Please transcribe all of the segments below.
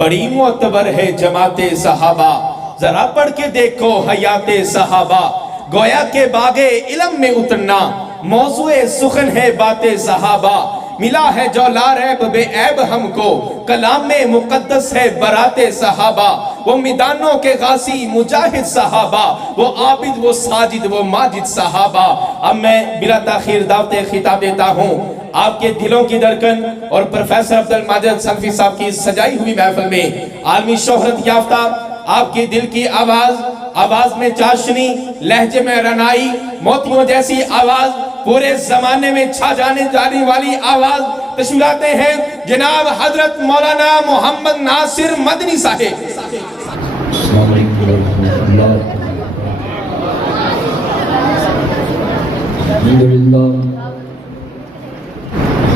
بڑی معتبر ہے جماعت صحابہ، ذرا پڑھ کے دیکھو حیات صحابہ، گویا کے باغ علم میں اترنا موضوع سخن ہے بات صحابہ، ملا ہے جو لا ریب بے عیب ہم کو، کلام میں مقدس ہے برات صحابہ، وہ میدانوں کے غازی مجاہد صحابہ، وہ عابد وہ ساجد وہ ماجد صحابہ۔ اب میں بلا تاخیر دعوت خطاب دیتا ہوں آپ کے دلوں کی دھڑکن اور پروفیسر عبدالماجد سلفی صاحب کی سجائی ہوئی محفل میں عالمی شہرت یافتہ آپ کی دل کی آواز میں چاشنی، لہجے میں رنائی، موتیوں جیسی آواز، پورے زمانے میں چھا جانے والی آواز تشریف لاتے ہیں جناب حضرت مولانا محمد ناصر مدنی صاحب۔ السلام علیکم ورحمۃ اللہ۔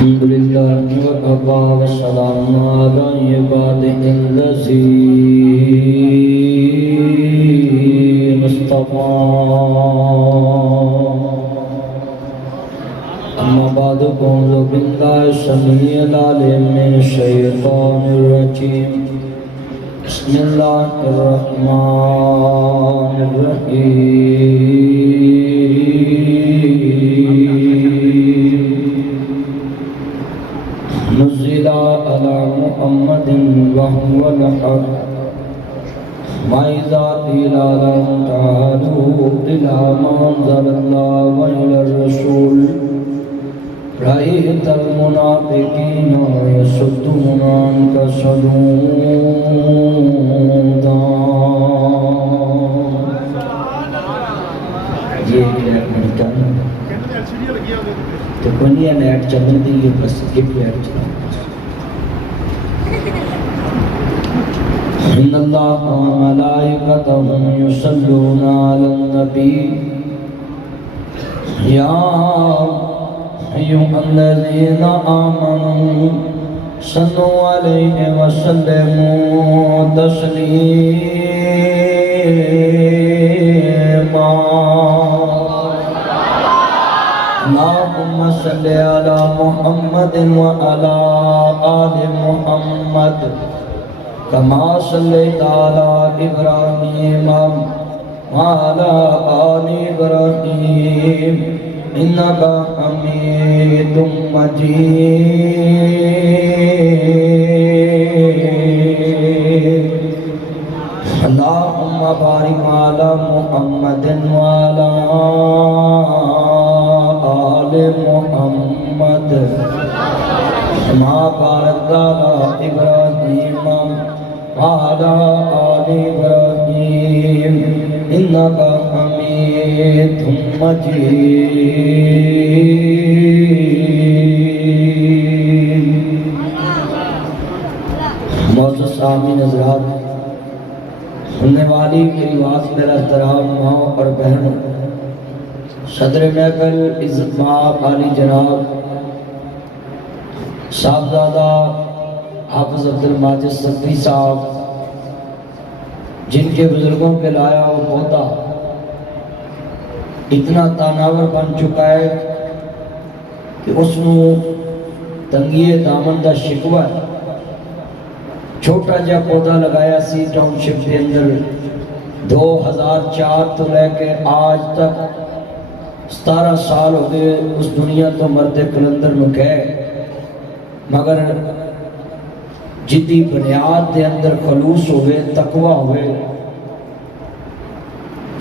الحمدللہ وکفا والسلام علی عبادہ الذین اصطفیٰ، اما بعد اعوذ باللہ السمیع العلیم من الشیطان الرجیم، بسم اللہ الرحمن الرحیم۔ نزل علی محمد وهو الحق، وإذا قیل لهم تعالوا إلی ما أنزل اللہ وإلی الرسول رأيت المنافقين يصدون عنك صدودا۔ یہ ایک لائٹ چلنا تو کنیا لائٹ چلنے دی، یہ بس ایک لائٹ چلنا۔ ان اللہ وملائکتہ یصلون علی النبی یا ایھا الذین آمنوا صلوا علیہ وسلموا تسلیما۔ اللہم صل علی محمد وعلی آل محمد کما صلیت علی ابراہیم وعلی آل ابراہیم انکا حمید مجید۔ اللہم بارک علی محمد وعلی آل محمد کما بارکت علی ابراہیم وعلی آل ابراہیم انکا حمید مجید۔ معزز سامعین حضرات، سننے والی میری آواز میرا احترام ماں اور بہنوں، صدر محفل عزت مآب عالی جناب صاحبزادہ حافظ عبدالماجد سلفی صاحب، جن کے بزرگوں پہ لایا وہ پودا اتنا تاناور بن چکا ہے کہ اس نو تنگی دامن دا شکوہ ہے۔ چھوٹا جا پودا لگایا سی ٹاؤن شپ کے اندر 2004 تو لے کے آج تک 17 سال ہو گئے اس دنیا تو مرد کلندر نو گئے، مگر جدی بنیاد دے اندر خلوص ہوئے، تقوی ہوئے،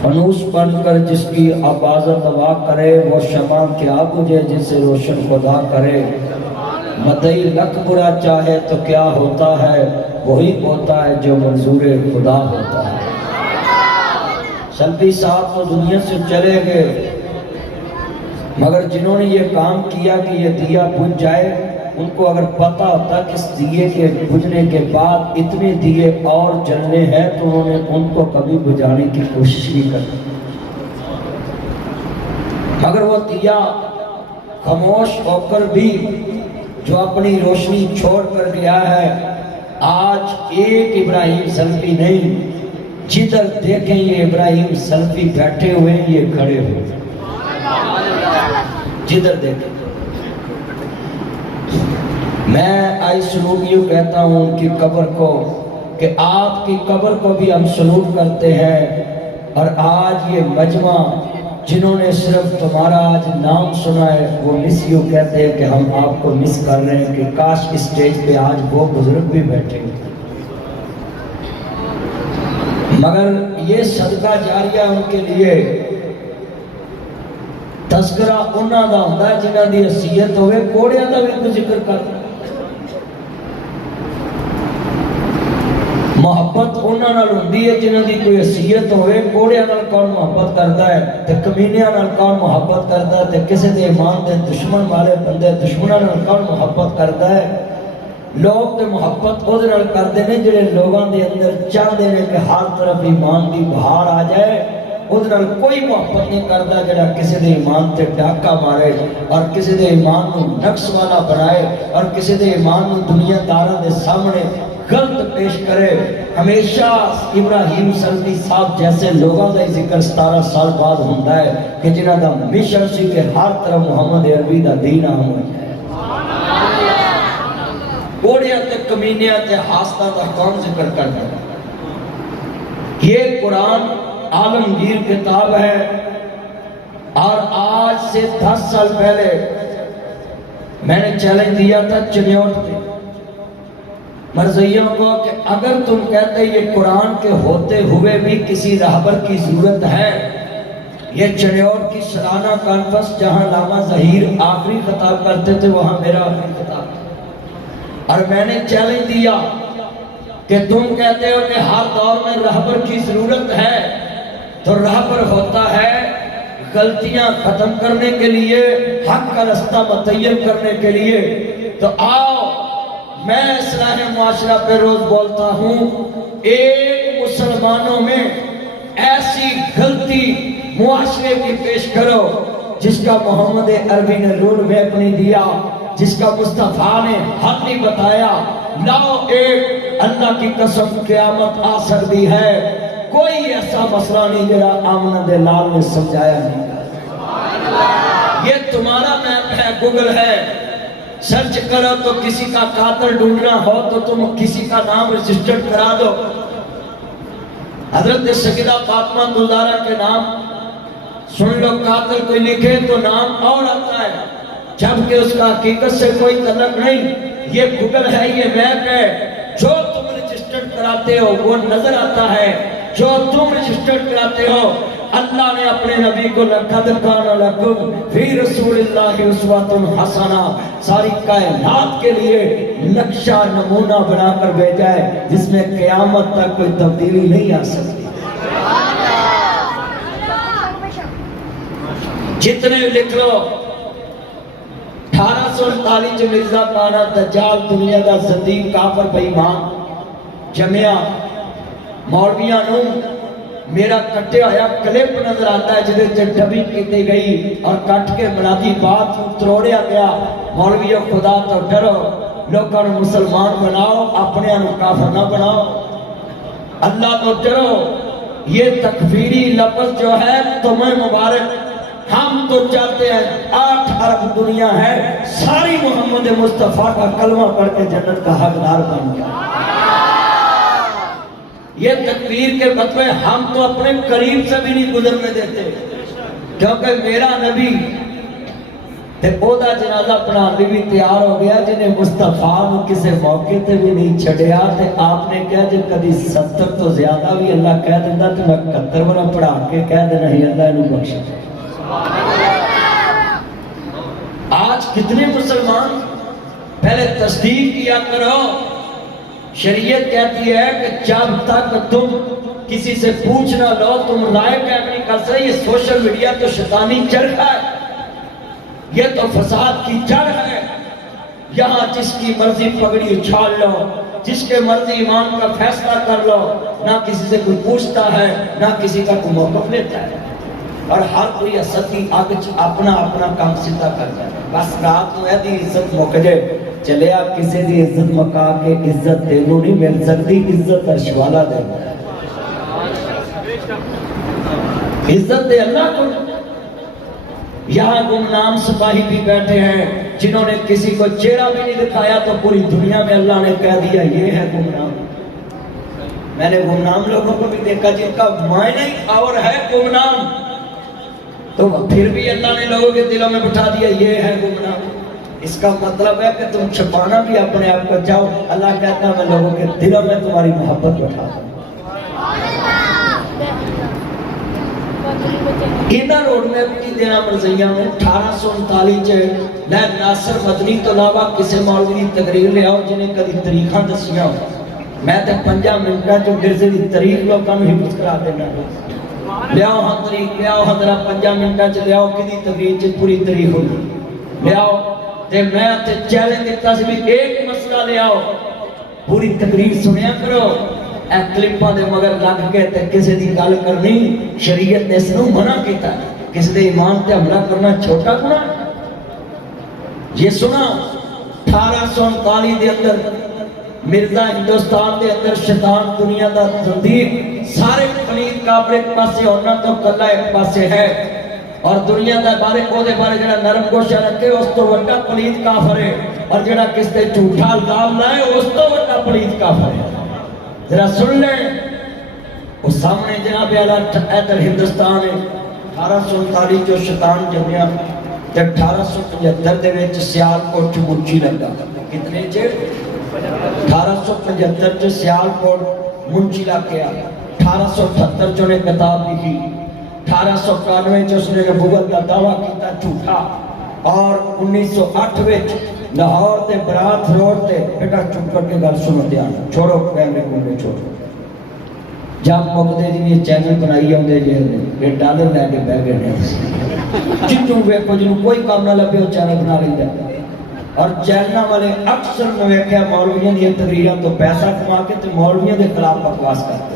فنوس بن کر جس کی عبادت دعا کرے وہ شمع کیا بجھے جسے روشن خدا کرے۔ مدعی لک برا چاہے تو کیا ہوتا ہے، وہی ہوتا ہے جو منظور خدا ہوتا ہے۔ سلفی صاحب تو دنیا سے چلے گئے، مگر جنہوں نے یہ کام کیا کہ یہ دیا بجھ جائے، ان کو اگر پتہ ہوتا کہ اس دیے کے بجھنے کے بعد اتنے دیے اور جلنے ہیں تو انہوں نے ان کو کبھی بجھانے کی کوشش نہیں کرتی، مگر وہ دیا خاموش ہو کر بھی جو اپنی روشنی چھوڑ کر گیا ہے۔ آج ایک ابراہیم سلفی نہیں، جدھر دیکھیں یہ ابراہیم سلفی بیٹھے ہوئے یہ کھڑے ہوئے، جدھر دیکھیں۔ میں آئی سلوک یوں کہتا ہوں کہ قبر کو کہ آپ کی قبر کو بھی ہم سلوٹ کرتے ہیں، اور آج یہ مجمع جنہوں نے صرف تمہارا آج نام سنا ہے وہ مس یو کہتے ہیں کہ ہم آپ کو مس کر رہے ہیں کہ کاش اس سٹیج پہ آج وہ بزرگ بھی بیٹھے ہوتے، مگر یہ صدقہ جاریہ ان کے لیے تذکرہ انہاں دا ہوندا ہے جنہاں دی حیثیت ہوئے، کوڑیاں دا بھی کوئی ذکر کرتا، محبت انہاں نال ہوندی ہے جنہاں دی کوئی حیثیت ہوئے، کوڑیاں نال کون محبت کرتا ہے تے کمینیاں نال کون محبت کرتا ہے تے کسے دے ایمان دے دشمن والے بندے دشمناں نال کون محبت کرتا ہے۔ لوگ تے محبت او دے نال کردے نے جڑے لوگاں دے اندر چاہدے نے کہ ہر طرف ایمان دی بہار آ جائے، او دے نال کوئی محبت نہیں کردا جڑا کسے دے ایمان تے ڈاکہ مارے اور کسے دے ایمان نو نقص والا بنائے اور کسے دے ایمان نو دنیا داراں دے سامنے غلط پیش کرے۔ ہمیشہ ابراہیم سلطی صاحب جیسے لوگوں کا ذکر 17 سال بعد ہوتا ہے کہ جنہاں دا مشن سی کہ ہر طرف محمد عربی دا دین عام ہو جائے۔ کوڑیاں تے کمینیاں تے حاسداں دا کون ذکر کرتا ہے؟ یہ قرآن عالمگیر کتاب ہے، اور آج سے 10 سال پہلے میں نے چیلنج دیا تھا چنیوٹ پہ مرزائیوں کو کہ اگر تم کہتے یہ قرآن کے ہوتے ہوئے بھی کسی رہبر کی ضرورت ہے، یہ چنیوٹ کی سالانہ کانفرنس جہاں علامہ ظہیر آخری خطاب کرتے تھے وہاں میرا آخری خطاب تھا، اور میں نے چیلنج دیا کہ تم کہتے ہو کہ ہر دور میں رہبر کی ضرورت ہے، تو رہبر ہوتا ہے غلطیاں ختم کرنے کے لیے، حق کا رستہ متعین کرنے کے لیے۔ تو آؤ میں اصلاح معاشرہ پہ روز بولتا ہوں، ایک مسلمانوں میں ایسی غلطی معاشرے کی پیش کرو جس کا محمد عربی نے رول میپ نہیں دیا، جس کا مصطفیٰ نے حق نہیں بتایا۔ لاؤ ایک، اللہ کی قسم قیامت آ سکتی ہے، کوئی ایسا مسئلہ نہیں جڑا آمنہ دے لال نے سمجھایا نہیں۔ یہ تمہارا میپ ہے، گوگل ہے، سرچ کرو تو کسی کا قاتل ڈھونڈنا ہو تو تم کسی کا نام رجسٹرڈ کرا دو۔ حضرت سیدہ فاطمہ زہرا کے نام سن لو، قاتل کوئی لکھے تو نام اور آتا ہے جبکہ اس کا حقیقت سے کوئی تعلق نہیں۔ یہ گوگل ہے، یہ میپ ہے، جو تم رجسٹرڈ کراتے ہو وہ نظر آتا ہے، جو تم رجسٹرڈ کراتے ہو۔ اللہ نے اپنے نبی کو لَقَدْ كَانَ لَكُمْ فِي رَسُولِ اللَّهِ أُسْوَةٌ حَسَنَةٌ ساری کائنات کے لیے نقشہ نمونہ بنا کر بھیجا ہے جس میں قیامت تک کوئی تبدیلی نہیں آ سکتی۔ جتنے لکھ لو 1839 مرزا کانا دجال دنیا دا زندیق کافر بے ایمان جمعہ مولویاں نو میرا کٹے ہویا کلپ نظر آتا ہے جدے سے ڈبی کیتی گئی اور کٹ کے منادی بات تروڑیا گیا۔ مولویوں خدا تو ڈرو، لوگوں مسلمان بناؤ، اپنے انو کافر نہ بناؤ، اللہ تو ڈرو۔ یہ تکفیری لفظ جو ہے تمہیں مبارک، ہم تو چاہتے ہیں 8 ارب دنیا ہے ساری محمد مصطفیٰ کا کلمہ پڑھ کے جنت کا حقدار بن جائے۔ یہ تکبیر کے فتوے ہم تو اپنے قریب سے بھی نہیں گزرنے دیتے، کیونکہ میرا نبی تے اودا جنازہ پڑھانے بھی تیار ہو گیا جنہیں مصطفیٰ کو کسی موقع تے بھی نہیں چھڑیا۔ تے آپ نے کہا جب کدی 70 تو زیادہ بھی اللہ کہہ دیتا تو میں 71 والا پڑھا کے کہہ دینا ہی اللہ انہوں بخش دے۔ آج کتنے مسلمان پہلے تصدیق کیا کرو، شریعت کہتی ہے کہ جب تک تم کسی سے پوچھ نہ لو تم رائے قائم نہیں کر سکتے۔ یہ سوشل میڈیا تو شیطانی چرخا ہے، یہ تو فساد کی جڑ ہے۔ یہاں جس کی مرضی پگڑی اچھال لو، جس کے مرضی ایمان کا فیصلہ کر لو، نہ کسی سے کوئی پوچھتا ہے نہ کسی کا کوئی موقف لیتا ہے، اور ہر کوئی اسدی آگچ اپنا اپنا کام سیدھا کرتا ہے۔ بس رات میں دی عزت مک جائے، چلے آپ کسی دی عزت مکا کے عزت تینوں نہیں مل سکتی، عزت عرش والا دے، عزت دے اللہ کو۔ یہاں گمنام سپاہی بھی بیٹھے ہیں جنہوں نے کسی کو چہرہ بھی نہیں دکھایا تو پوری دنیا میں اللہ نے کہہ دیا یہ ہے گمنام۔ میں نے گمنام لوگوں کو بھی دیکھا جن کا معنی اور ہے گمنام، تو پھر بھی اللہ نے لوگوں کے دلوں میں بٹھا دیا یہ ہے گمنام۔ اس کا مطلب ہے کہ تم چھپانا بھی اپنے آپ کو چاہو، اللہ کہتا ہے میں لوگوں کے دلوں میں تمہاری محبت بٹھا دوں۔ اینا روڈ میں اپنی دینا مرزیاں میں 1839 میں ناصر مدنی تو علاوہ کسی مولوی دی تقریر لے آؤ جنہیں کدی تاریخاں دسیاں ہو، میں تے 5 منٹاں چ مرزے دی تاریخ لوکاں نوں حفظ کرا دینا۔ لے آؤ ہاں تاریخ، لے آؤ حضرا 5 منٹاں چ لے آؤ کدی تقریر چ پوری تاریخ ہوئی، لے آؤ تے میں تے چیلنج دیتا سی بھی ایک مسئلہ لے آؤ پوری تقریر سنیا کرو، اے کلپاں دے مگر لگ کے تے کسی دی گل کرنی شریعت نے اس نوں منع کیتا ہے۔ کسی دے ایمان تے حملہ کرنا چھوٹا گناہ ہے؟ یہ سنا 1839 دے اندر مرزا ہندوستان دے اندر شیطان دنیا دا زندیق سارے پلید کافر ایک پاسے ہونا تو کلا ایک پاسے ہے، اور دنیا دا بارے او دے بارے جڑا نرم گوشہ رکھے اس تو وڈا پلید کافر ہے، اور جڑا کس تے جھوٹا الزام لائے اس تو وڈا پلید کافر ہے۔ ذرا سن لیں، وہ سامنے جناب اعلیٰ ادھر ہندوستان ہے 1839 جو شیطان جمعیا تے 1875 دے وچ سیالکوٹ چ منچی لگا۔ کتنے چ 1875 چ سیالکوٹ منچی لگ گیا۔ 1878 چ نے کتاب لکھی، 1891 چ اس نے نبوت کا دعویٰ کیتا جھوٹا، اور 1908 وچ لاہور تے برات روڈ تے بیٹا چپ کر کے گل سنو دھیان چھوڑو کیمرے کو چھوڑو، جب مقدے دی یہ چینل بنائی آندے جے یہ ڈالر لے کے بہ گئے ہیں جنوں ویکھو جنوں کوئی کام نہ لبے وہ چینل بنا لیندا، اور چینل والے اکثر میں ویکھیا مولویاں دی تقریراں تو پیسہ کما کے تے مولویاں دے خلاف بکواس کرتے،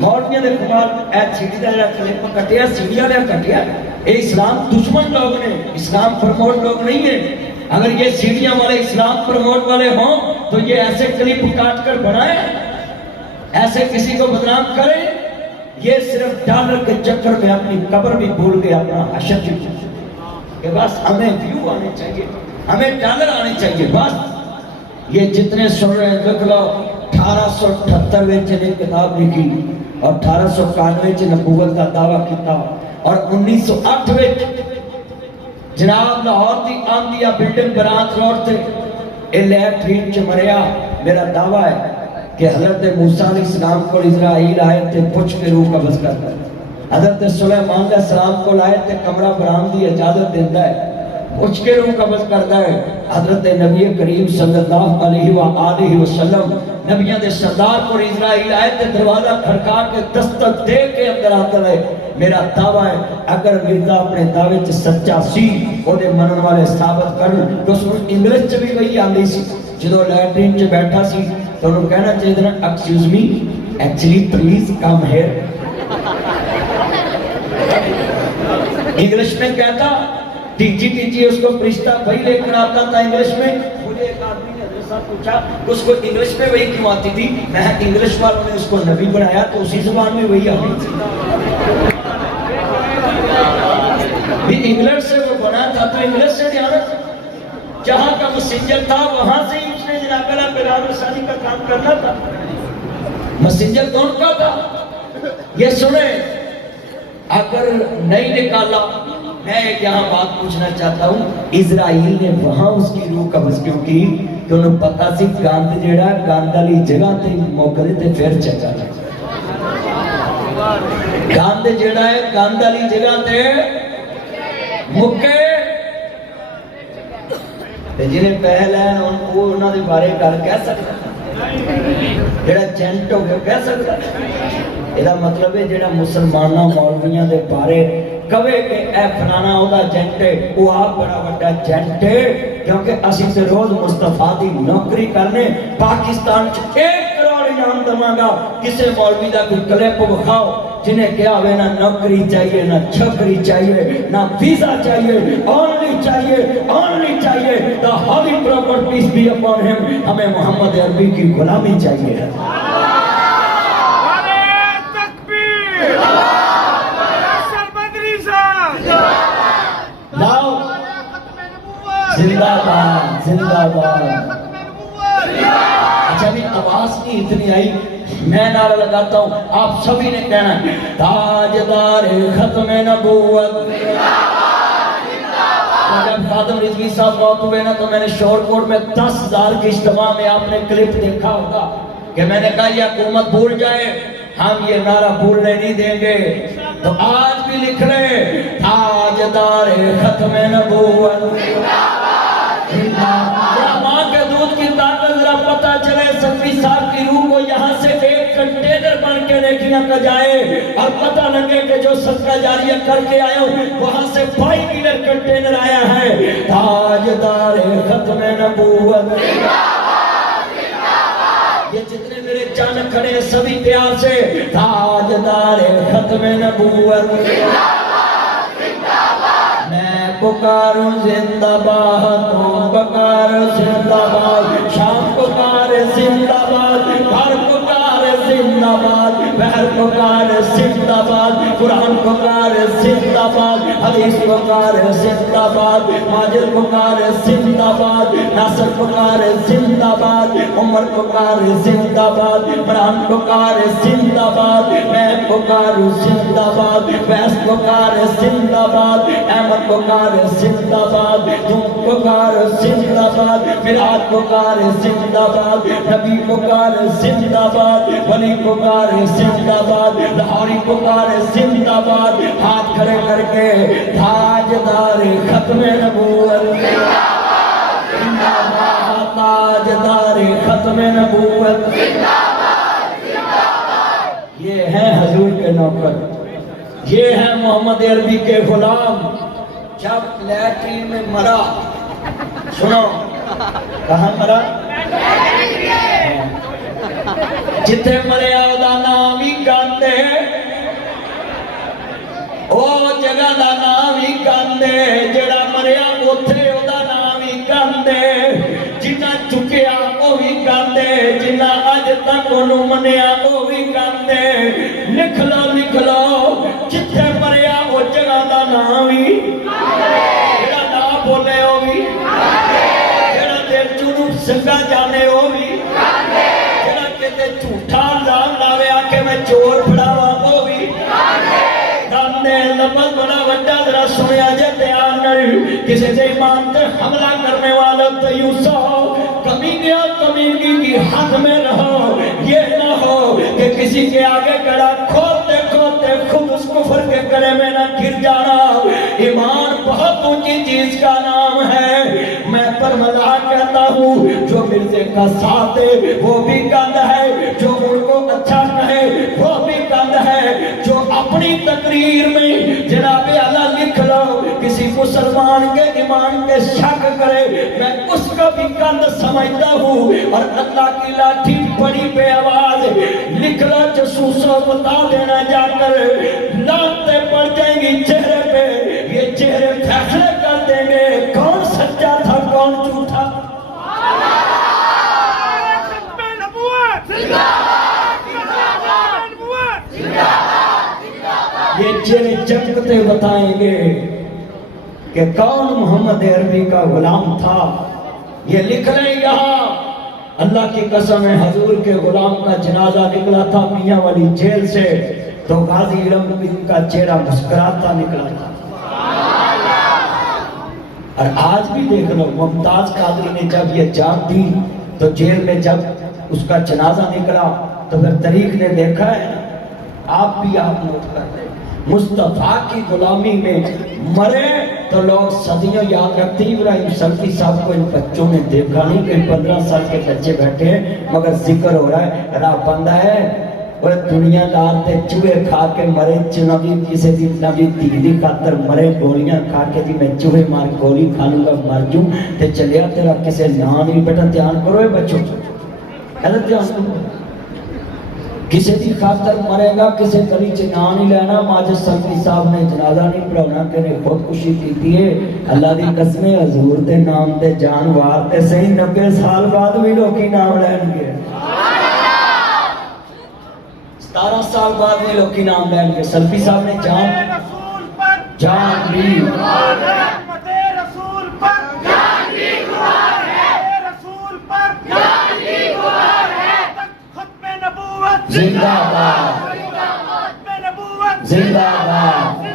مولویاں دے خلاف اے سیڑھی دا کلپ کٹیا سیڑھی والا کٹیا، اے اسلام دشمن لوگ نے، اسلام پرموٹ لوگ نہیں ہیں۔ اگر یہ سیڑھیاں والے اسلام پرموٹ والے ہوں تو یہ ایسے کلپ کاٹ کر بنائیں، ایسے کسی کو بدنام کریں؟ یہ صرف ڈالر کے چکر میں اپنی قبر بھی بھول گئے، اپنا حشر بھی بھول گئے کہ بس ہمیں ویو آنے چاہیے، ہمیں ڈالر آنے چاہیے بس۔ یہ جتنے سن رہے ہیں دیکھ لو 1878 میں نے کتاب لکھی اور 1891 میں نبوت کا دعویٰ کیتا، اور 1908 میں جناب لاہور دی آندیا بلڈنگ برات روڈ تے الیکٹرین چ مریا۔ میرا دعویٰ ہے کہ حضرت موسیٰ علیہ السلام کو اسرائیل آئے تے پوچھ کے روح قبض کرتا ہے، حضرت سلیمان علیہ السلام کو لائے تے کمرہ برام دی اجازت دیتا ہے، پوچھ کے روح قبض کرتا ہے۔ حضرت نبی کریم صلی اللہ علیہ وآلہ وسلم نبیوں دے سردار کو اسرائیل آئے تے دروازہ کھڑکا کے دستک دے کے اندر آتا ہے۔ میرا دعویٰ ہے اگر مرزا اپنے دعوے چ سچا سی وہ دے منن والے ثابت کرن تو اس کو انگلش چ بھی وہی آندی سی، جدو لیٹرین چ بیٹھا سی تو انہوں کہنا چاہیے تھا excuse me actually please come here, English میں کہتا ٹیچی اس کو فرشتہ وہی لے کر آتا تھا انگلش میں۔ مجھے ایک آدمی نے حضرت صاحب پوچھا اس کو انگلش میں وہی کیوں آتی تھی، میں انگلش والوں نے اس کو نبی بنایا تو اسی زبان میں وہی آتی تھی، بھی انگلش سے وہ بنا تھا تو انگلش سے دیانت، جہاں کا مسنجر تھا وہاں سے ہی اس نے جناب اللہ پیغام رسانی کا کام کرنا تھا۔ مسنجر کون کا تھا یہ سنیں، اگر نہیں نکالا میں یہاں بات پوچھنا چاہتا ہوں، اسرائیل نے وہاں اس کی روح قبض کیوں کی کہ انہوں پتا سی گاند جیڑا گاند والی جگہ تے موقع تے پھر چکا گاند جیڑا ہے گاند والی جگہ تے مکے جنہیں پہل ہے وہ انہوں نے بارے گل کہہ سکتا، جیڑا جنٹ ہو گیا کہہ سکتا۔ یہ مطلب ہے جیڑا مسلمانہ مولویاں دے بارے کہے کہ اے فلانا او دا جنٹ ہے وہ آپ بڑا بڑا جنٹ ہے، کیونکہ اسی سے روز مصطفیٰ دی نوکری کرنے پاکستان 1 کروڑ انعام دماں گا کسے مولوی دا کوئی کلپ بکھاؤ جنہیں کیا ہوئے نہ نوکری چاہیے نہ چھکری چاہیے نہ ویزا چاہیے، only چاہیے the holy prophet peace be upon him، ہمیں محمد عربی کی غلامی چاہیے۔ زندہ باد زندہ باد۔ اچھا بھی آواز نہیں اتنی آئی، میں نعرہ لگاتا ہوں، آپ سبھی نے کہنا ہے تاجدار ختم نبوت۔ جب خادم رضوی صاحب بہت ہوئے نا تو میں نے شور کوٹ میں 10,000 کی اجتماع میں آپ نے کلپ دیکھا ہوگا کہ میں نے کہا یہ حکومت بھول جائے ہم یہ نعرہ بھولنے نہیں دیں گے، تو آج بھی لکھ رہے تاجدار ختم نبوت۔ ماں کے دودھ کی طاقت ذرا پتہ چلے سلفی صاحب کی روح کو یہاں سے ایک کنٹینر بن کے نیکیاں کا جائے اور پتہ لگے کہ جو صدقہ جاریہ کر کے آیا ہوں وہاں سے 5 کلر کنٹینر آیا ہے۔ تاجدار ختم نبوت، یہ جتنے میرے چاند کھڑے ہیں سبھی پیار سے تاجدار ختم نبوت۔ میں پکاروں زندہ باد، تم پکارو زندہ باد، شام پکار زندہ باد، گھر پکار زندہ باد، بحر پکار زندہ باد، قرآن پکار زندہ باد، حدیث پکار زندہ باد، ماجد پکار زندہ باد، ناصر پکار زندہ باد، عمر پکار زندہ باد، عمران پکار زندہ باد، میں پکار زندہ باد، ویس پکار زندہ باد، احمد پکار زندہ باد، تم پکار زندہ باد، میرات پکار زندہ باد، نبی پکار زندہ باد، ولی پکار زندہ باد، لاہوری پکار زندہ باد، ہاتھ کھڑے کر کے تاجدار ختم نبوت، تاجدار ختم نبوت، یہ ہے حضور کے نوکر، یہ ہے محمد عربی کے غلام۔ جب لیٹرین میں مرا، سنو کہاں مرا؟ جتے مریا دا نام ہی کاندے، او جگہ دا نام ہی کاندے، جڑا مریا اوتھے او دا نام ہی کاندے، جنہ چکیا او بھی کاندے، جنہ اج تک انہوں منیا او بھی کاندے۔ لکھ لو جتے مریا او جگہ دا نام ہی، جڑا نام بولے او بھی، جڑا دیر جنوب سنگا جانے او بھی، جڑا کہتے جھوٹا نام لاوے آکے میں چور پھڑاوا او بھی کاندے۔ لفظ بڑا وڈا ذرا سنیا جے تیار نہیں، کسی سے ایمان تے حملہ کرنے والا تے یوسف کمینی اور کمینگی کی حد میں رہو، یہ نہ ہو کہ کسی کے آگے کڑا کھوتے کھوتے خود اس کفر کے کڑے میں نہ گر جانا۔ ایمان بہت اونچی چیز کا نام ہے، میں پر مذاق کہتا ہوں جو مرزے کا ساتھ دے وہ بھی گند ہے، جو ان کو اچھا کہے وہ بھی گند ہے، جو اپنی تقریر میں جناب اعلیٰ لکھ لو کسی مسلمان کے ایمان کے شک کرے میں اس کا بھی گند سمجھتا ہوں، اور اللہ کی لاٹھی بڑی بے آواز لکھ لو جسوسوں بتا دینا جا کر لانتیں پڑ جائیں گی چہرے پہ، یہ چہرے فیصلے کر دیں گے کون سچا تھا کون جھوٹا۔ یہ چہرے چمکتے بتائیں گے کہ کون محمد عربی کا غلام تھا۔ یہ لکھ لیں یہاں، اللہ کی قسم ہے حضور کے غلام کا جنازہ نکلا تھا میاں والی جیل سے تو غازی علم کا چہرہ مسکراتا نکلا تھا۔ اور آج بھی دیکھ لو ممتاز قادری نے جب یہ جان دی تو جیل میں جب اس کا جنازہ نکلا تو پھر طریق نے دیکھا ہے، آپ بھی آپ نوٹ کر لیں، مصطفیٰ کی غلامی میں مرے تو لوگ صدیوں یاد رکھتے ہیں۔ ابراہیم سلفی صاحب کو ان بچوں نے دیکھا نہیں کہ 15 سال کے بچے بیٹھے ہیں مگر ذکر ہو رہا ہے راہ بندہ ہے وہ دنیا دار تے چوہے کھا کے مرے، نبی کسی دی نبی تیری خاطر مرے گولیاں کھا کے دی میں چوہے مار گولی کھا لوں گا مر جوں تے چلیا تیرا کسے نام نہیں۔ بیٹا دھیان کرو اے بچوں، حضرت دھیان کرو، کسی دی خاطر مرے گا کسی گلی چ نام نہیں لینا۔ ماجد سلفی صاحب نے جنازہ نہیں پڑھانا کہ نے خودکشی کی ہے، اللہ دی قسم حضور دے نام تے جان وار تے صحیح 90 سال بعد بھی لوکی نام لین گے، 17 سال بعد بھی لوکی نام لین گے۔ سلفی صاحب نے جان لی، زندہ باد زندہ باد۔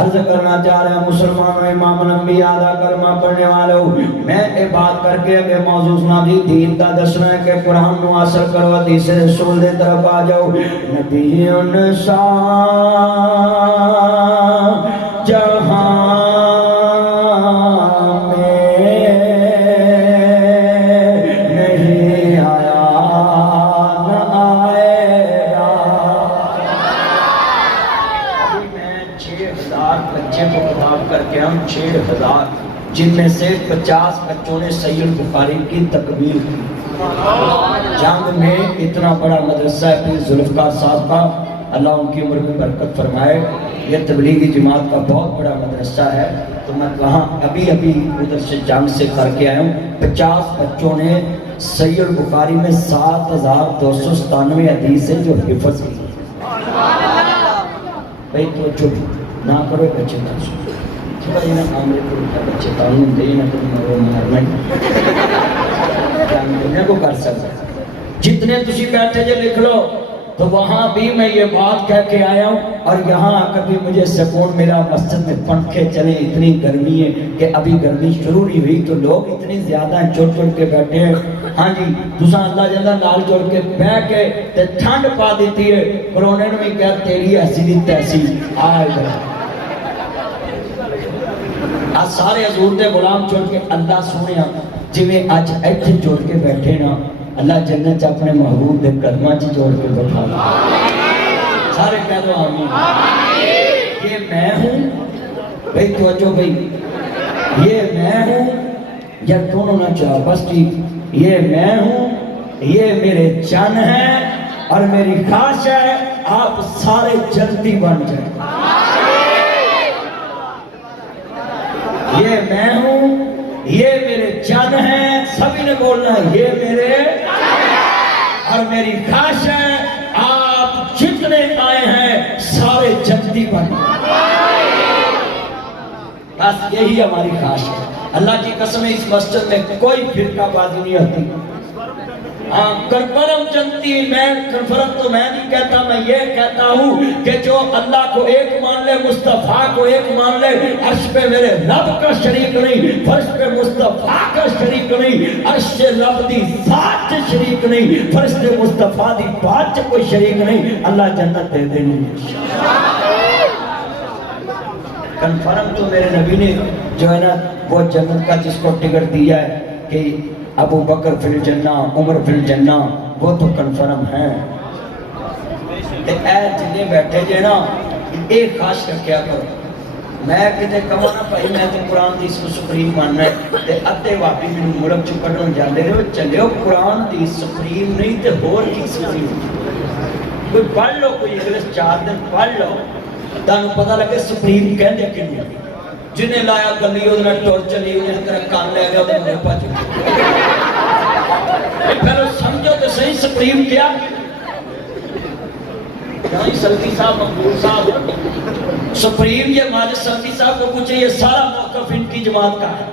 عرض کرنا چاہ رہے ہیں مسلمانوں، امام الانبیاء ادا کلمہ پڑھنے والوں، میں یہ بات کر کے کہ موضوع سنا دی دین کا دسنا ہے کہ قرآن نو حاصل کرو، حدیث رسول دے طرف آ جاؤ۔ نبی انسان جہاں کر کے ہم 6000 جن میں سے 50 بچوں نے سید بخاری کی تکمیل کی۔ جنگ میں اتنا بڑا مدرسہ ہے پیر ذوالفقار صاحب کا، اللہ ان کی عمر میں برکت فرمائے، یہ تبلیغی جماعت کا بہت بڑا مدرسہ ہے۔ تو میں کہاں ابھی ادھر سے جنگ سے کر کے آیا ہوں، 50 بچوں نے سید بخاری میں 7297 حدیث ہیں جو حفظ کی۔ بھائی تو چپ نہ کرو بچے نہ سو بھائی نا عامر کو بچے تعلیم دے نہ تو مرو مارنا دنیا کو کر سکتا جتنے تسی بیٹھے جو لکھ لو۔ تو وہاں بھی میں یہ بات کہہ کے آیا ہوں، اور یہاں آ کر بھی مجھے سکون ملا۔ مسجد میں پنکھے چلے، اتنی گرمی ہے کہ ابھی گرمی شروع نہیں ہوئی تو لوگ اتنی زیادہ ہیں، چڑ چڑ کے بیٹھے ہیں۔ ہاں جی تساں اللہ جل نال جوڑ کے بہ کے تے ٹھنڈ پا دیتی ہے، کرونے نے بھی کہا تیری ایسی دی تیسی آئے گا۔ آج سارے حضور دے غلام چھوڑ کے اللہ سونے جی میں آج ایتھے جوڑ کے بیٹھے نا، اللہ جنت اپنے محبوب دے قدماں چ جوڑ کے بیٹھا۔ سارے کہہ دو آمین۔ یہ میں ہوں بھئی توجہ بھئی، یہ میں ہوں یا دونوں نہ چاہ بس ٹھیک، یہ میں ہوں، یہ میرے جان ہیں، اور میری خواہش ہے آپ سارے جلدی بن جائیں۔ یہ میں ہوں، یہ میرے جان ہیں، سبھی نے بولنا ہے یہ میرے، اور میری خواہش ہے آپ جتنے آئے ہیں سارے جلدی بن جائیں۔ بس یہی ہماری خواہش ہے۔ اللہ کی قسم اس مسجد میں کوئی فرقہ بازی نہیں ہوتی۔ کنفرم جنتی میں کنفرم تو میں نہیں کہتا، میں یہ کہتا ہوں کہ جو اللہ کو ایک مان لے، مصطفیٰ کو ایک مان لے، عرش پہ میرے رب کا شریک نہیں، فرش پہ مصطفیٰ کا شریک نہیں، عرش سے رب دی ذات سے شریک نہیں، فرش سے مصطفیٰ دی بات سے کوئی شریک نہیں، اللہ جنت دے دینی۔ کنفرم تو میرے نبی نے جو ہے نا وہ جنت کا جس کو ٹکٹ دیا ہے کہ ابو بکر فی الجنہ، عمر فی الجنہ، وہ تو کنفرم ہیں۔ اے جنہیں بیٹھے جے نا ایک خاص کر کیا کرو، میں کہتے کہوں نا بھائی میں تو قرآن دی اس کو سپریم ماننا ہے، تے ادھے واپی میں ملک چکڑوں جاندے رہے ہو، چلے ہو قرآن دی سپریم نہیں تے ہور کی سپریم۔ کوئی پڑھ لو، کوئی اگلے 4 دن پڑھ لو، تانوں پتہ لگے سپریم کہندے کنوں۔ جنہیں لایا گلی انہیں ٹور چلی، انہیں طرح کان لے گیا انہیں پاچ پھر سمجھو تو صحیح سپریم کیا؟ یہاں سلطی صاحب مقبول صاحب سپریم، یہ ماجد سلطی صاحب کو پوچھے، یہ سارا موقف ان کی جماعت کا ہے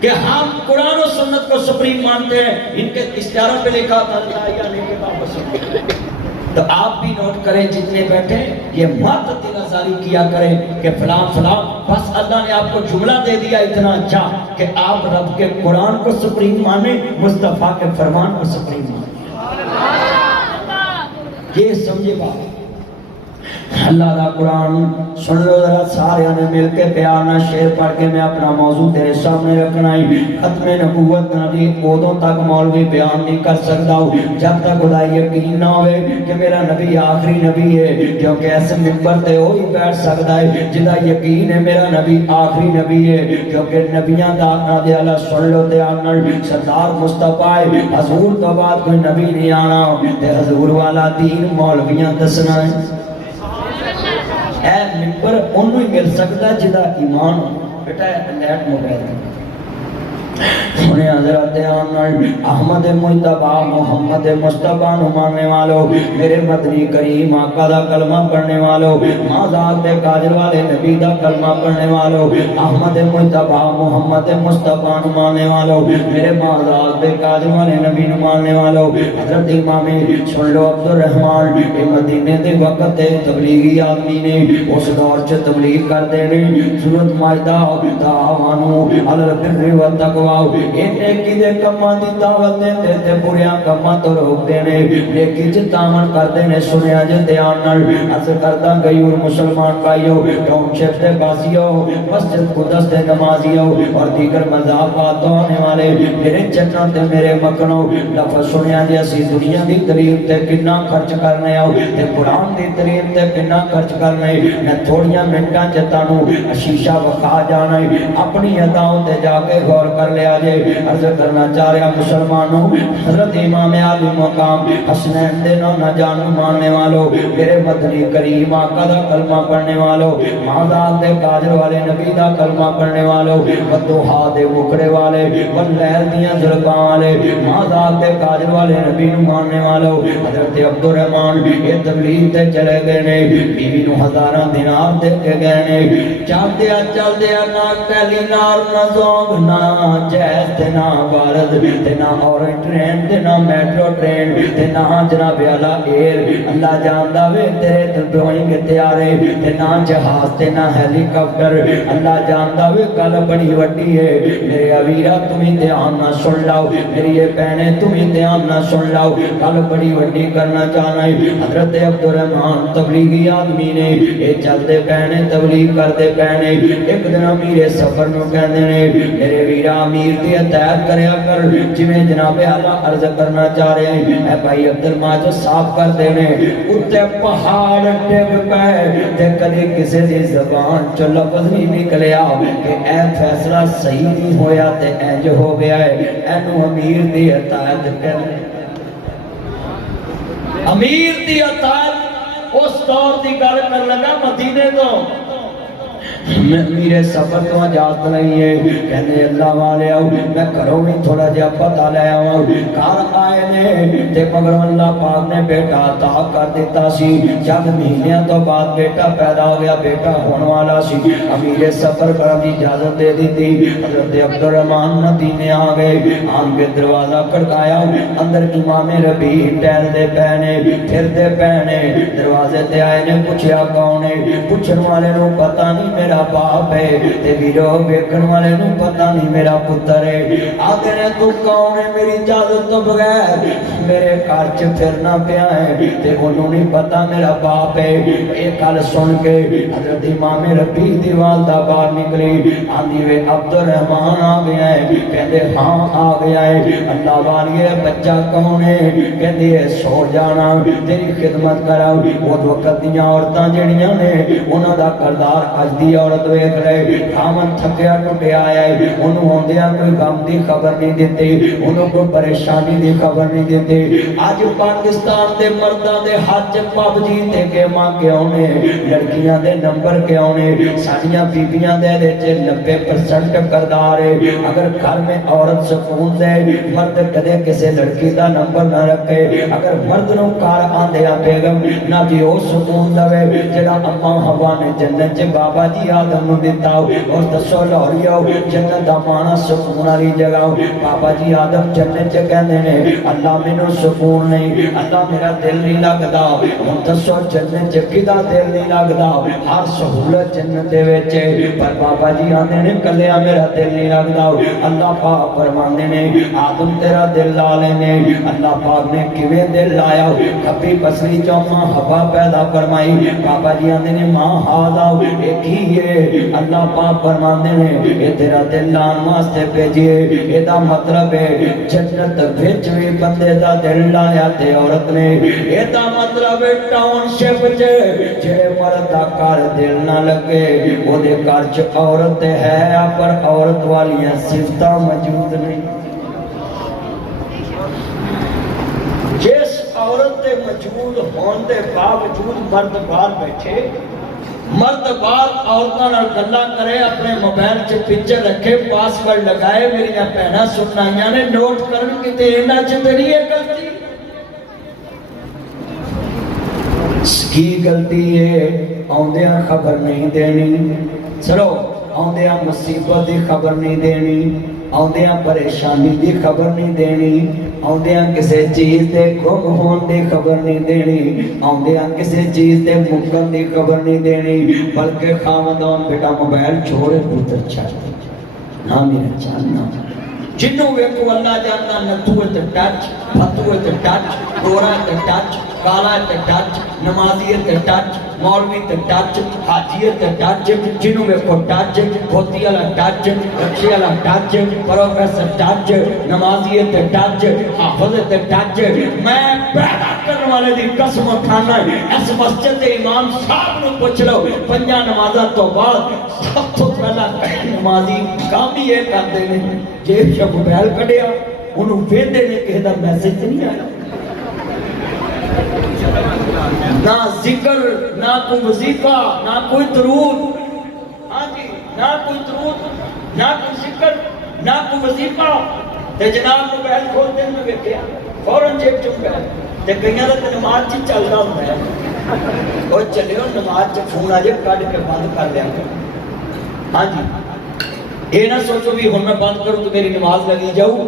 کہ ہم قرآن و سنت کو سپریم مانتے ہیں۔ ان کے اشتہاروں پہ لکھا تھا اللہ یا نہیں کے واپس۔ تو آپ بھی نوٹ کریں جتنے بیٹھے، یہ مت دلازاری کیا کریں کہ فلان فلان، بس اللہ نے آپ کو جملہ دے دیا اتنا اچھا کہ آپ رب کے قرآن کو سپریم مانیں، مصطفیٰ کے فرمان کو سپریم مانیں۔ یہ سمجھے بات۔ اللہ دا قرآن سن لو ذرا سارے نے مل کے پیارنا شعر پڑھ کے میں اپنا موضوع تیرے سامنے رکھنا ہی۔ ختم نبوت نبی اودوں تک مولوی بیان نہیں کر سکتا ہوں جب تک خدا یقین نہ ہوئے کہ میرا نبی آخری نبی ہے، کیونکہ ایسے منبر تے وہی بیٹھ سکتا ہے جدا یقین ہے میرا نبی آخری نبی ہے، کیونکہ نبیاں دا نادے اللہ سن لو تے آنر سردار مصطفیٰ ہے، حضور تو بعد کوئی نبی نہیں آنا تے حضور والا دین مولویاں دسنا ہے۔ اے ممبر انہوں ہی مل سکتا ہے جدا ایمان ہو۔ بیٹا ہے لیٹ موبائل سنے حضرت احمد مجتبی محمد مصطفیٰ نو ماننے والو، میرے مدنی کریم آقا دا کلمہ پڑھنے والو، مازاد دے کاجر والے نبی دا کلمہ پڑھنے والو، احمد مجتبی محمد مصطفیٰ نو ماننے والو، میرے مازاد دے کاجر والے نبی نو ماننے والو، حضرت امام سن لو عبد الرحمن اے مدینے دے وقت دے تبلیغی آدمی نے، اس دور چ تبلیغ کردے نے، سورۃ مائدہ تعاونوا علی البر والتقوی، نیکی دے کماں دی دعوت دیندے تے بریاں کماں تو روکدے نے، نیکی چ تعاون کردے نے۔ سنیا جے دھیان نال عرض کردا غیور مسلمان بھائیو، ٹاؤن شپ دے باسیو، مسجد قدس دے نمازیو اور دیگر مذاہبات تو آنے والے میرے جنت تے میرے مکنو، لفظ سنیا جے اسی دنیا دی تعلیم تے کتنا خرچ کرنے آؤ تے قرآن دی تعلیم تے کتنا خرچ کرنے، میں تھوڑیاں منٹاں چ تانوں شیشہ وکھا جانا ہے، اپنی اداؤں تے جا کے غور کر لیا جے۔ عرض کرنا چاہ رہا مسلمانوں، حضرت امام عالی مقام حسنین دے نہ جان ماننے والو، میرے مدنی کریم آقا دا کلمہ پڑھنے والو، مازاد دے کاجر والے نبی دا کلمہ پڑھنے والو، ودوحا دے مکڑے والے، واللیل دیاں زلفاں والے، مازاد دے کاجر والے نبی نو ماننے والو، حضرت عبد الرحمن یہ تبلیغ تے چلے گئے نے، بیوی نو ہزاراں دینار دے کے گئے نے، چل دیا نہ پہلی نار نہ زونگ نہ جیز تے نہ بارد تے نہ اورنج ٹرین تے نہ میٹرو ٹرین تے نہ جناب اعلی ایئر، اللہ جاندا وے تیرے ڈرائنگ تیارے تے نہ جہاز تے نہ ہیلی کاپٹر، اللہ جاندا وے کل بڑی وڈی ہے، میرے اویرا تمہیں دھیان نہ سن لاؤ، میری یہ بہنیں تمہیں دھیان نہ سن لاؤ، کل بڑی وڈی کرنا چاہنا ہے۔ حضرت عبد الرحمن تبلیغی آدمی نے یہ چلتے پہنے تبلیغ کرتے پہنے، ایک دن امیر سفر نو کہندے نے میرے ویرا امیر دی ہدایت کریا کر، جویں جناب اعلیٰ عرض کرنا چاہ رہے ہیں، اے بھائی عبد الماجد صاف کر دینے، اتے پہاڑ ڈگ پے تے کدی کسی دی زبان چو لفظ نہیں نکلیا کہ اے فیصلہ صحیح نہیں ہویا تے انج ہو گیا ہے، اینو امیر دی ہدایت کہندے۔ امیر دی ہدایت اس دور دی گل کر لگا مدینے تو، میرے سفر تو اجازت نہیں ہے، کہنے اللہ والے آؤ میں کروں بھی تھوڑا جا پتہ لے آؤں، کار آئے نے تے مگر اللہ پاک نے بیٹا عطا کر دیتا سی، چند مہینیاں تو بعد بیٹا پیدا ہو گیا، بیٹا ہونے والا سی، امیر سفر کرنے کی اجازت دے دی تھی۔ حضرت عبد الرحمن مدینے آ گئے، آن کے دروازہ کھڑکایا، اندر امام ربیع ٹہل دے پہنے پھر دے پہنے، دروازے تے آئے نے پوچھیا کون ہے، پوچھن والے نو پتہ نہیں میرا باپ ہے، تے ویرو ویکھن والے نو پتہ نہیں میرا پتر ہے، آتے نے تو کون ہے میری اجازت تو بغیر میرے گھر چ پھرنا پیا ہے، تے انہوں نہیں پتہ میرا باپ ہے۔ ایک گل سن کے حضرت امام ربیع دی والدہ باہر نکلی، آندی وے عبد الرحمن آ گیا ہے، کہندے ہاں آ گیا ہے، اللہ والیے بچہ کون ہے، کہندے سو جانا تیری خدمت کراؤ۔ وہ وقت دیاں عورتاں جڑیاں نے انہاں دا کردار اج دی عورت ویکھ رہے، خامن تھکیا ٹٹیا آیا ہے، انہوں ہوندیاں کوئی غم دی خبر نہیں دیتے، انہوں کوئی پریشانی دی خبر نہیں دیتے۔ آج پاکستان دے مرداں دے ہاتھ پب جی تے گیماں کیوں نے، لڑکیاں دے نمبر کیوں نے، ساڈیاں بیبیاں دے 90% کردار ہے۔ اگر گھر میں عورت سکون دے، مرد کدے کسے لڑکی دا نمبر نہ رکھے، اگر مرد نو کار آندیا بیگم نہ جی او سکون دے جڑا اماں ہوا نے جنت چ بابا جی آدم نو دیتا اور دسو لاہوریو جنت دا مانا سکون والی جگہ، بابا جی آدم جنت چ کہندے نے اللہ مینوں سکون نہیں، اللہ میرا دل نہیں لگدا، ہن دسو جنت چ کدا دل نہیں لگدا، ہر سہولت جنت دے وچ، پر بابا جی آندے نے کلیا میرا دل نہیں لگدا۔ اللہ پاک فرماندے نے آدم تیرا دل لا لینے، اللہ پاک نے کیویں دل لایا، کبھی پسلی چوں ماں ہوا پیدا فرمائی، بابا جی آندے نے ماں ہادا ایک ہی ہے، اللہ پاک فرماندے نے اے تیرا دل لان واسطے بھیجیے، اے دا مطلب ہے جنت وچ وی بندے دا دل لایا تے عورت نے، اے دا مطلب ہے ٹاؤن شپ چ جڑے مرد دا گھر دل نہ لگے او دے گھر چ عورت ہے پر عورت والیاں صفتاں موجود نہیں۔ جس عورت دے موجود ہون دے باوجود مرد باہر بیٹھے مرد بار عورتوں نال گلاں کرے اپنے موبائل چ پکچر رکھے پاسورڈ لگائے میری بہناں سنائیاں نے نوٹ کرن کتے انہاں چ تے نہیں ہے غلطی کی غلطی ہے آندیاں خبر نہیں دینی چلو آندیاں مصیبت دی خبر نہیں دینی آندیاں پریشانی دی خبر نہیں دینی آندیاں کسی چیز دے گم ہون دی خبر نہیں دینی آندیاں کسی چیز دے مکن دی خبر نہیں دینی بلکہ خاوندان بیٹا موبائل چھوڑے پتر چھڑ نہ میرا جاننا جنوں ویکھو اللہ جاننا نتھوے تے ٹچ پھتوے تے ٹچ گورا تے ٹچ کالا تے ٹچ نمازی تے ٹچ مولوی تے ٹچ حاجی تے ٹچ جنوں ویکھو ٹچ کھوتی والا ٹچ رکشے والا ٹچ پروفیسر ٹچ نمازی تے ٹچ حافظ تے ٹچ میں پیدا کرنے والے دی قسم کھانا اس مسجد دے امام صاحب نو پوچھ لو پنجاں نمازاں تو بعد سب تو پہلا نمازی کام ہی یہ کرتے ہیں جیب سے موبائل کڈیا انہوں ویندے نے کہے دا میسج نہیں آیا نہ ذکر نہ کوئی وظیفہ نہ کوئی درود ہاں جی نہ کوئی درود نہ کوئی ذکر نہ کوئی وظیفہ تے جناب موبائل کھولتے میں ویکھیا فوراً جیب چ موبائل تے کئیاں دا نماز چ چلدا ہوندا ہے او چلیو نماز چ فون آ جائے کڈ کے بند کر لیا ہاں جی یہ نہ سوچو بھی ہن میں بند کروں تو میری نماز لگی جاؤ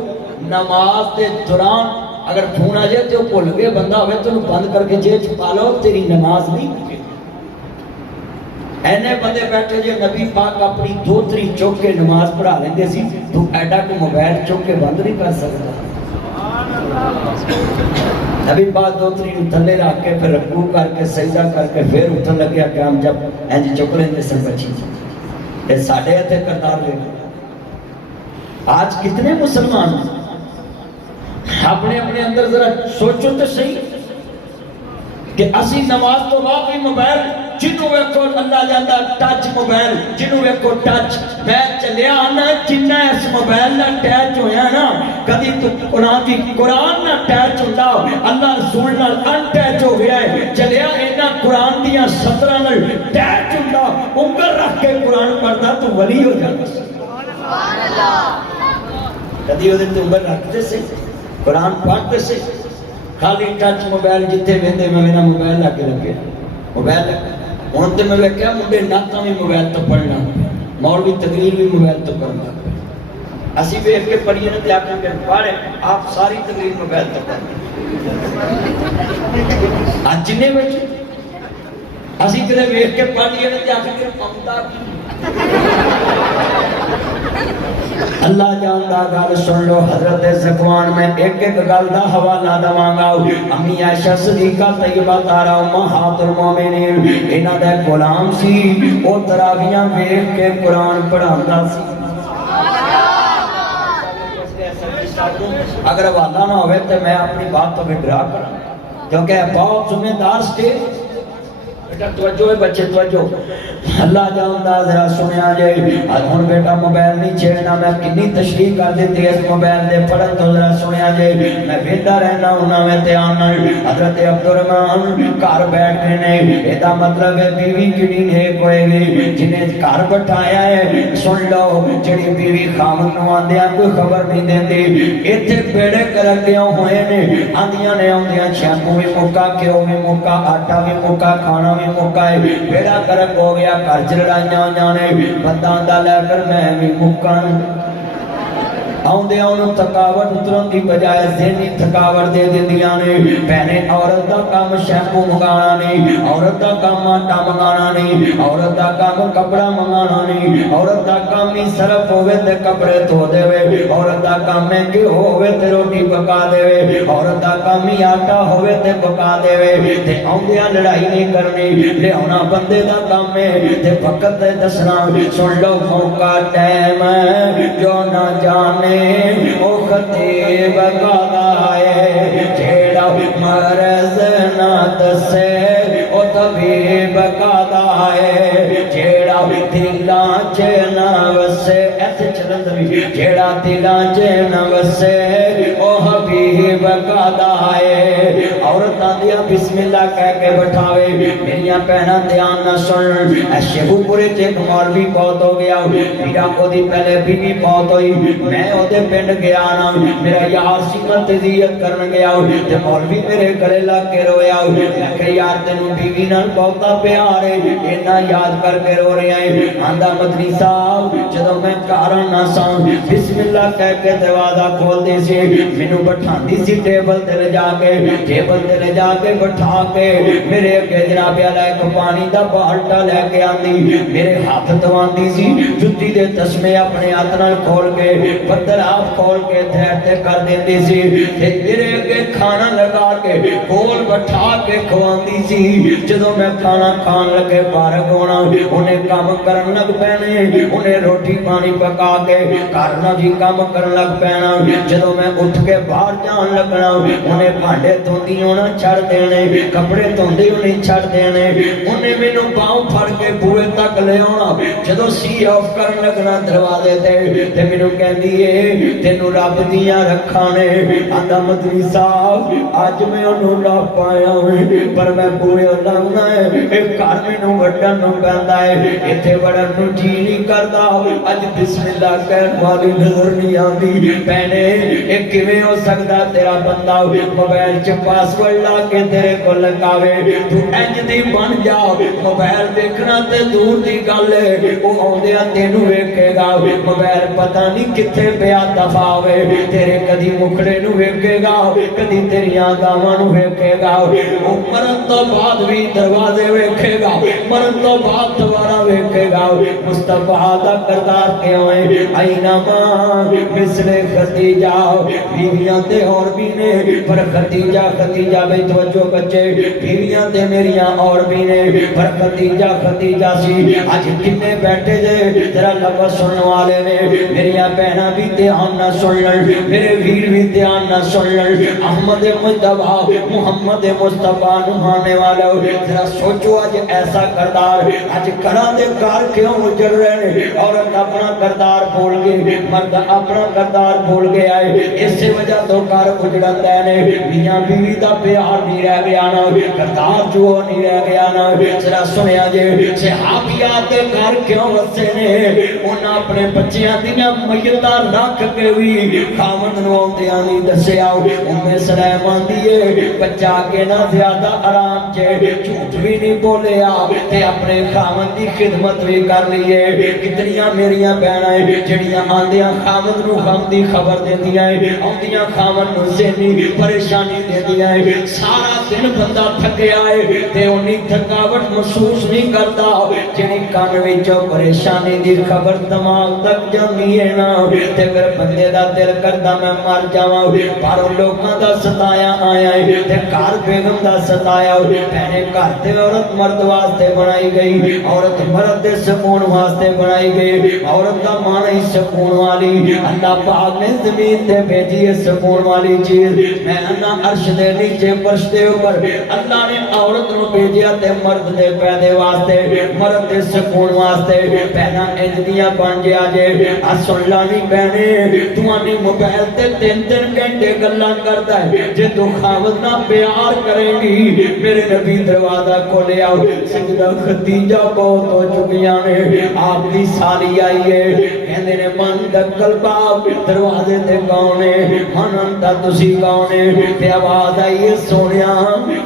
نماز دے دوران اگر فون آ جائے تو بھول گئے بندہ ہوئے تو بند کر کے جیب چھپا لو تیری نماز نہیں ہوگی اینے بندے بیٹھے جو نبی پاک اپنی دوتری چوک کے نماز پڑھا لیندے سی تو ایڈا کو موبائل چوک کے بند نہیں کر سکتا نبی پاک دوتری تھلے رکھ کے پھر رکوع کر کے سجدہ کر کے پھر اٹھن لگیا کہ ہم جب اینج چک لیندے سن بچی یہ ساڑھے ہتھے کردار لے آج کتنے مسلمان اپنے اپنے اندر ذرا سوچو تو صحیح کہ اسی نماز تو واقعی موبائل جنوں ویکھو اللہ جاندا ٹچ موبائل جنوں ویکھو ٹچ میں چلیا آنا جنہ اس موبائل نہ ٹچ ہویا نا کدی تو قرآن نہ ٹچ ہوندا اللہ رسول نال ان ٹچ ہو گیا ہے چلیا اینا قرآن دیاں سطراں نال ٹچ ہوندا انگل رکھ کے قرآن پڑھدا تو ولی ہو جاتا سبحان اللہ کدی اودے تے انگل رکھتے سے قرآن پڑھتے سے خالی ٹچ موبائل جتے ویندے میں میرا موبائل لگے لگے موبائل ہوں تو میں کیا منڈے نعتاں بھی موبائل تو پڑھنا مولوی تقریر بھی موبائل تو کرنا اسی ویکھ کے پڑھیے نا تے آپ نے پڑھے آپ ساری تقریر موبائل تو کرنا اج جنے بیٹھے اسی کدے ویکھ کے پڑھیے نا تے آپ نے پمتا اللہ جاندا گل سن لو حضرت زکوان میں ایک ایک گل دا حوالہ دواں گا امی عائشہ صدیقہ طیبہ طاہرہ امہات المومنین انہاں دا غلام سی او تراویحاں ویکھ کے قرآن پڑھاندا سی اگر حوالہ نہ ہوئے تو میں اپنی بات تو ڈرا کراں کیونکہ بہت ذمہ دار سٹیج بیٹا توجہ ہے بچے توجہ اللہ جاندا ذرا سنیا جائے ہن بیٹا موبائل نہیں چھیڑنا میں کتنی تشریح کر دیتی اس موبائل دے پڑھن تو ذرا سنیا جائے میں ویندا رہنا ہوں میں تے آنا حضرت عبدالرحمن گھر بیٹھ کے نے ایدا مطلب ہے بیوی کڑی نیک ہوئے گی جنہیں گھر بٹھایا ہے سن لو جڑی بیوی خامن نو آندیاں کوئی خبر نہیں دیندی ایتھے بیڑے کرکیاں ہوئے نے آندیاں نے آندیاں شیمپو بھی مکا گھیو بھی مکا آٹا بھی مکا کھانا بھی مکا ہے بیڑا کرک ہو گیا گھر چ لڑائیاں جانے بندہ آندا لے کر میں بھی مکاں آندے انہوں تھکاوٹ اترن دی بجائے ذہنی تھکاوٹ دے دیندیاں نے پہنے عورت دا کام شیمپو منگانا نہیں عورت دا کام آٹا منگانا نہیں عورت دا کام کپڑا منگانا نہیں عورت دا کام ہی صرف ہوئے تے کپڑے دھو دے وے عورت دا کام ہے کہ ہوئے تے روٹی پکا دے وے عورت دا کام ہی آٹا ہوئے تے پکا دے وے تے آندیاں لڑائی نہیں کرنی لے ہونا بندے دا کام ہے تے وقت تے دسنا سن لو موقع ٹائم جو نہ جانے او خطیب گادائے جیڑا مرض نہ دسے او طبیب گادائے جیڑا دلاں چ نہ وسے ایتھے چلن دی جیڑا دلاں چ نہ وسے او حبیب گادائے عورت عورتاں دیاں بسم اللہ کہہ کے بٹھاوے میریاں بہناں دھیان نہ سن اے شیخو پورے تے ایک مولوی بہت ہو گیا میرا او دی پہلے بیوی بہت ہوئی میں او دے پنڈ گیا نا میرا یار سی میں تزیت کرن گیا تے مولوی میرے گلے لگ کے رویا میں کہ یار تینوں بیوی نال بہتا پیار ہے اتنا یاد کر کے رو رہے ہیں آندا مدنی صاحب جدوں میں کاراں نہ ساں بسم اللہ کہہ کے دروازہ کھول دے سی مینوں بٹھاندی سی ٹیبل تے لے جا کے بٹھا کے میرے اگے جناب علی ایک پانی دا بالٹا لے کے آندی میرے ہاتھ دواندی سی جُتی دے تسمے اپنے ہاتھ نال کھول کے بدل آپ کھول کے تھے کر دیندی سی تے میرے اگے کھانا لگا کے کول بٹھا کے کھواندی سی جدوں میں کھانا کھان لگے فارغ ہونا انہیں کام کرن لگ پینے انہیں روٹی پانی پکا کے کرنا جی کام کرن لگ پینا جدوں میں اٹھ کے باہر جان لگنا انہیں بھانڈے دھوندی ہونا چھڑ دینے کپڑے دھوندی ہونی چھڑ دینے انہیں مینوں باہوں پھڑ کے بوئے تک لے آنا جدوں سی آف کرن لگنا دروازے تے مینوں کہندی اے تینوں رب دیاں رکھاں نے آندا مدنی صاحب اج میں انہوں لا پایا ہوں پر میں بوئے لاؤنا ہے اے گھر مینوں وڈن نوں پیندا ہے ایتھے وڑن نوں جی نہیں کردا اج بسم اللہ کہن والی نظر نہیں آندی پہنے اے کیویں ہو سکدا تیرا بندہ موبائل چ پاسورڈ لا کے تیرے کو لگاوے تو انج دی بن جا موبائل دیکھنا تے دور دی گل ہے او اوندیاں تینوں ویکھے گا موبائل پتہ نہیں کتھے پیا دفا ہوے تیرے کدی مکھڑے نوں ویکھے گا کدی تیریاں گاواں نوں ویکھے گا او مرن تو بعد بھی دروازے ویکھے گا مرن تو بعد دوبارہ ویکھے گا مصطفیٰ دا کردار کیوں ہے آئینہ ماں مثل خدیجہ بیویاں تے اور بھی نے پر خدیجہ بے توجہ بچے بیویاں تے میریاں اور بھی نے پر خدیجہ سی آج کنے بیٹھے جے تیرا لفظ سننے والے نے میریاں بہناں بھی دھیان نہ سن لن میرے ویر بھی دھیان نہ سن لن احمد مجتبی محمد مصطفیٰ نمانے والا ذرا سوچو آج ایسا کردار آج کراں دے گھر کیوں اجڑ رہے ہیں عورت اپنا کردار بھول گئے مرد اپنا کردار بھول گیا ہے اسی وجہ تو گھر اجڑن دے نے میاں بیوی دا پیار نہیں رہ گیا نا کردار جو نہیں رہ گیا نا ذرا سنیا جے صحابیات گھر کیوں وسے نے انہاں اپنے بچیاں دیاں میتاں رکھ کے بھی خاوند نوں اوندیاں نہیں دسیا ام سلیمان دیے بچہ کے نہ زیادہ آرام چے جھوٹ بھی نہیں بولیا تے اپنے خاوند دی خدمت بھی کر لیے کتنیاں میریاں بہناں جڑیاں آندیاں خاوند نوں غم دی خبر دیندیاں اوندیاں خاوند نوں ذہنی پریشانی دیندیاں سارا دن بندہ تھکیا ہے تے اونی تھکاوٹ محسوس نہیں کرتا جڑی کان وچوں پریشانی دی خبر دماغ تک جاندی ہے نا تے پھر بندے دا دل کردا میں مر جاواں پر لوکاں دا ستایا آیا ہے تے گھر بیگم دا ستایا پہنے گھر تے عورت مرد واسطے بنائی گئی عورت مرد دے سکون واسطے بنائی گئی عورت دا معنی سکون والی اللہ پاک نے زمین تے بھیجی ہے سکون والی چیز میں اللہ عرش دے نیچے فرش دے اوپر اللہ نے عورت نو بھیجیا تے مرد دے پیدے واسطے مرد دے سکون واسطے پہنا انجدیاں بن گیا جے سن لانی بہنے تو آنی موبائل تے 3 گھنٹے گلاں کردا ہے جے تو خاوند نہ پیار کریں گی میرے نبی دروازہ کھولے آؤ سجدہ خدیجہ بہت ہو چکیاں نے آپ دی سالی آئی ہے کہندے نے من دکل باپ دروازے تے کون ہے منتا تسی کون ہے تے آواز آئی ہے سونیا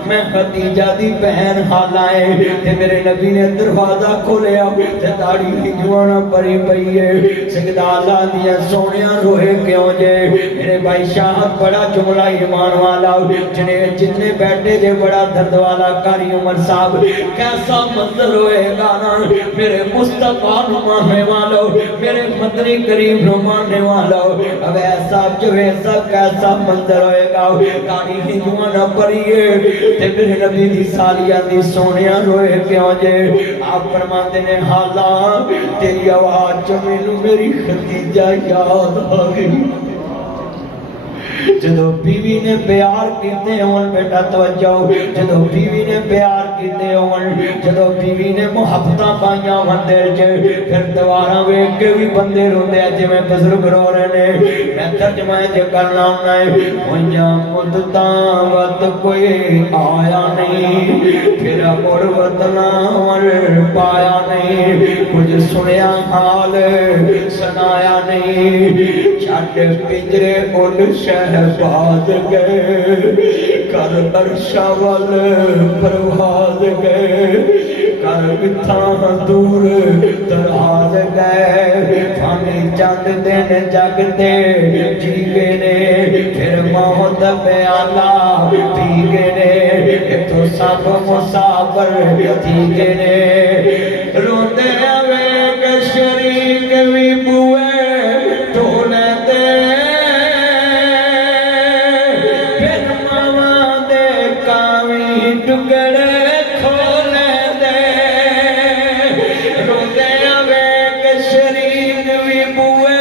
میں خدیجہ دی بہن حالا ہے تے میرے نبی نے دروازہ کھولیا تے داڑھی دی جوانا پری پئی ہے سجدہ اللہ دیا سونیا روئے کیوں جے میرے بھائی شاہد بڑا جملہ ایمان والا جتنے بیٹھے جے بڑا درد والا کاری عمر صاحب کیسا منظر ہوئے گا نا میرے مصطفیٰ نمانے والو میرے مدنی کریم نمانے والو اب ایسا جو ایسا کیسا منظر ہوئے گا کاری ہی جوانا پریے تے میرے نبی دی سالیہ دی سونیا روئے کیوں جے آپ فرماتے نے حالا تیری آواز جو میری خدیجہ یاد آ گئی جدو بیوی نے پیار کیتے ہون بیٹا توجہ جدو بیوی نے پیار کیتے ہون جدو بیوی نے محبتاں پائیاں ہون دل چ پھر دوبارہ ویکھ کے بھی بندے روندے ہیں جویں بزرگ رو رہے نے میں ترجمہ جو کرنا ہے ہویاں مدتاں ود کوئی آیا نہیں پھر مڑ وطنا ور پایا نہیں کچھ سنیا حال سنایا نہیں چھٹ پنجرے ان شہباز گئے کر عرشا وال پرواز گئے کر بتھاں دور دراز گئے فانی چند دن جگتے جی گئے نے پھر موت پیالہ پی گئے نے تو سب مسافر تھی گئے نے روندے ہوئے کہ شریک بھی بوئے ٹولے دے پھر ماما دے کاوی ٹکڑے کھولے دے روندے ہوئے کہ شریک بھی بوئے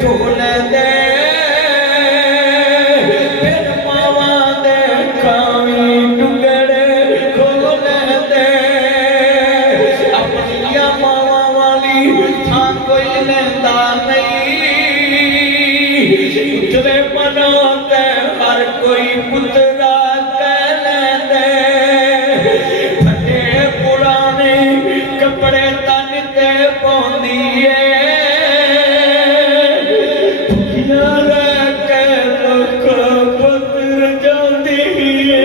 ٹولے دے پھر ماما دے کاوی ٹکڑے کھولے دے اپنی ماما والی تھا کوئی لیندہ نہیں اتنے مناتے ہر کوئی پترا کہنے دے پھٹے پرانے کپڑے تنتے پوندیے بھکیاں رہ کے لوگ پتر جاندیے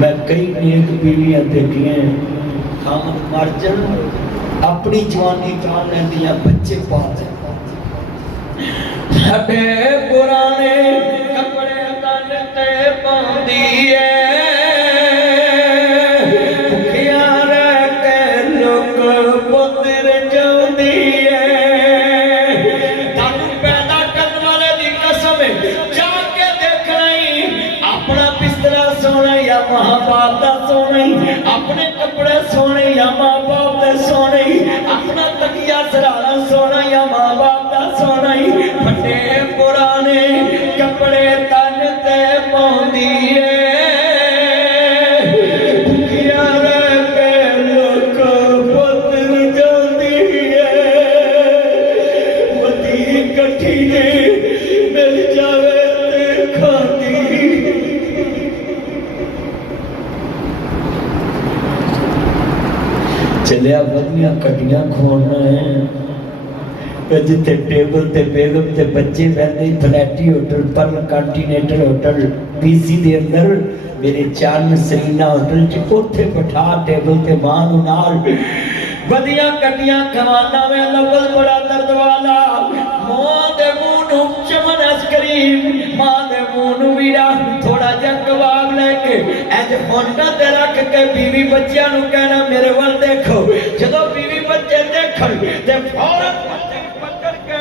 میں کئی نیک بیویاں دیکھی ہیں ہم مر جان اپنی جوانی تران لیندیاں بچے پاتے ہٹے پرانے کپڑے تنتے پاندیے بھکیاں رہ کے لوگ پتر جاندیے تانوں پیدا کرن والے دی قسم جا کے دیکھنا ہی اپنا بسترا سونا یا ماں باپ دا سونا اپنے کپڑے سونے یا ماں باپ دے سونے اپنا تکیا سرارا سونا یا ماں باپ دا سونا پھٹے پرانے کپڑے تن تے پوندیے بھکیاں رہ کے لوگ پتر جاندیے ودی کٹھی نے مل جاوے تے کھاندی چلیا ودیاں کٹیاں کھولنا ہے جتے ٹیبل تے بیگم تے بچے بیندے فلیٹی ہوٹل پرل کانٹینیٹل ہوٹل پی سی دے اندر میرے چان سرینا ہوٹل چکوتھے بٹھا ٹیبل تے ماں نال ودیاں کٹیاں کھوانا میں لفظ بڑا درد والا ماں دے مونو چمن اس کریم ماں دے مونو ویرا تھوڑا جا کباب لے کے ایج ہونڈا تے رکھ کے بیوی بچیاں نو کہنا میرے وال دیکھو جدو بیوی بچے دیکھن تے فوراً پکڑ کے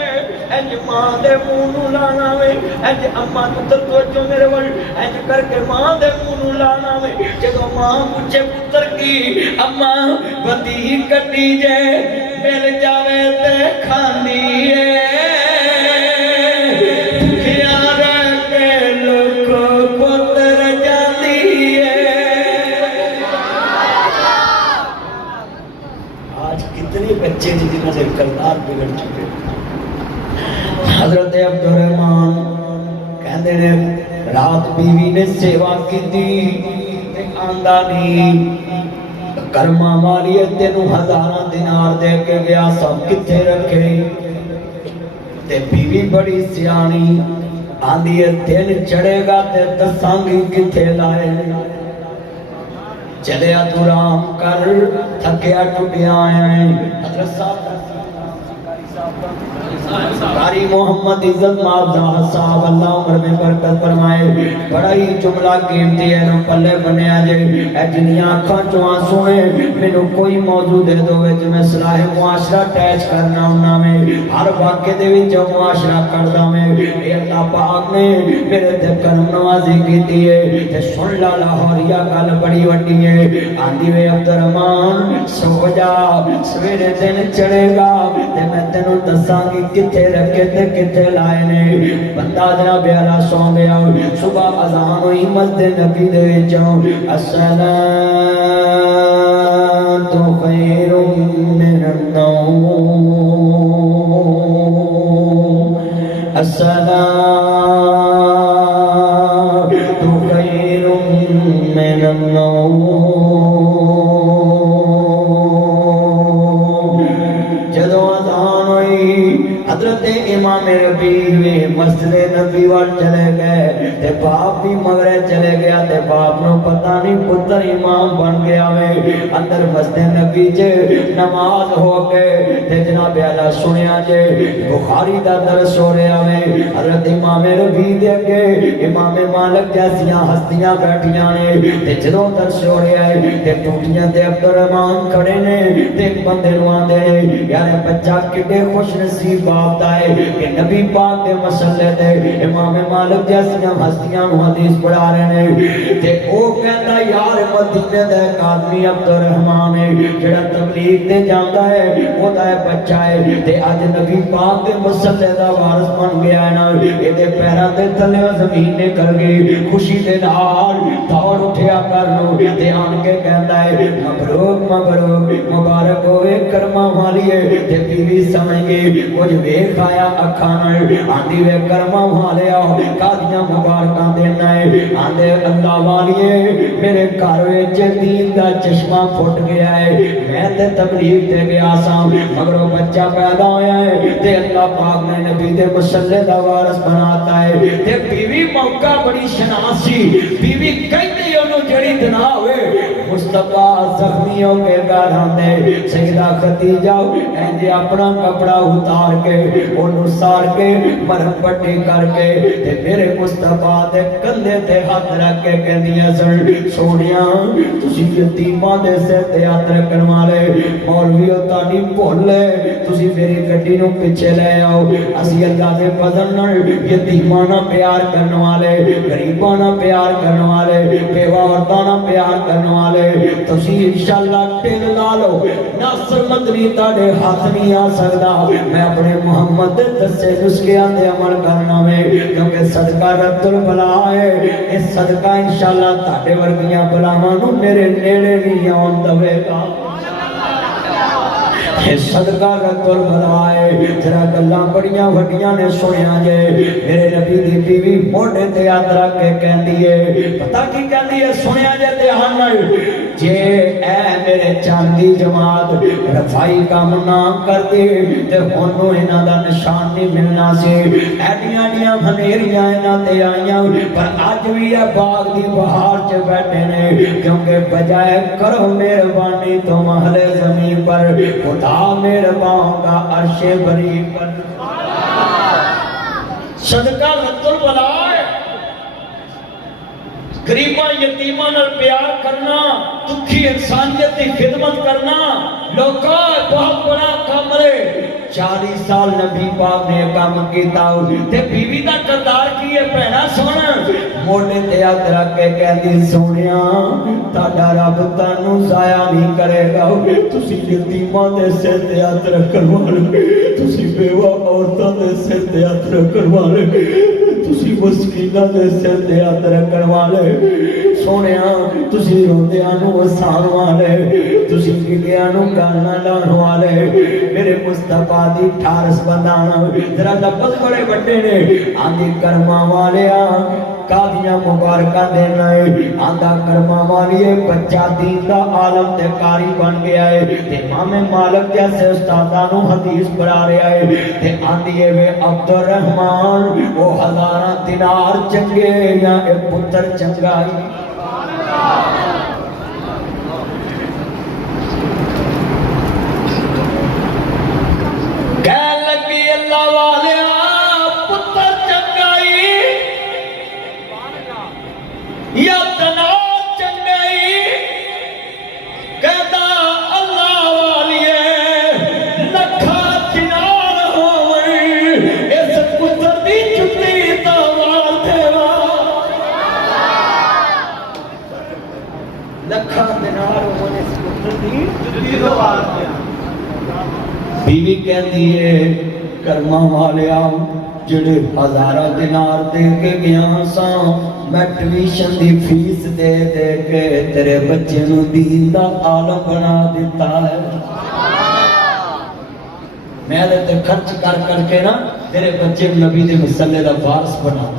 ایج ماں دے مونو لانا وے ایج اماں نو توجہ میرے وال ایج کر کے ماں دے مونو لانا وے جدو ماں پوچھے پتر کی اماں ودی کٹی جے مل جاوے تے کھاندی ہے بچے جنہوں سے کردار بگڑ چکے حضرت عبدالرحمن کہندے نے رات بیوی نے سیوا کی تھی آندہ نہیں کرما والی تینوں 1000 دینار دے کے گیا سب کتھے رکھے تے بیوی بڑی سیانی آندھی دن چڑھے گا تے دسانگی کتھے لائے چلے ادھورام کر تھکیا ٹوٹیا آیا ہے حضرت قاری محمد عزت مابدہ صاحب اللہ عمر میں برکت فرمائے بڑا ہی جملہ قیمتی ہے نو پلے بنے آجے اے جنیاں آنکھاں چوان سوئے میں نو کوئی موضوع دے دو ہے جو میں صلاح معاشرہ ٹیچ کرنا ہوں میں ہر واقعے دے بھی جو معاشرہ کردہ میں اے اللہ پاک نے میرے دے کرم نوازی کی دیئے تے سن لا لاہوریا گل بڑی وڈی ہے آندھی وے عبدالرحمن سو جا سویرے دن چڑھے گا تے میں تینوں دساں گی کتھے رکھے تے کتھے لائے نے بندہ جناب اعلیٰ سو گیا صبح اذان ہوئی مسجد نبی دے وچوں الصلاۃ خیر من النوم الصلاۃ خیر من النوم حضرت امام ربیع مسجد نبی وال چلے گئے تے باپ بھی مغرے چلے گیا تے باپ نو پتہ نہیں پتر امام بن گیا وے اندر مسجد نبی چ نماز ہو گئے تے جناب اعلیٰ سنیا جے بخاری دا درس ہو رہا وے حضرت امام ربیع دے اگے امام مالک جیسیاں ہستیاں بیٹھیاں نے تے جدوں درس ہو رہا ہے تے ٹوٹیاں تے عبدالرحمان کھڑے نے تے ایک بندے نو آندے یار بچہ کڈے خوش نصیب باپ دا ہے کہ نبی پاک دے مسئلے تے امام مالک جیسیاں ہستیاں حدیث پڑھا رہے ہیں تے او کہندا یار مدینے دا ایک آدمی عبدالرحمان ہے جڑا تبلیغ تے جاندا ہے او دا بچہ ہے تے اج نبی پاک دے مسئلے دا وارث بن گیا ہے نا اے دے پیراں دے تھلے زمین نکل گئی خوشی دے نال دوڑ اٹھیا کر لو تے آن کے کہندا ہے مبروک مبروک مبارک ہوئے کرما والی ہے تے بیوی سمجھ گئی کچھ ویکھ آیا اکھاں نال آندی وے کرما والیا کادیاں مبارکاں دینا ہے آندے اللہ والیے میرے گھر وچ دین دا چشمہ پھٹ گیا ہے میں تے تبلیغ تے گیا ساں مگر وہ بچہ پیدا ہویا ہے تے اللہ پاک نے نبی دے مسلے دا وارث بناتا ہے تے بیوی موقع بڑی شناسی بیوی کہندی اونوں جڑی دنا ہوئے مصطفیٰ زخمیوں کے گھر آندے سیدہ خدیجہ اینجے اپنا کپڑا اتار کے انہوں سار کے مرم پٹی کر کے تے میرے مصطفیٰ دے کندھے تے ہاتھ رکھ کے کہندیاں سن سونیاں تسی یتیماں دے سر تے ہاتھ رکھن والے مولویوں تانی بھولے تسی میری گڈی نو پیچھے لے آؤ اسی اللہ دے فضل نال یتیماں نال پیار کرن والے غریباں نال پیار کرن والے بیوہ عورتاں نال پیار کرن والے تسی انشاءاللہ ٹل لا لو ناصر مدنی تاڑے ہاتھ نہیں آ سکدا میں اپنے محمد دسے نسخیاں دے عمل کرنا میں کیونکہ صدقہ رد البلا ہے اس صدقہ انشاءاللہ تاڑے ورگیاں بلاواں نو میرے نیڑے نہیں آن دے گا صدقہ رد البلا ہے ذرا گلاں بڑیاں وڈیاں نے سنیا جے میرے نبی دی بیوی موڈے تے ہاتھ رکھ کے کہندی ہے پتہ کی کہندی ہے سنیا جے دھیان نال جے اے میرے چاندی جماعت رفائی کام نہ کر دے تے ہنوں انہاں دا نشان نہیں ملنا سی ایڈیاں ایڈیاں بھنیریاں انہاں تے آئیاں پر اج وی اے باغ دی بہار چ بیٹھے نے کیونکہ بجائے کرو مہربانی تم اہل زمین پر خدا مہربان کا عرش بری پر صدقہ رد البلا ہے غریباں یتیماں نال پیار کرنا دکھی انسانیت کی خدمت کرنا لوکا بہت بڑا کام ہے 40 سال نبی پاک نے کام کیتا تے بیوی دا کردار کی ہے بہنا سونا موڈے تے ہاتھ رکھ کے کہندی سونیا تہاڈا رب تانوں ضائع نہیں کرے گا تسی یتیماں دے سر تے ہاتھ رکھن والے تسی بیوہ عورتاں دے سر تے ہاتھ رکھن والے تسی مسکیناں دے سر تے ہاتھ رکھن والے سونیا تسی روندیاں نو ہسان والے تسی گلیاں نو گانا لان والے میرے مصطفیٰ دی ٹھارس بندانا ذرا لفظ بڑے بڑے نے آندھی کرما والیا کافیاں مبارکہ دینا ہے آندھا کرما والیے بچہ دین دا عالم تے کاری بن گیا ہے تے امام مالک جیسے استادانوں حدیث پڑھا رہا ہے تے آندھیے وے عبدالرحمان وہ ہزاراں دینار چنگے یا اے پتر چنگائی کہہ لگی اللہ والیا پتر چنگائی یا دینار چنگائی کہتا اللہ والیے لکھا دینار ہوئے اس پتر دی چٹی دوار دیوا لکھا دینار ہوئے اس پتر دی چٹی دوار دیوا بیوی کہتی ہے کرما والیا جڑے ہزاراں دینار دے کے گیا سا میں ٹیوشن دی فیس دے دے کے تیرے بچے نو دین دا عالم بنا دیتا ہے میں تے خرچ کر کے نا تیرے بچے نبی دے مصلی دا وارث بنا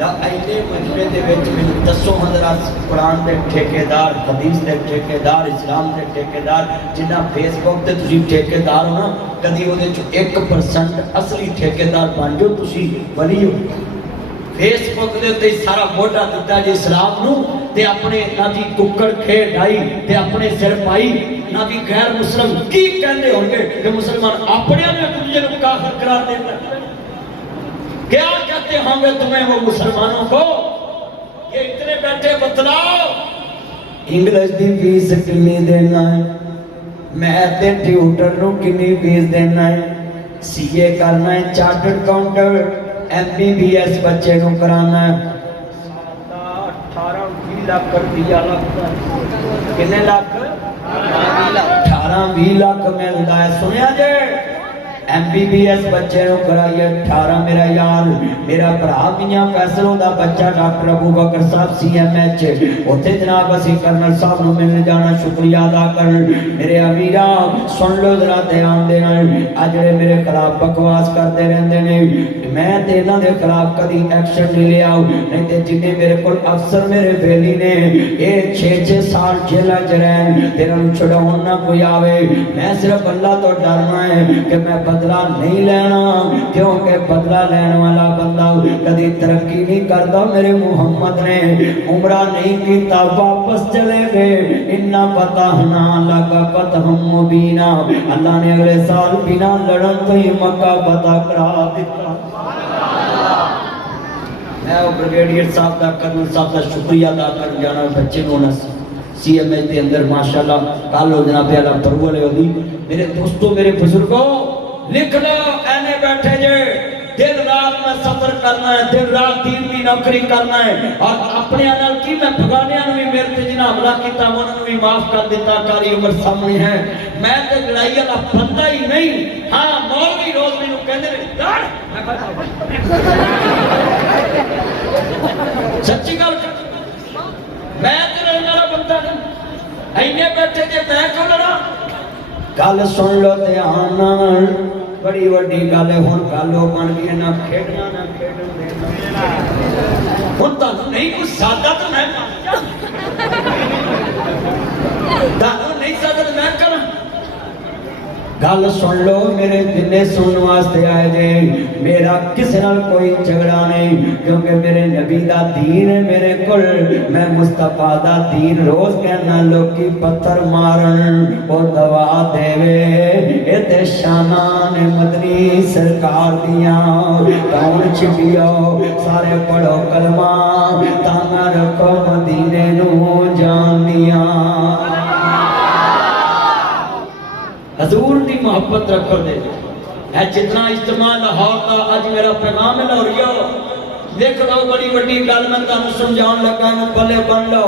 اینے مجمع دے وچ مینوں دسو حضرات قرآن دے ٹھیکیدار حدیث دے ٹھیکیدار اسلام دے ٹھیکیدار جنہ فیس بک تے تسی ٹھیکیدار ہو نا کدی اودے چ 1% اصلی ٹھیکیدار بن جو تسی ولی ہو فیس بک دے تے سارا موٹا دتا جی اسلام نو تے اپنے نہ دی ککڑ کھیڈ آئی تے اپنے سر پائی نہ بھی غیر مسلم کی کہندے ہوں گے کہ مسلمان اپنے نے ایک دوسرے کو کافر قرار دیتے کیا کہتے ہوں گے تمہیں وہ مسلمانوں کو یہ اتنے بیٹھے بتلاؤ انگلش دی فیس کنی دینا ہے میتھ دے ٹیوٹر نو کنی فیس دینا ہے سی اے کرنا ہے chartered accountant M B B S بچے نو کرانا ہے 18-20 لاکھ روپیہ لگتا ہے کنے لاکھ 18-20 لاکھ ملتا ہے سنیا جے ایم بی بی ایس بچے نو کرائیے 18 میرا یار میرا بھرا میاں فیصلوں دا بچہ ڈاکٹر ابو بکر صاحب سی ایم ایچ اوتھے جناب اسی کرنل صاحب نو ملنے جانا شکریہ ادا کرن میرے امیرا سن لو ذرا دھیان دینا اج جڑے میرے خلاف بکواس کرتے رہندے نے میں تے انہاں دے خلاف کبھی ایکشن نہیں لیا نہیں تے جنے میرے کول افسر میرے بیلی نے اے 6-6 سال جیل وچ رہن تے انہاں نوں چھڈاون نہ کوئی آوے میں صرف اللہ تو ڈرنا ہے کہ میں بدلہ نہیں لینا کیونکہ بدلہ لینے والا بندہ کدی ترقی نہیں کرتا میرے محمد نے عمرہ نہیں کیتا واپس چلے گئے انا فتحنا لک فتحا مبینا اللہ نے اگلے سال بنا لڑن تو ہی مکہ فتح کرا دیتا میں وہ بریگیڈیئر صاحب دا کرنل صاحب دا شکریہ ادا کر جانا بچے نو نس سی ایم ایچ دے اندر ماشاءاللہ کل ہو جناب اعلیٰ پرول ہوگی میرے دوستوں میرے بزرگوں لکھ لو اینے بیٹھے جے دن رات میں سفر کرنا ہے دن رات دین کی نوکری کرنا ہے اور اپنے انال کی میں بھگانیاں نوی میرے تے جنہ حملہ کیتا انہوں نوی معاف کر دیتا کاری عمر سامنے ہے میں تے لڑائی والا بندہ ہی نہیں ہاں مولوی روز مینوں کہندے نے لڑ سچی گل میں تے لڑن والا بندہ نہیں اینے بیٹھے جے میں کیوں لڑا گل سن لو دھیان نال بڑی وڈی گل ہے ہن گلو بن گئی نہ کھیڈنا نہ کھیڈن دینا ہن تانوں نہیں کچھ سادہ تو میں تانوں نہیں سادہ تو میں کراں گل سن لو میرے دل سنن واسطے آئے جے میرا کسی نال کوئی جھگڑا نہیں کیونکہ میرے نبی دا دین ہے میرے کول میں مصطفیٰ دا دین روز کہنا لوکی پتھر مارن او دوا دے اے تے شانان مدنی سرکار دیاں کون چھپیو سارے پڑھو کلمہ تانا رکھو مدینے نو جان دیاں حضور دی محبت رکھو دے اے جتنا اجتماع لاہور دا اج میرا پیغام ہے لاہوریو دیکھ لو بڑی بڑی گل میں تانوں سمجھاؤں لگا نو پلے بن لو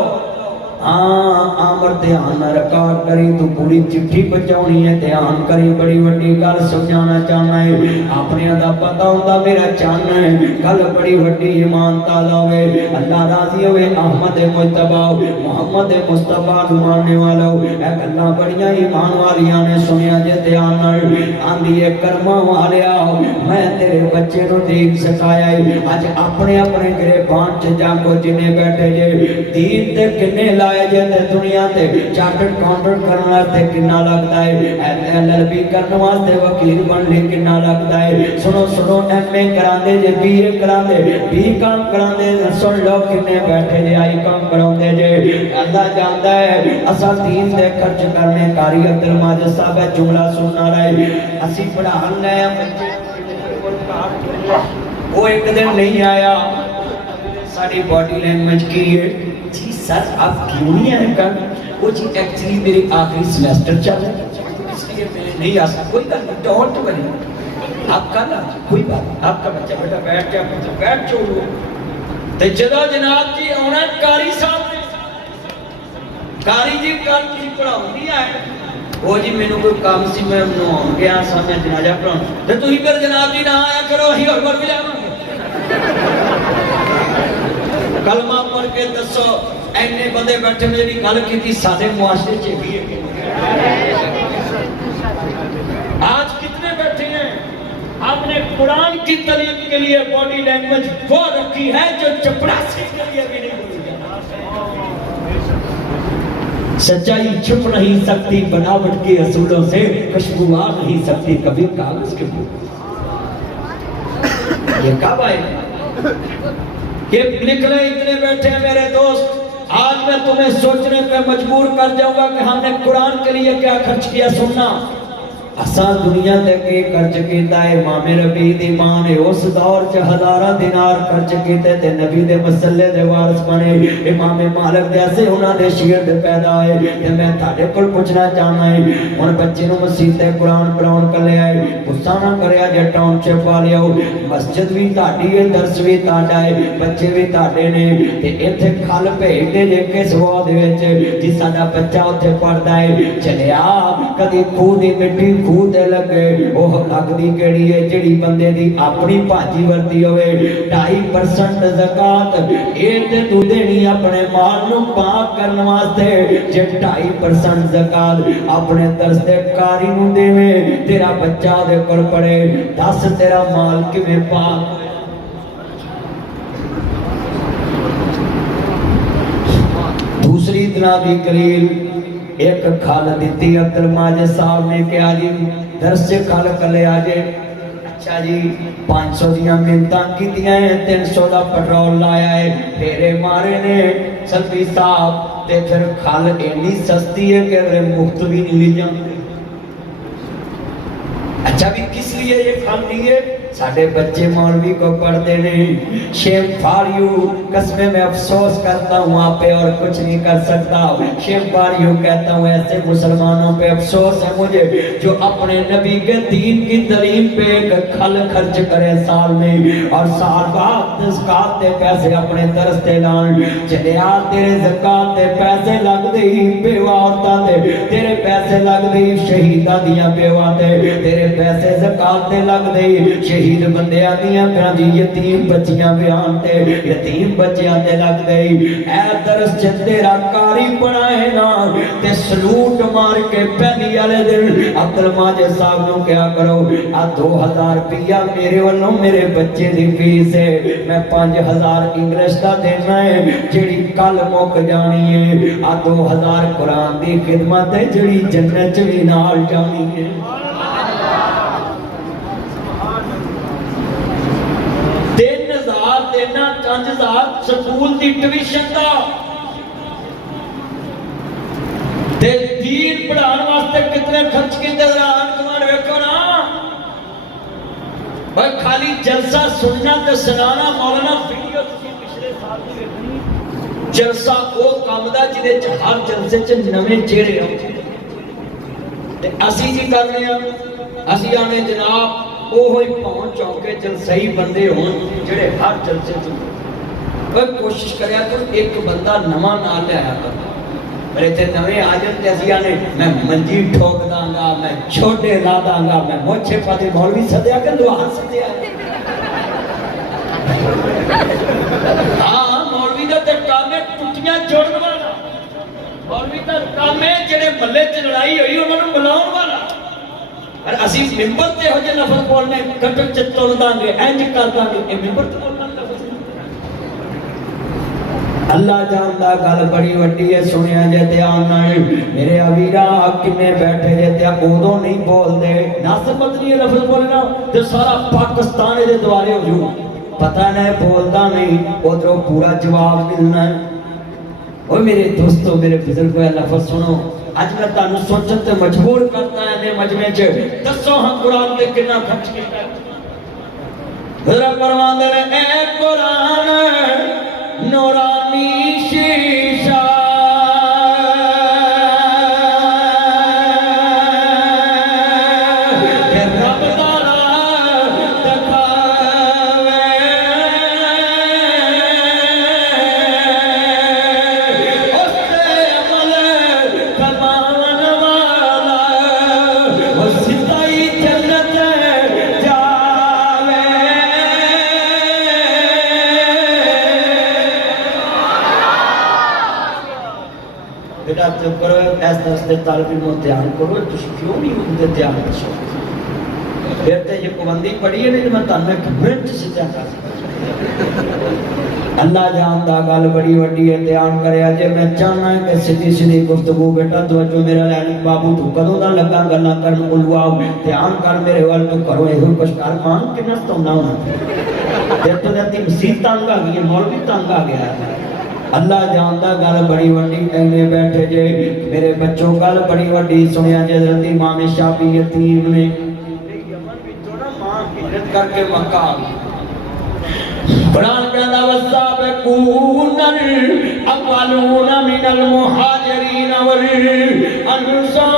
آمر دھیان نہ رکھا کری تو پوری چٹھی بچاؤنی ہے دھیان کری بڑی وڈی گل سمجھانا چاہنا ہے اپنے دا پتہ ہوندا میرا چاہنا ہے گل بڑی وڈی ایمان تعالی ہوئے اللہ راضی ہوئے احمد مجتبی محمد مصطفیٰ ماننے والا اے گلاں بڑیاں ایمان والیاں نے سنیا جے دھیان نال آندی اے کرما والیا میں تیرے بچے نو دین سکھایا ہے اج اپنے اپنے گریبان چ جا کو جنے بیٹھے جے دین تے کنے لائے جے تے دنیا تے چارٹرڈ اکاؤنٹنٹ کرن واسطے کنا لگدا ہے ایل ایل بی کرن واسطے وکیل بن لے کنا لگدا ہے سنو سنو ایم اے کراندے جے بی اے کراندے بی کام کراندے سن لو کنے بیٹھے جے آئی کام کراندے جے اللہ جاندا ہے اساں دین دے خرچ کرنے قاری عبد الماجد صاحب جملہ سننا رہے اسی پڑھان لے بچے وہ ایک دن نہیں آیا ساری باڈی لینگویج کی ہے جی سر آپ کیوں نہیں آئے کر وہ جی ایکچولی میرے آخری سمیسٹر چل رہا ہے اس لیے میں نہیں آ سکتا کوئی بات نہیں ڈونٹ وری آپ کا نا کوئی بات آپ کا بچہ بیٹا بیٹھ جا بچہ بیٹھ چھوڑو تے جدو جناب جی آنا قاری صاحب نے قاری جی کل کسی پڑھاؤں نہیں آئے وہ جی مینوں کوئی کام سی میں نہاؤن گیا سا میں جنازہ پڑھاؤن تے تسی پھر جناب جی نہ آیا کرو اسی اور بھی لاواں کلمہ پڑھ کے دسو اینے بندے بیٹھے نے جڑی گل کیتی سارے معاشرے چ بھی ہے آج کتنے بیٹھے ہیں آپ نے قرآن کی تعلیم کے لیے باڈی لینگویج وہ رکھی ہے جو چپڑاسی کے لیے بھی نہیں ہوئی سچائی چھپ نہیں سکتی بناوٹ کے اصولوں سے خوشبو آ نہیں سکتی کبھی کاغذ کے بو یہ کب آئے یہ نکلے اتنے بیٹھے ہیں میرے دوست آج میں تمہیں سوچنے پہ مجبور کر جاؤں گا کہ ہم نے قرآن کے لیے کیا خرچ کیا سننا اساں دنیا دے کے خرچ کیتا ہے امام ربی دی ماں نے اس دور چ ہزاراں دینار خرچ کیتے تے نبی دے مسلے دے وارث بنے امام مالک جیسے انہاں دے شاگرد پیدا ہوئے تے میں تہاڈے کول پوچھنا چاہنا ہے ہن بچے نوں مسجد تے قرآن پڑھاون کلے آئے غصہ نہ کریا جے ٹاؤن چ پا لیاؤ مسجد بھی تہاڈی ہے درس بھی تہاڈا ہے بچے بھی تہاڈے نے تے ایتھے کھل بھیج دے جے کس وا دے وچ جی ساڈا بچہ اوتھے پڑھدا ہے چلیا کدی خوں دی مٹی خوں تے لگے وہ لگدی کیڑی ہے جڑی بندے دی اپنی بھاجی ورتی ہوئے 2.5% زکات اے تے تو دینی اپنے مال نو پاک کرن واسطے جے 2.5% زکات اپنے درس دے کاری نو دیویں تیرا بچہ دے کول پڑے دس تیرا مال کیویں پاک دوسری جنابی کلیل ایک کھال دیتی عبد الماجد صاحب نے کیا جی درس سے کھال کلے آجے اچھا جی 500 دیاں منتاں کی دیاں ہیں 300 دا پٹرول لایا ہے پھیرے مارے نے سلفی صاحب تے پھر کھال اینی سستی ہے کہ اگر مفت بھی نہیں لی جاؤں اچھا بھی کس لیے یہ کھال دیئے ساڑھے بچے مولوی کو پڑھتے نہیں شیم فاریو قسمیں میں افسوس کرتا ہوں آپ پہ اور کچھ نہیں کر سکتا شیم فاریو کہتا ہوں ایسے مسلمانوں پہ افسوس ہے مجھے جو اپنے نبی کے دین کی تعلیم پہ ایک کھل خرچ کرے سال میں اور سال بعد زکات دے پیسے اپنے درس دے لان چلے آ تیرے زکات دے پیسے لگ دے ہی بیوہ عورتاں دے تیرے پیسے لگ دے ہی شہیدہ دیاں بیوہ دے تیرے پیسے زکات دے لگ دے ہی شہید بندے آدیاں پھر دی یتیم بچیاں بیان تے یتیم بچیاں تے لگ گئی اے درس چ تیرا کاری بنائے نا تے سلوٹ مار کے پہلی والے دن عبد الماجد صاحب نو کیا کرو آ 2000 روپیہ میرے والوں میرے بچے دی فیس ہے میں 5000 انگلش دا دینا ہے جڑی کل مک جانی ہے آ 2000 قرآن دی خدمت ہے جڑی جنت وی نال جانی ہے 5000 سکول دی ٹیوشن دا تے دین پڑھان واسطے کتنے خرچ کیتے ذرا کمان ویکھو نا بھائی خالی جلسہ سننا تے سنانا مولانا ویڈیو تسی پچھلے سال دی ویکھنی جلسہ او کام دا جدے چ ہر جلسے چ نویں چہرے آؤندے تے اسی کی کرنے ہاں اسی آنے جناب وہ ہوئی پہنچ چوکے جلسہی بندے ہون جڑے ہر جلسے چ وہ کوشش کریا تو ایک بندہ نواں نال لے آیا کرتا میرے تے نویں آ جاندے اسی آنے میں منجی ٹھوک داں گا میں چھوٹے لا داں گا میں موچھے پاتے مولوی سدیا کہ دعا سدیا ہاں مولوی دا تے کام ہے ٹوٹیاں جوڑن والا مولوی دا کام ہے جڑے محلے چ لڑائی ہوئی انہاں نوں ملاؤن والا اور اسی ممبر تے ہو جے لفظ بولنے کٹک چ توڑ داں گے انج کر داں گے اے ممبر تے بولنا لفظ اللہ جاندا گل بڑی وڈی ہے سنیا جے تے آنا میرے اویرا کنے بیٹھے جے تے اودوں نہیں بول دے ناسبت نہیں لفظ بولنا تے سارا پاکستان دے دوارے ہو جو پتہ نہیں بولدا نہیں ادھروں پورا جواب ملنا ہے او میرے دوستو میرے بزرگو لفظ سنو آج میں تانوں سوچن تے مجبور کرتا ہے میں مجمع چ دسو ہاں قرآن تے کتنا خرچ کیتا ہے حضرت فرماندے نے اے قرآن نورانی شیشہ رب تارا دکھاوے اس سے عمل کمان والا بیٹا چپ کرو اس دستے طالب علم دھیان کرو تسی کیوں نہیں ہوندے دھیان دسو پھر تے یہ پابندی پڑھی ہے نہیں میں تانوں ایک منٹ سچا کر اللہ جاندا گل بڑی وڈی ہے دھیان کرے اجے میں چاہنا ہے کہ سیدھی سیدھی گفتگو بیٹا توجہ میرا لینی بابو تو کدوں دا لگا گلاں کرن بولوا دھیان کر میرے ول تو کرو ایہو کچھ کر مان کنا ستوندا ہونا تے تو تے مسیت تنگ آ گئی مولوی تنگ آ گیا اللہ جاندا گل بڑی وڈی کہنے بیٹھے جے میرے بچوں گل بڑی وڈی سنیا جے حضرت امام شافعی یتیم نے یمن وچوں نا ماں ہجرت کر کے مکہ آ گئی قرآن کہتا والسابقون الاولون من المہاجرین والانصار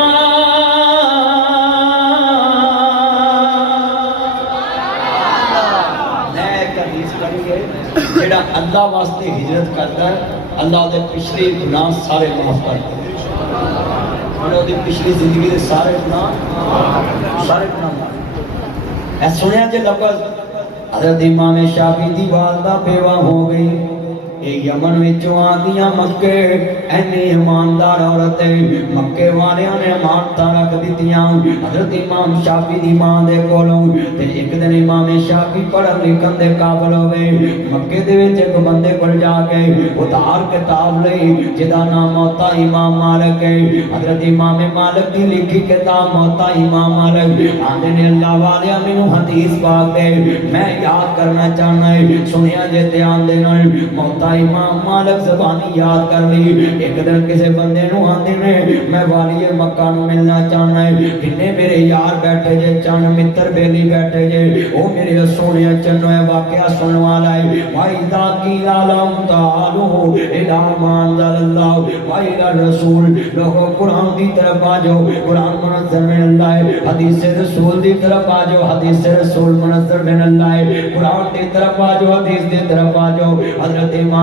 میں ایک حدیث پڑھی ہے جڑا اللہ واسطے ہجرت کرتا ہے اللہ دے پچھلے گناہ سارے معاف کرتا ہے اللہ دی پچھلی زندگی دے سارے گناہ معاف اے سنیا جے لفظ حضرت امام شافعی دی والدہ بیوہ ہو گئی یمن وچوں آ گیا مکے اینی ایماندار عورت مکے والیاں نے امانتاں رکھ دتیاں حضرت امام شافعی دی ماں دے کولوں تے ایک دن امام شافعی پڑھن لکھن دے قابل ہوئے مکے دے وچ ایک بندے کول جا کے ادھار کتاب لئی جدا نام موتا امام مالک ہے حضرت امام مالک دی لکھی کتاب موتا امام مالک آندے نے اللہ والیاں مینوں حدیث پاک دے میں یاد کرنا چاہنا ہے سنیا جے دھیان دے نال موتا امام مالک زبانی یاد کر لی ایک دن کسے بندے نو آندے میں والی مکہ نو ملنا چاہنا ہے کنے میرے یار بیٹھے جے چان متر بیلی بیٹھے جے او میرے سونے چنو ہے واقعہ سننے والا ہے بھائی دا کی لالم تعالو الہ مانزل اللہ بھائی رسول لوگوں قرآن دی طرف آجو قرآن منظر من اللہ ہے حدیث رسول دی طرف آجو حدیث رسول منظر من اللہ ہے قرآن دی طرف آجو حدیث دی طرف آجو حضرت امام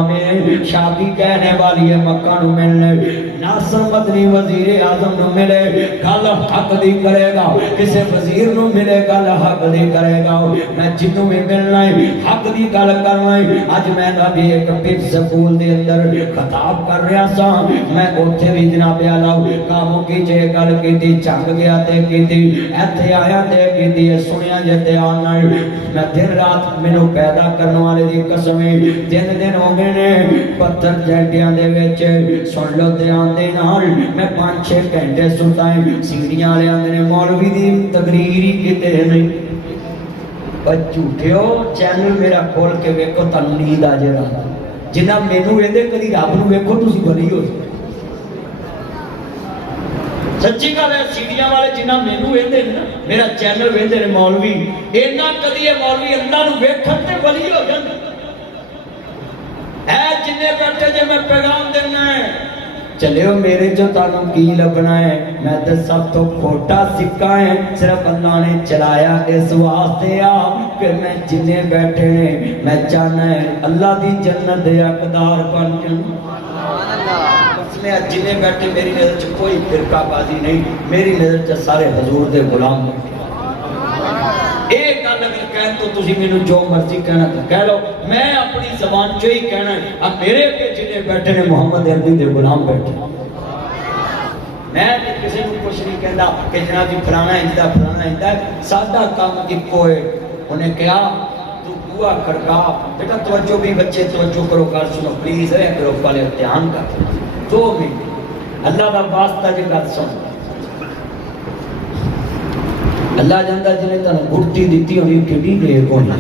شافعی کہنے والی ہے مکہ نو ملنے ناصر مدنی وزیر اعظم نو ملے گل حق دی کرے گا کسے وزیر نو ملے گل حق دی کرے گا میں جنوں میں ملنا ہے حق دی گل کرنا ہے اج میں نبی ایک پیر سکول دے اندر خطاب کر رہا سا میں اوتھے بھی جناب اعلی کاموں کی جے گل کیتی چنگ گیا تے کیتی ایتھے آیا تے کیتی سنیا جے دھیان نال میں دن رات مینوں پیدا کرن والے دی قسم ہے دن ہو گئے نے پتھر جھنڈیاں دے وچ سن لو دھیان دے نال میں 5-6 گھنٹے ستا ہے سیڑھیاں والے آندے نے مولوی دی تقریر ہی کیتے نہیں پر جھوٹیو چینل میرا کھول کے ویکھو تانوں نیند آ جائے گا جنہ مینوں ویندے کدی رب نو ویکھو تسی بلی ہو سچی گل ہے سیڑھیاں والے جنہ مینوں ویندے نا میرا چینل ویندے نے مولوی اینا کدی اے مولوی اللہ نو ویکھن تے بلی ہو جاندے اے جنے بیٹھے جے میں پیغام دینا ہے چلیو میرے جو تانوں کی لبنا ہے میں تے سب تو کھوٹا سکا ہے صرف اللہ نے چلایا اس واسطے آ کہ میں جنے بیٹھے نے میں چاہنا ہے اللہ دی جنت دے حقدار بن جاؤں اس میں جنے بیٹھے میری نظر چ کوئی فرقہ بازی نہیں میری نظر چ سارے حضور دے غلام ایک گل اگر کہن تو تسی مینوں جو مرضی کہنا کہہ لو میں اپنی زبان چ ہی کہنا ہے اب میرے پہ جنے بیٹھے نے محمد عربی دے غلام بیٹھے میں کسی کو کچھ نہیں کہندا کہ جناب جی فلانا ہے سادہ کام اکو ہے انہیں کہا تو بوا کھڑکا بیٹا توجہ بھی بچے توجہ کرو گل سنو پلیز ہے کرو والے دھیان کر 2 منٹ اللہ دا واسطہ جے گل سن اللہ جاندا جنے تانوں گھٹی دتی ہونی کڈی دے کون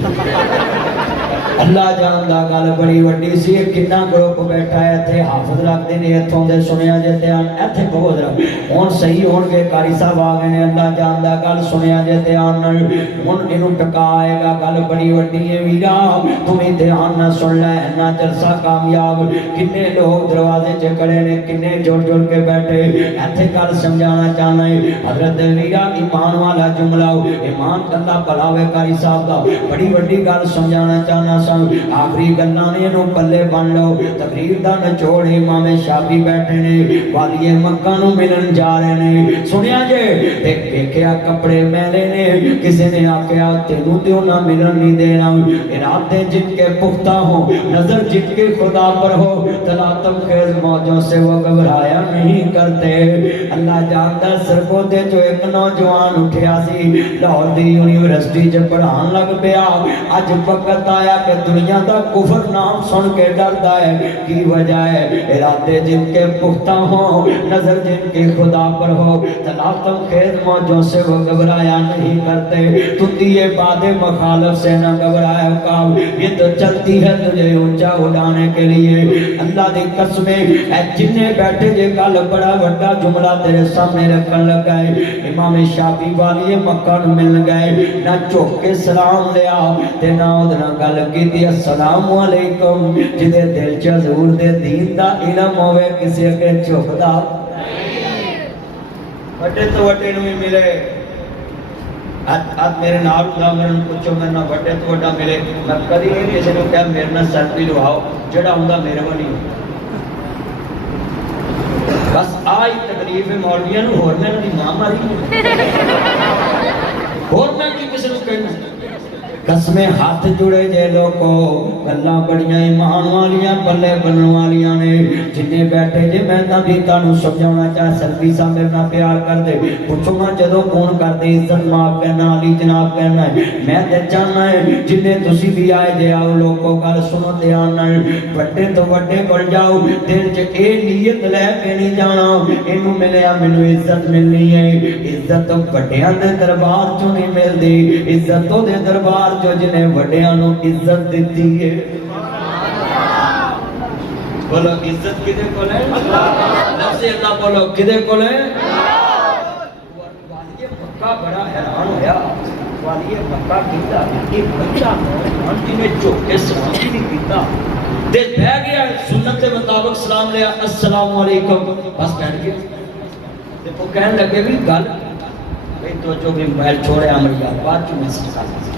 اللہ جاندا گل بڑی وڈی سی کتنا گروپ بیٹھا ہے تے حافظ رکھدے نے ایتھوں دے سنیا جے دھیان ایتھے بہت رہا ہن صحیح ہون گے قاری صاحب آ گئے نے اللہ جاندا گل سنیا جے دھیان نال ہن اینو ٹکائے گا گل بڑی وڈی ہے ویرا تمہیں دھیان نہ سن لے نہ جلسہ کامیاب کنے لوگ دروازے چ کھڑے نے کنے جڑ کے بیٹھے ایتھے گل سمجھانا چاہنا ہے حضرت ویرا ایمان والا جملہ ایمان اللہ بھلا ہوے قاری صاحب دا بڑی وڈی گل سمجھانا چاہنا سن آخری گلاں نے نو پلے بن لو تقریر دا نچوڑ امام شافعی بیٹھے نے والی مکہ نو ملن جا رہے نے سنیا جے دیکھیا کپڑے میلے نے کسی نے آکھیا تینوں تے انہاں ملن نہیں دینا ارادے جن کے پختہ ہو نظر جن کے خدا پر ہو تلاتم خیز موجوں سے وہ گھبرایا نہیں کرتے اللہ جانتا سرکو دے جو ایک نوجوان اٹھیا سی لاہور دی یونیورسٹی جب پڑھان لگ پیا آج وقت آیا کہ دنیا دا کفر نام سن کے ڈردا ہے کی وجہ ہے ارادے جن کے پختہ ہو نظر جن کے خدا پر ہو تلاتم خیز موجوں سے وہ گھبرایا نہیں کرتے تو دیئے باد مخالف سے نہ گھبرایا کام یہ تو چلتی ہے تجھے اونچا اڑانے کے لیے اللہ دی قسمیں اے جنہیں بیٹھے جے کل بڑا بڑا جملہ تیرے سامنے رکھن لگائے امام شافعی والی مکہ مل گئے نہ چوک کے سلام لیا تے نہ ادنا گل کی السلام علیکم جدے دل چ حضور دے دین دا علم ہوئے کسی کے چوک دا بڑے تو وڈے نو بھی ملے آج میرے نال دا مرن پوچھو میں نہ بڑے تو وڈا ملے میں کدی نہیں کسی نو کہا میرے نال سیلفی لواؤ جڑا ہوندا میرے ونی بس آئی تکلیف مولویاں نو ہور میں دی ماں ماری اور میں کی کسی نو کہنا قسمیں ہاتھ جڑے جے لوگو گلاں بڑیاں ایمان والیاں پلے بنن والیاں نے جنہیں بیٹھے جے میں تاں بھی تانوں سمجھاونا چاہ سلفی صاحب میرے نال پیار کر دے پوچھو گا جدوں کون کر دے عزت ماں کہنا علی جناب کہنا ہے میں تے چاہنا ہے جنہیں تسی بھی آئے جے آؤ لوگوں گل سنو دھیان نال بڑے تو بڑے بن جاؤ دل چ اے نیت لے کے نہیں جانا اینوں ملیا مینوں عزت ملنی ہے عزت بڑیاں دے دربار چوں نہیں ملدی عزت تو دے دربار جو جنہیں وڈیاں نو عزت دیتی ہے بولو عزت کدے کول ہے لفظ اللہ بولو کدے کول ہے والی مکہ بڑا حیران ہویا والی مکہ کیتا ایک بچہ نوجوان جنہیں چوک کے سلام نہیں کیتا دل بہ گیا سنت کے مطابق سلام لیا السلام علیکم بس بیٹھ گیا وہ کہنے لگے بھی گل بھئی تو جو بھی موبائل چھوڑے امریا بات جو میسج کر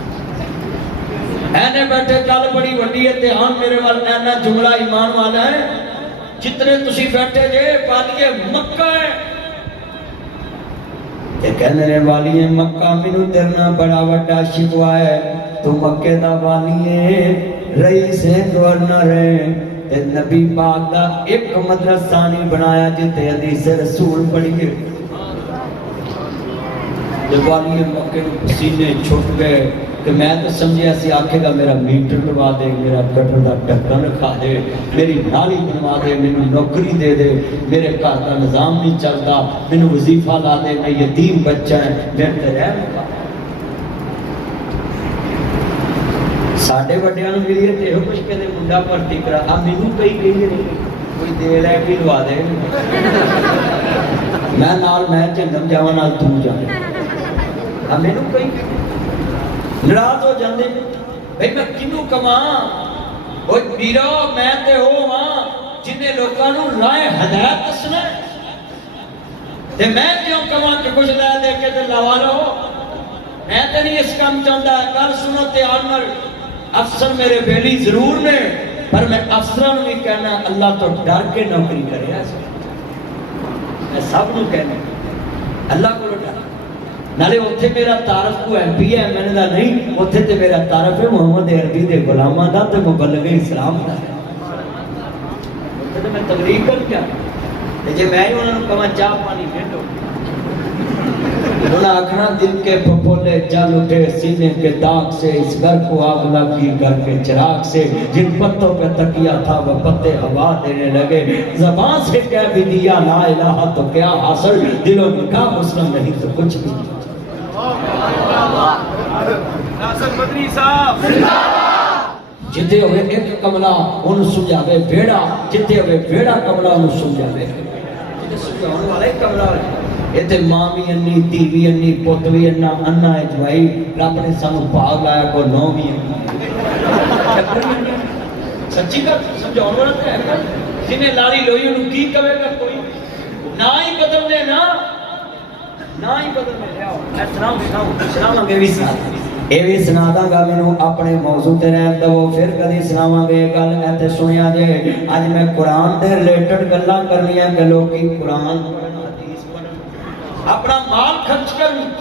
اینے بیٹھے گل بڑی وڈی ہے دھیان میرے وال اینا جملہ ایمان والا ہے جتنے تسی بیٹھے جے والی مکہ ہے یہ کہنے والی مکہ مینوں تیرنا بڑا وڈا شکوا ہے تو مکے دا والی ہے رئیس گورنر ہے تے نبی پاک دا ایک مدرسہ نہیں بنایا جتے حدیث رسول پڑھی ہے جب والی مکے سینے چھٹ گئے کہ میں تو سمجھے سی آکھے گا میرا میٹر لگا دے میرا گٹر دا ڈھکن رکھا دے میری نالی بنوا دے مینوں نوکری دے دے میرے گھر دا نظام نہیں چلتا مینوں وظیفہ لا دے میں یتیم بچہ ہے میں تے رہ مکا ساڈے وڈیاں نوں ملی تے ہو کچھ کہندے منڈا بھرتی کرا آ مینوں کئی کہی نہیں کوئی دے لے کے لوا دے میں نال میں جنم جاواں نال تو جا آ مینوں کئی ناراض ہو جاندے بھئی میں کینوں کماں او میرا میں تے ہو ہاں جنہیں لوکاں نوں راہ ہدایت دسنا تے میں کیوں کماں کہ کچھ لے دے کے تے لوا لو میں تے نہیں اس کام چاہندا گل سنو تے آنر افسر میرے بیلی ضرور نے پر میں افسراں نوں بھی کہنا اللہ تو ڈر کے نوکری کرے میں سب نوں کہنا اللہ کو ڈر نالے اتھے میرا تعارف کو ایم پی ہے میں نے دا نہیں اتھے تے میرا تعارف ہے محمد عربی دے غلامہ دا تے مبلغ اسلام دا اتھے تے میں تقریر کر کیا جے میں ہی انہوں نے کہا چاہ پانی پھینڈو انہوں نے آکھنا دل کے پھپولے جل اٹھے سینے کے داغ سے اس گھر کو آگ لگی گھر کے چراغ سے جن پتوں پہ تکیا تھا وہ پتے ہوا دینے لگے زبان سے کہہ بھی دیا لا الہ تو کیا حاصل دل و نکاح مسلم نہیں تو کچھ بھی ناصر مدنی صاحب جتے ہوئے ایک کملہ انہوں سمجھاوے بیڑا جتے ہوئے بیڑا کملہ انہوں سمجھاوے جتے سمجھاؤں والے کملہ رہے یہ تے ماں بھی انہی تی بھی انہی پوت بھی انہا اجوائی رب نے سانو پاگ لایا کو نو بھی انہی سچی کا سمجھاؤں والا تے ہے جنہیں لاری لوئی انہوں کی کبھے گا کوئی نہ ہی قدر دے نا ہی بدل میں لے آؤ میں سلام انگے بھی ساتھ یہ بھی سنا گا مینوں اپنے موضوع تے رہن دو پھر کدی سناواں گے گل ایتھے سنیا جے اج میں قرآن دے ریلیٹڈ گلاں کرنیاں کہ لوکی قرآن پڑھن حدیث پڑھن اپنا مال خرچ کرن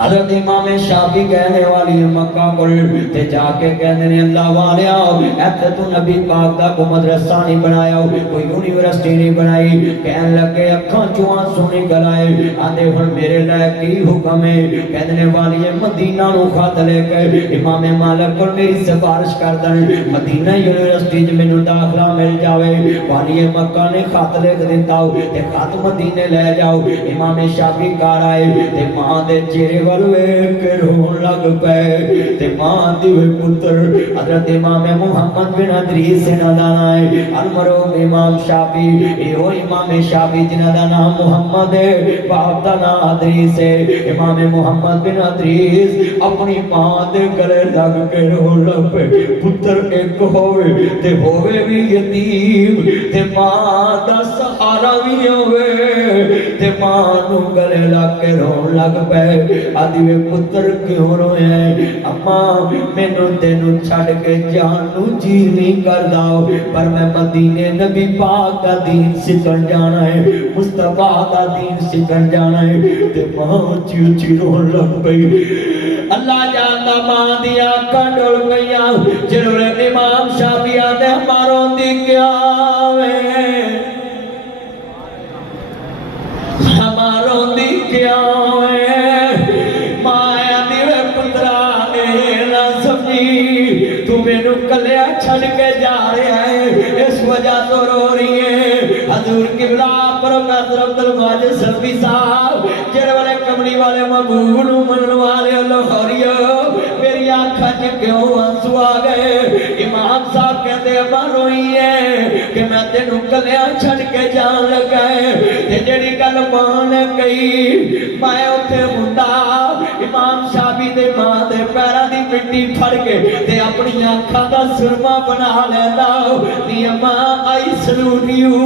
حضرت امام شافعی کہنے والی مکہ کول تے جا کے کہندے نے اللہ والیا ایتھے تو نبی پاک دا کوئی مدرسہ نہیں بنایا کوئی یونیورسٹی نہیں بنائی کہن لگے اکھاں چوں سونی گلائے آندے ہن میرے لائے کی حکم ہے کہندے نے والی مدینہ نو خط لے کے امام مالک کول میری سفارش کر دن مدینہ یونیورسٹی وچ مینوں داخلہ مل جاوے والی مکہ نے خط لکھ دتا تے خط مدینے لے جاؤ امام شافعی گھر آئے تے ماں دے چہرے کے رون لگ پے تے ماں دیوے پتر حضرت امام محمد بن ادریس سے نادانا ہے المروم امام شافعی ایہو امام شافعی جنہ دا نام محمد ہے باپ دا نام ادریس ہے امام محمد بن ادریس اپنی ماں دے گلے لگ کے رون لگ پے پتر ایک ہوئے تے ہوئے بھی یتیم تے ماں دا سہارا بھی ہوئے تے ماں نو گلے لگ کے رون لگ پے آدھے پتر کیوں روئے ہیں اماں مینوں تینوں چھڑ کے جان نو جی نہیں کر داؤ پر میں مدینے نبی پاک دا دین سکھن جانا ہے مصطفیٰ دا دین سکھن جانا ہے تے ماں چیو چی رون لگ پئی اللہ جاندا ماں دی آنکھاں ڈول گئیاں جنہوں امام شافعی آندے ہماروں دی کیا وے ہماروں دی کیا وے تو مینوں کلیا چھڑ کے جا رہا ہے اس وجہ تو رو رہی ہے حضور قبلہ پروفیسر عبدالواجد سلفی صاحب جڑے والے کمڑی والے محبوب نو منن والے لاہوریو میری آنکھاں چ کیوں آنسو آ گئے امام صاحب کہتے اماں روئی ہے کہ میں تینوں کلیا چھڑ کے جان لگا ہے تے جڑی گل ماں نے کہی میں اوتھے ہوندا امام شافعی دے ماں دے پیراں دی مٹی پھڑ کے تے اپنی آنکھاں دا سرما بنا لیندا نی اماں آئی سلوٹ یو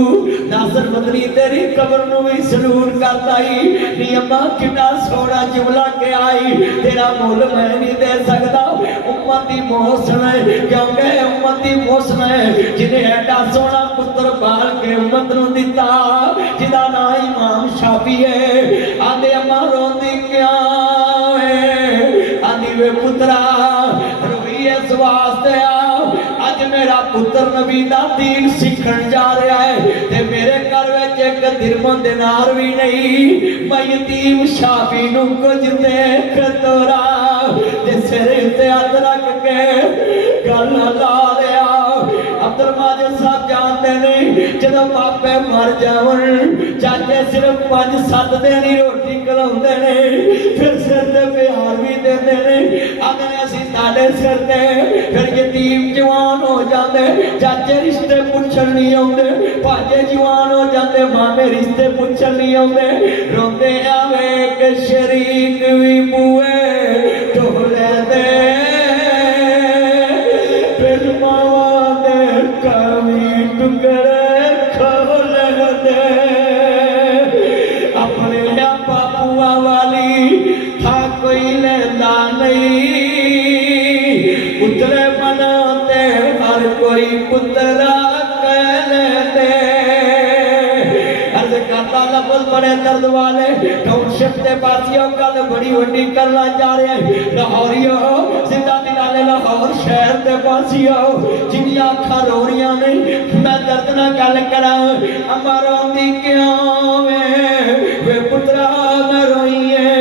ناصر مدنی تیری قبر نو بھی سلوٹ کرتا ہی نی اماں کتنا سونا جملہ کے آئی تیرا مول میں نہیں دے سکتا امتی محسن ہے کیونکہ امتی محسن ہے جنہیں ایڈا سونا پتر بال کے امت نو دیتا جدا نا امام شافعی ہے آدھے اماں روندی کیا ہے آدھی وے پترا روئی اس واسطے آج میرا پتر نبی دا دین سکھن جا رہا ہے تے میرے گھر وچ ایک درہم دینار بھی نہیں میں یتیم شافعی نو کچھ دیکھ تورا تے سر تے ہاتھ رکھ کے گل لا لیا عبدالماجد صاحب جانتے نہیں جدو باپے مر جاون چاچے صرف 5-7 دن ہی روٹی کھلاوندے نے پھر سر تے پیار بھی دیندے نے آدھے اسی ساڈے سر تے پھر یتیم جوان ہو جاندے چاچے رشتے پوچھن نہیں آوندے بھاجے جوان ہو جاندے مامے رشتے پوچھن نہیں آوندے روندے آوے کہ شریک وی بوئے ٹولے دے پھر ماواں دے کمی ٹکڑے کھولے دے اپنے پاپوا والی تھا کوئی لیندا نہیں اترے بناتے ہر کوئی پترا کہنے دے عرض کرتا لفظ بڑے درد والے ٹاؤن شپ دے پاسیوں کل بڑی وڈی کرنا چاہ رہے ہیں لاہوریو زندہ دلالے لاہور شہر دے پاسیوں جنی آنکھاں رو رہیاں نہیں میں درد نہ گل کرا اما روندی کیوں وے پترا میں روئی ہے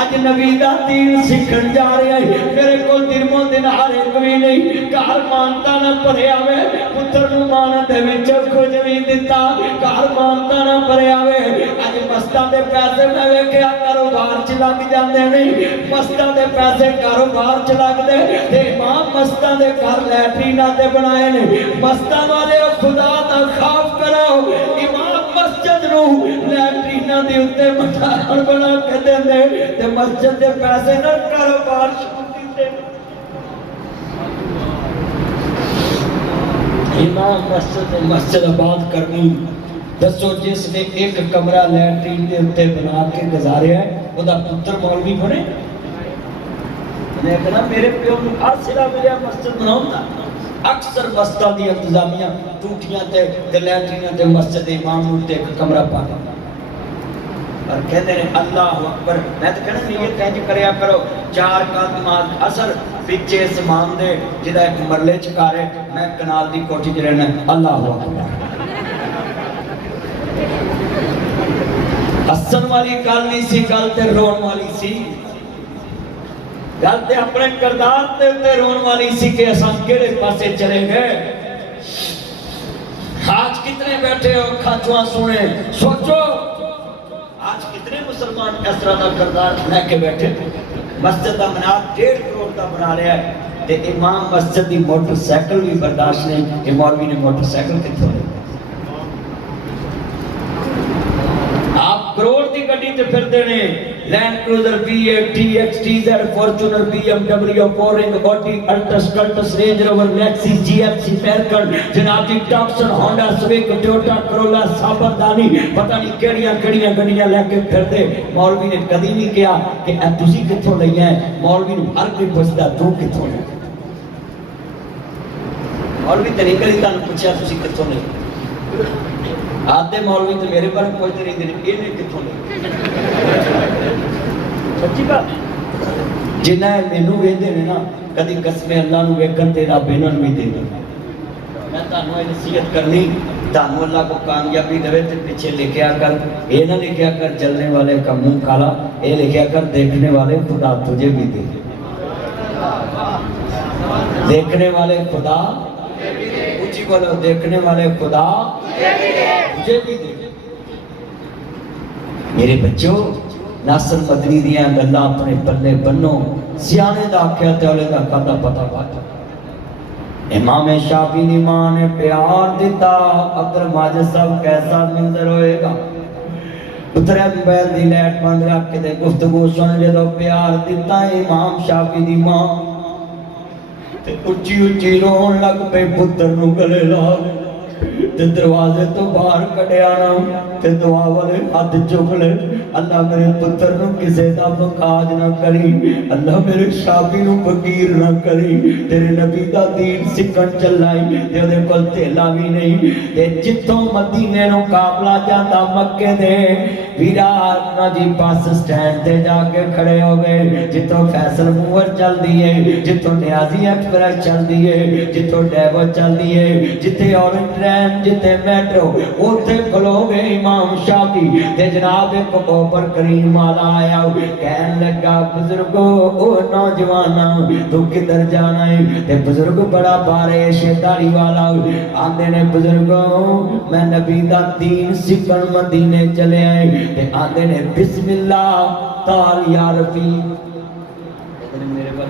اج نبی دا دین سکھن جا رہے ہیں میرے کو درموں دینار ایک بھی نہیں گھر مانتا نہ پڑھیا وے پتر نو مان دے وچ کچھ نہیں دتا گھر مانتا نہ پڑھیا وے اج مستاں دے پیسے میں ویکھیا کاروبار چ لگ جاندے نہیں مستاں دے پیسے کاروبار چ لگ دے تے امام مستاں دے گھر لیٹریناں تے بنائے نے مستاں والے خدا دا خوف کرو امام مسجد نو لیٹریناں دے اوتے مٹھائی بنا کے دیندے تے مسجد دے پیسے نہ کاروبار شروع کیتے امام مسجد آباد کرنی دسو جس نے ایک کمرہ لیٹرین دے اوتے بنا کے گزاریا ہے وہ دا پتر مولوی بنے لیکن میرے پیو کو حاصلہ ملیا مسجد بناؤں اکثر مسجداں دی انتظامیہ ٹوٹیاں تے لیٹریناں تے مسجد امام نوں تے ایک کمرہ پا اور کہتے ہیں اللہ اکبر میں تو کہنا نیت انج کریا کرو 4 رکعت نماز اثر پیچھے اس امام دے جدا ایک مرلے چکارے میں کنال دی کوٹھی چ رہنا اللہ اکبر ہسن والی گل نہیں سی گل تے رون والی سی گل تے اپنے کردار تے رون والی سی کہ اساں کیڑے پاسے چلے گئے آج کتنے بیٹھے ہو کھاچواں سنے سوچو آج کتنے مسلمان اس طرح کا کردار لے کے بیٹھے مسجد کا مینار 1.5 کروڑ کا بنا رہا ہے تے امام مسجد کی موٹر سائیکل بھی برداشت نہیں کہ مولوی نے موٹر سائیکل کتوں لے آپ کروڑ کی گڈی تے پھردے نے Land Cruiser B8 TX TZ Fortuner BMW فورنگ Audi Altis Cultus Range Rover Lexus GMC فیرکن جناب جی Tucson Honda Civic Toyota Corolla سابردانی پتہ نہیں کیڑیاں گڈیاں لے کے پھردے مولوی نے کدی نہیں کہا کہ اے تسی کتھوں لئی ہیں مولوی نوں ہر کوئی پوچھدا تو کتھوں لئی مولوی طریقہ ہی تانوں پوچھیا تسی کتھوں لئی آدھے مولوی تو میرے پر پوچھتے نہیں دے یہ کتھوں لئی سچی بات جنہ مینوں ویندے نے نا کدی قسم اللہ نوں ویکھن تے رب انہاں نوں وی دے گا میں تانوں نصیحت کرنی تانوں اللہ کو کامیابی دے تے پیچھے لکھیا کر اے نہ لکھیا کر چلنے والے کا منہ کالا اے لکھیا کر دیکھنے والے خدا تجھے بھی دے دیکھنے والے خدا اونچی بولو دیکھنے والے خدا تجھے بھی دے میرے بچوں ناصر مدنی دیاں گلاں اپنے پلے بنو سیانے دا آکھیا تے اولے دا کدا پتہ بات امام شافعی نے ماں نے پیار دیتا عبد الماجد صاحب کیسا منظر ہوئے گا اترے موبائل دی لائٹ بند رکھ کے گفتگو سن جدو پیار دیتا امام شافعی دی ماں تے اچھی رون لگ پہ پتر نو گلے لا تے دروازے تو باہر کڈیا نا تے دعا والے ہاتھ چک لے اللہ میرے پتر نو کسے دا مقاج نہ کری اللہ میرے شافعی نو فقیر نہ کری تیرے نبی دا دین سکھن چلائی تے دے کول تیلا بھی نہیں تے جتوں مدینے نو قافلہ جاندا مکے دے ویرار نا جی بس سٹینڈ تے جا کے کھڑے ہو گئے جتوں فیصل موور چل دی ہے جتوں نیازی ایکسپریس چل دی ہے جتوں ڈیو چل دی ہے جتے اورنج ٹرین جتے میٹرو اوتھے کھلو گئے امام شافعی تے جناب کوپر کریم والا آیا کہن لگا بزرگو او نوجوانا تو کدھر جانا ہے تے بزرگ بڑا بارے شیطانی والا آندے نے بزرگو میں نبی دا دین سکھن مدینے چلے آئے تے آندے نے بسم اللہ تال یا رفیع میرے پر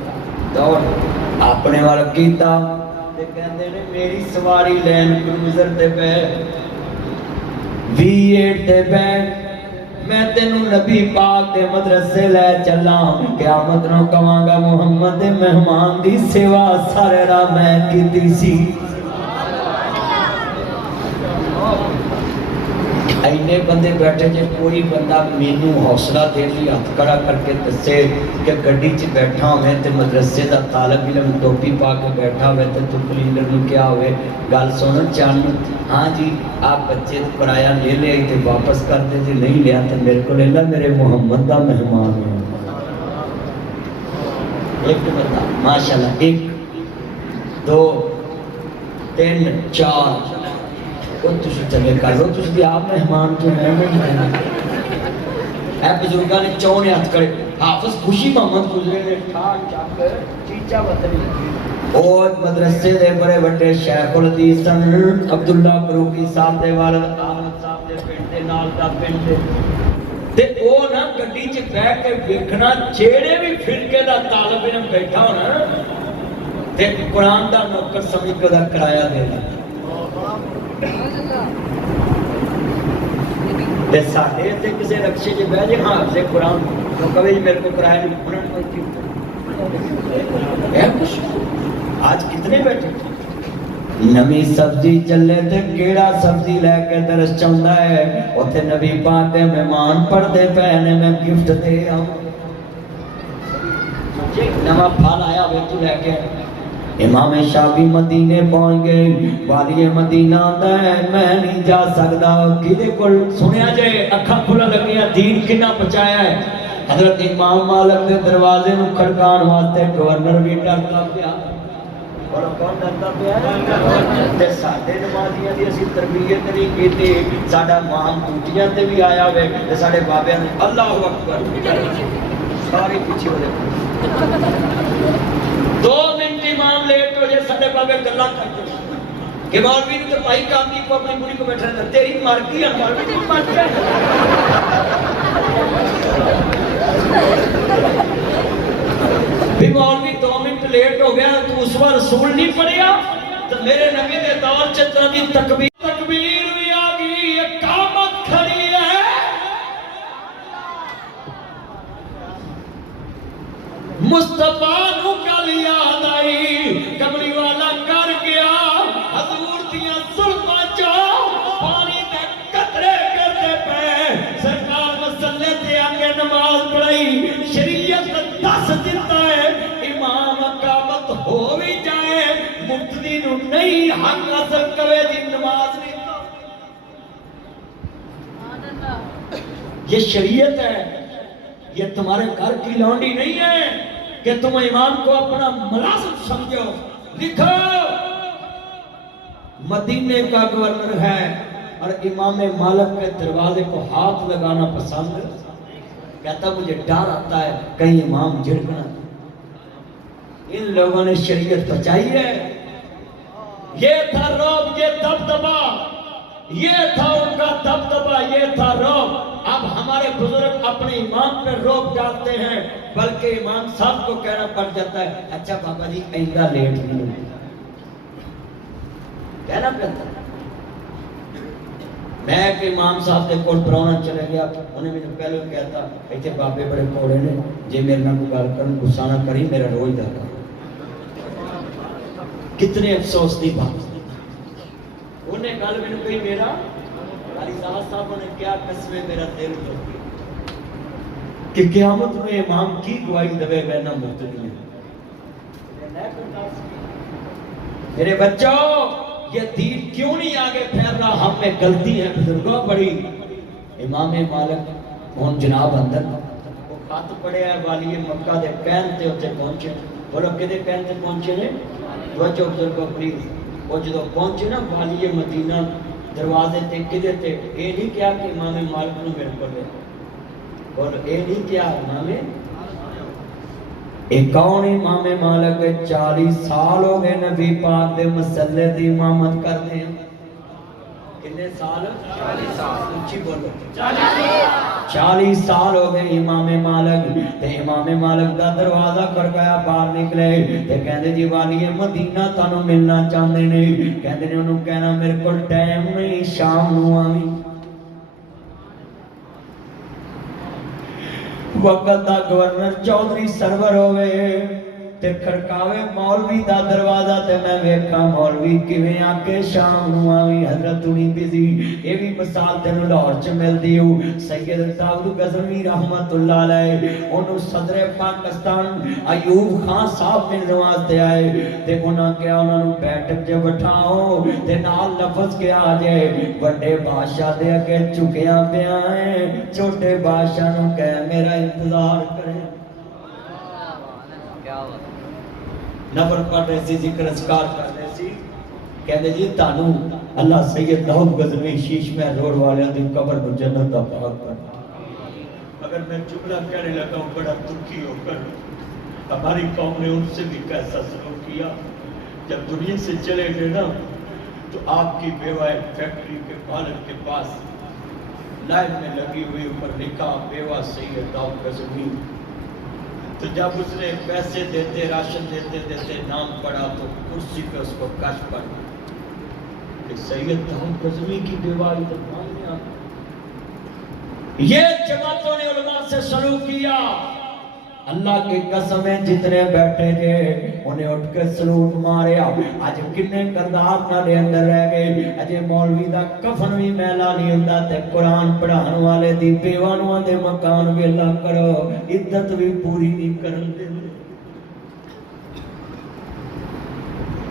دوڑ اپنے والا کیتا تے کہندے نے میری سواری لین کروزر تے پہ V8 تے بیٹھ میں تینوں نبی پاک دے مدرسے لے چلا قیامت نو کہاں گا محمد دے مہمان دی سیوا سارے راہ میں کیتی سی اینے بندے بیٹھے جے کوئی بندہ مینوں حوصلہ دے لی ہاتھ کھڑا کر کے دسے کہ گڈی چ بیٹھا ہوئے تے مدرسے دا طالب علم ٹوپی پا کے بیٹھا ہوئے تے تو کلینڈر نوں کیا ہوئے گل سن چان ہاں جی آپ بچے کرایہ لے لے تے واپس کر دے جے نہیں لیا تے میرے کو لیلا میرے محمد دا مہمان ہے ایک بندہ ماشاءاللہ 1 2 3 4 وہ تجھے چلے کر لو تجھے بھی آپ مہمان تو میں نہیں کہنا اے بزرگاں نے چونے ہاتھ کرے حافظ خوشی محمد گزرے نے ٹھان چاک چیچا وطنی اور مدرسے دے بڑے بڑے شیخ الحدیث سن عبداللہ بروکی صاحب دے والد احمد صاحب دے پنڈ دے نال دا پنڈ تے او نا گڈی چ بیٹھ کے ویکھنا جیڑے بھی فرقے دا طالب علم بیٹھا ہونا تے قرآن دا نوکر سمجھ کے دا کرایہ دینا تے ساڈے تے کسے رکشے چ بیٹھ جے ہاں سے قرآن تو کبھی میرے کو کرایہ نہیں پڑھنا کوئی آج کتنے بیٹھے نمی سبزی چلے تے کیڑا سبزی لے کے درس چاہندا ہے اوتھے نبی پاک دے مہمان پڑھدے پے نے میں گفٹ دے آؤں جی نواں پھل آیا ہوئے تو لے کے امام شافعی مدینے پہنچ گئے والی مدینہ آندا ہے میں نہیں جا سکدا کدے کول سنیا جے اکھاں کھلن لگیاں دین کنا بچایا ہے حضرت امام مالک دے دروازے نو کھڑکان واسطے گورنر بھی ڈردا پیا اور کون ڈردا پیا تے ساڈے نمازیاں دی اسی تربیت نہیں کیتی ساڈا امام ڈیوٹیاں تے بھی آیا ہوئے تے ساڈے بابیاں نے اللہ اکبر ساری پیچھے ہو جائے 2 منٹ امام لیٹ ہو جائے ساڈے بابے گلاں کرتے کہ مولوی نے تو بھائی کامی کو اپنی بڑی کو بیٹھا رہتا تیری مر گئی ہے مولوی کی مر گئی بھی مولوی 2 منٹ لیٹ ہو گیا تو اس وقت رسول نہیں پڑھیا تو میرے نبی دے دور چترا دی تکبیر بھی آ گئی اقامت کھڑی ہے مصطفیٰ نو گل یاد آئی کملی والا کر گیا حضور دیاں ظلماں چا پانی دے قطرے کرتے پے سرکار مسلے تے آ کے نماز پڑھائی شریعت دس دیتا ہے امام اقامت ہو بھی جائے مقتدی نو نہیں حق حاصل کرے دی نماز نہیں یہ شریعت ہے یہ تمہارے گھر کی لونڈی نہیں ہے کہ تم امام کو اپنا ملازم سمجھو لکھو مدینے کا گورنر ہے اور امام مالک کے دروازے کو ہاتھ لگانا پسند کہتا مجھے ڈر آتا ہے کہیں امام جھڑکنا ان لوگوں نے شریعت بچائی ہے یہ تھا روب یہ دبدبا یہ تھا ان کا دبدبا یہ تھا روب اب ہمارے بزرگ اپنے امام پر روب ڈالتے ہیں بلکہ امام صاحب کو کہنا پڑ جاتا ہے اچھا بابا جی آئندہ لیٹ نہیں ہوگی کہنا پڑتا ہے میں ایک امام صاحب دے کول پرانا چلے گیا انہیں مجھے پہلے کہتا ایتھے بابے بڑے کوڑے نے جے میرے نال کوئی گل کرن غصہ نہ کری میرا روز دا کتنے افسوس دی بات انہیں گل میں نے کہی میرا علی صاحب نے کیا قسمیں میرا دل تو کہ قیامت میں امام کی گواہی دے گا نہ مقتدی میرے بچوں یہ دین کیوں نہیں آگے پھیل رہا ہم میں غلطی ہے بزرگوں بڑی امام مالک ہون جناب اندر وہ خط پڑھے ہے والی مکہ دے پین تے اتنے پہنچے بولو کدے پین تے پہنچے نے توجہ بزرگوں پلیز وہ جدو پہنچے نا والی مدینہ دروازے تے کدے تے اے نہیں کیا کہ امام مالک نو میرے پڑھے اور اے نہیں کیا امام ایک کون امام مالک 40 سال ہو گئے نبی پاک دے مسلے دی امامت کرتے ہیں کتنے سال 40 سال اونچی بولو 40 سال ہو گئے امام مالک تے امام مالک دا دروازہ کھڑکایا باہر نکلے تے کہندے جی والی مدینہ تانوں ملنا چاہندے نے کہندے نے انہوں کہنا میرے کول ٹائم نہیں شام نو آویں وقت دا گورنر چودھری سرور ہوئے تے کھڑکاوے مولوی دا دروازہ تے میں ویکھا مولوی کیویں آ کے شام نو آویں حضرت انہی بزی اے وی مثال تینوں لاہور چ ملدی ہو سید داؤد غزنوی رحمت اللہ علیہ انہوں صدر پاکستان ایوب خان صاحب ملنے واسطے آئے تے انہاں کیا انہاں نوں بیٹھک تے بٹھاؤ تے نال لفظ کیا آ جائے بڑے بادشاہ دے اگے چکیاں پیاں ہیں چھوٹے بادشاہ نوں کہے میرا انتظار کرے نفر پڑھ رہے سی ذکر اذکار کر رہے سی کہتے جی تانوں اللہ سید داؤد غزنوی شیش میں روڈ والے دی قبر نو جنت دا پاک کر اگر میں جملہ کہنے لگا ہوں بڑا دکھی ہو کر ہماری قوم نے ان سے بھی کیسا سلوک کیا جب دنیا سے چلے گئے نا تو آپ کی بیوہ فیکٹری کے مالک کے پاس لائن میں لگی ہوئی اوپر لکھا بیوہ سید داؤد غزنوی تو جب اس نے پیسے دیتے راشن دیتے نام پڑھا تو کرسی پہ اس کو کش پڑ کہ سید داؤد غزنوی کی بیوائی تو مان لیا یہ جماعتوں نے علماء سے سلوک کیا اللہ کی قسم ہے جتنے بیٹھے تھے انہیں اٹھ کے سلوٹ ماریا آج کنے کردار نہ دے اندر رہ گئے اجے مولوی دا کفن بھی میلا نہیں ہوندا تے قرآن پڑھان والے دی بیوانوں دے مکان ویلا کرو عزت بھی پوری نہیں کرن دے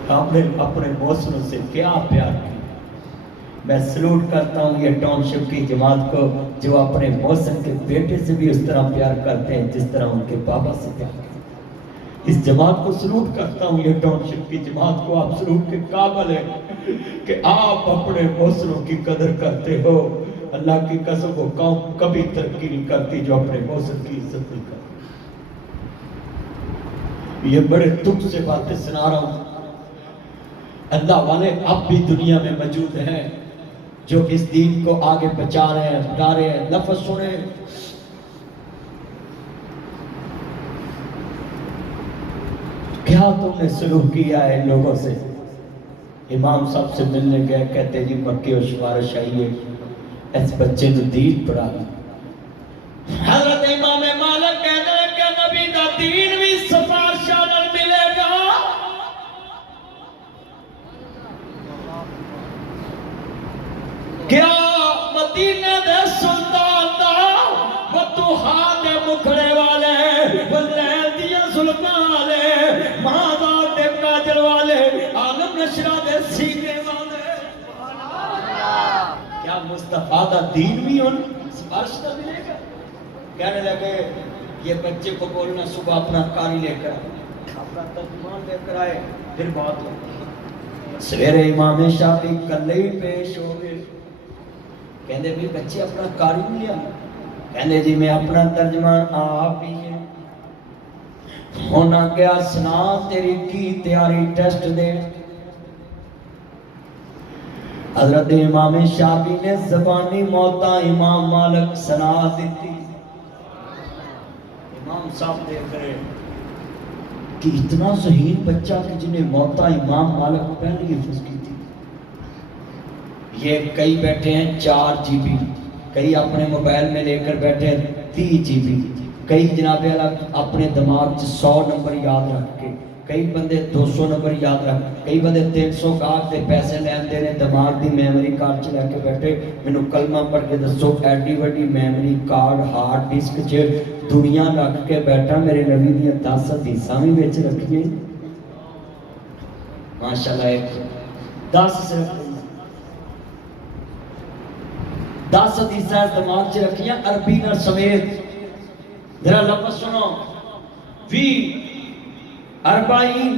کامل اپنے محسنوں سے کیا پیار کی. میں سلوٹ کرتا ہوں یہ ٹاؤن شپ کی جماعت کو جو اپنے محسن کے بیٹے سے بھی اس طرح پیار کرتے ہیں جس طرح ان کے بابا سے پیار کرتے ہیں. اس جماعت کو سلوٹ کرتا ہوں یہ ٹاؤن شپ کی جماعت کو. آپ سلوٹ کے قابل ہیں کہ آپ اپنے محسنوں کی قدر کرتے ہو. اللہ کی قسم وہ قوم کبھی ترقی نہیں کرتی جو اپنے محسن کی عزت نہیں کرتی. یہ بڑے دکھ سے باتیں سنا رہا ہوں. اللہ والے اب بھی دنیا میں موجود ہیں جو اس دین کو آگے بچا رہے ہیں, بڑھا رہے ہیں. لفظ سنیں, کیا تم نے سلوک کیا ہے ان لوگوں سے؟ امام صاحب سے ملنے گئے, کہتے جی مکی اور سفارش آئیے اس بچے نے دین پڑھا. حضرت امام مالک کہتے ہیں کہ نبی دا دین بھی سفارش نال ملے گا. کیا مدینے دے سلطان دا فتوحا دے مکھڑے والے, ولیل دیا زلفاں والے, مہاں دے کاجل والے, عالم نشرہ دے سینے والے, کیا مصطفیٰ دا دین بھی ان سفارش نہ ملے گا؟ کہنے لگے یہ بچے کو بولنا صبح اپنا قاری لے کر اپنا ترجمان لے کر آئے, پھر بات ہو. سویرے امام شافعی کلے ہی پیش ہو گئے. کہندے بھی بچے اپنا قاری نہیں لیا. کہندے جی میں اپنا ترجمان آپ ہی ہیں. ہونا کیا سنا تیری کی تیاری ٹیسٹ دے. حضرت امام شافعی نے زبانی موتا امام مالک سنا دیتی. امام صاحب دیکھ رہے کہ اتنا ذہین بچہ کہ جنہیں موتا امام مالک پہلے حفظ کی تھی. یہ کئی بیٹھے ہیں 4 GB, کئی اپنے موبائل میں لے کر بیٹھے ہیں 30 GB, کئی جناب اپنے دماغ 100 نمبر یاد رکھ کے, کئی بندے 200 نمبر یاد رکھ, کئی بندے 300 کارڈ دے پیسے لین دینے دماغ دی میموری کارڈ چلا کے بیٹھے. مینوں کلمہ پڑھ کے دسو ایڈی وڈی میموری کارڈ ہارڈ ڈسک چ دنیا رکھ کے بیٹھا. میرے نبی دی 10 حدیثاں بھی وچ رکھیے ماشاءاللہ. 10 صرف 10 حدیثاں دماغ چ رکھیاں عربی نال سمیت. ذرا لفظ سنو, فی 40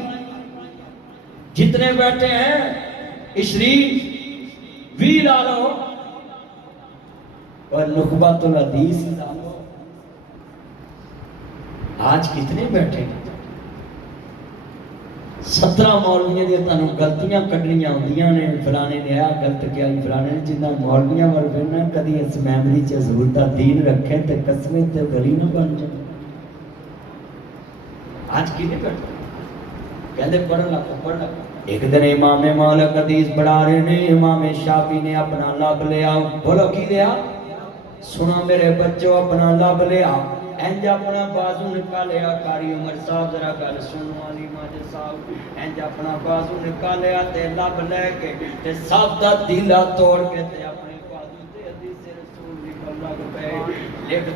جتنے بیٹھے ہیں 20 20 لا لو اور نخبۃ الحدیث لا لو. آج کتنے بیٹھے ہیں؟ 17 مولویاں دی تانوں غلطیاں کڈنیاں ہوندیاں نے. فلانے نے آ غلط کیا, فلانے نے جنہ مولویاں ول پھرنا کدی اس میموری چ ضرور دا دین رکھے تے قسمیں تے ولی نہ بن جائے. آج کتنے بیٹھے کہندے پڑھ لگا. ایک دن امام مالک حدیث پڑھا رہے نے, امام شافعی نے اپنا لب لیا. بولو کی لیا؟ سنا میرے بچوں, اپنا لب لیا. انج اپنا بازو نکالیا. قاری عمر صاحب ذرا گل سن والی ماجد صاحب, انج اپنا بازو نکالیا تے لب لے کے تے سب دا دلا توڑ کے تے اپنے بازو تے حدیث رسول لکھن لگ پے. لکھ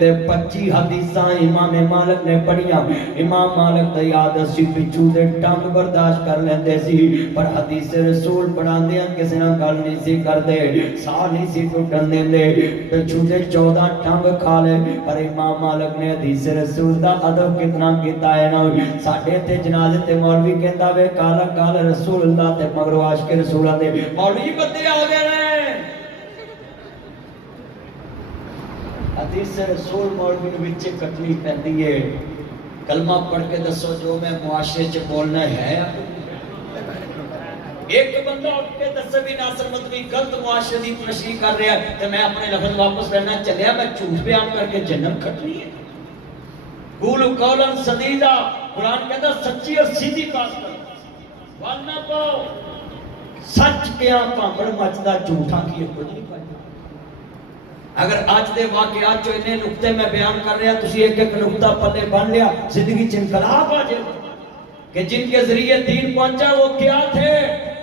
دے 25 حدیثاں امام مالک نے پڑھیاں. امام مالک دا یاد سی پچھو دے ٹنگ برداشت کر لیندے سی, پر حدیث رسول پڑھاندے کسے نال گل نہیں سی کردے, ساہ نہیں سی ٹوٹن دیندے. پچھو دے 14 ٹنگ کھا لے, پر امام مالک نے حدیث رسول دا ادب کتنا کیتا ہے نا. ساڈے تے جنازے تے مولوی کہندا وے کالا کال رسول اللہ تے مگرو عاشق رسول اللہ دے مولوی بندے آ گئے نے. حدیث رسول مولوی نو وچ کٹنی پیندی ہے. کلمہ پڑھ کے دسو جو میں معاشرے چ بولنا ہے. ایک بندہ اٹھ کے دسے بھی ناصر مدنی غلط معاشرے دی تشریح کر رہا ہے تے میں اپنے لفظ واپس لینا چلیا, میں جھوٹ بیان کر کے جنت کھٹنی ہے. قولوا قولا سدیدا, قرآن کہتا سچی اور سیدھی بات کرو. ورنہ کو سچ کیا پاپڑ مچدا, جھوٹا کی کچھ نہیں پایا. اگر آج دے واقعات جو انہیں نقطے میں بیان کر رہا تسی ایک ایک نقطہ پلے بن لیا, زندگی چ انقلاب آ جائے کہ جن کے ذریعے دین پہنچا وہ کیا تھے.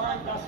5-10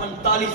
45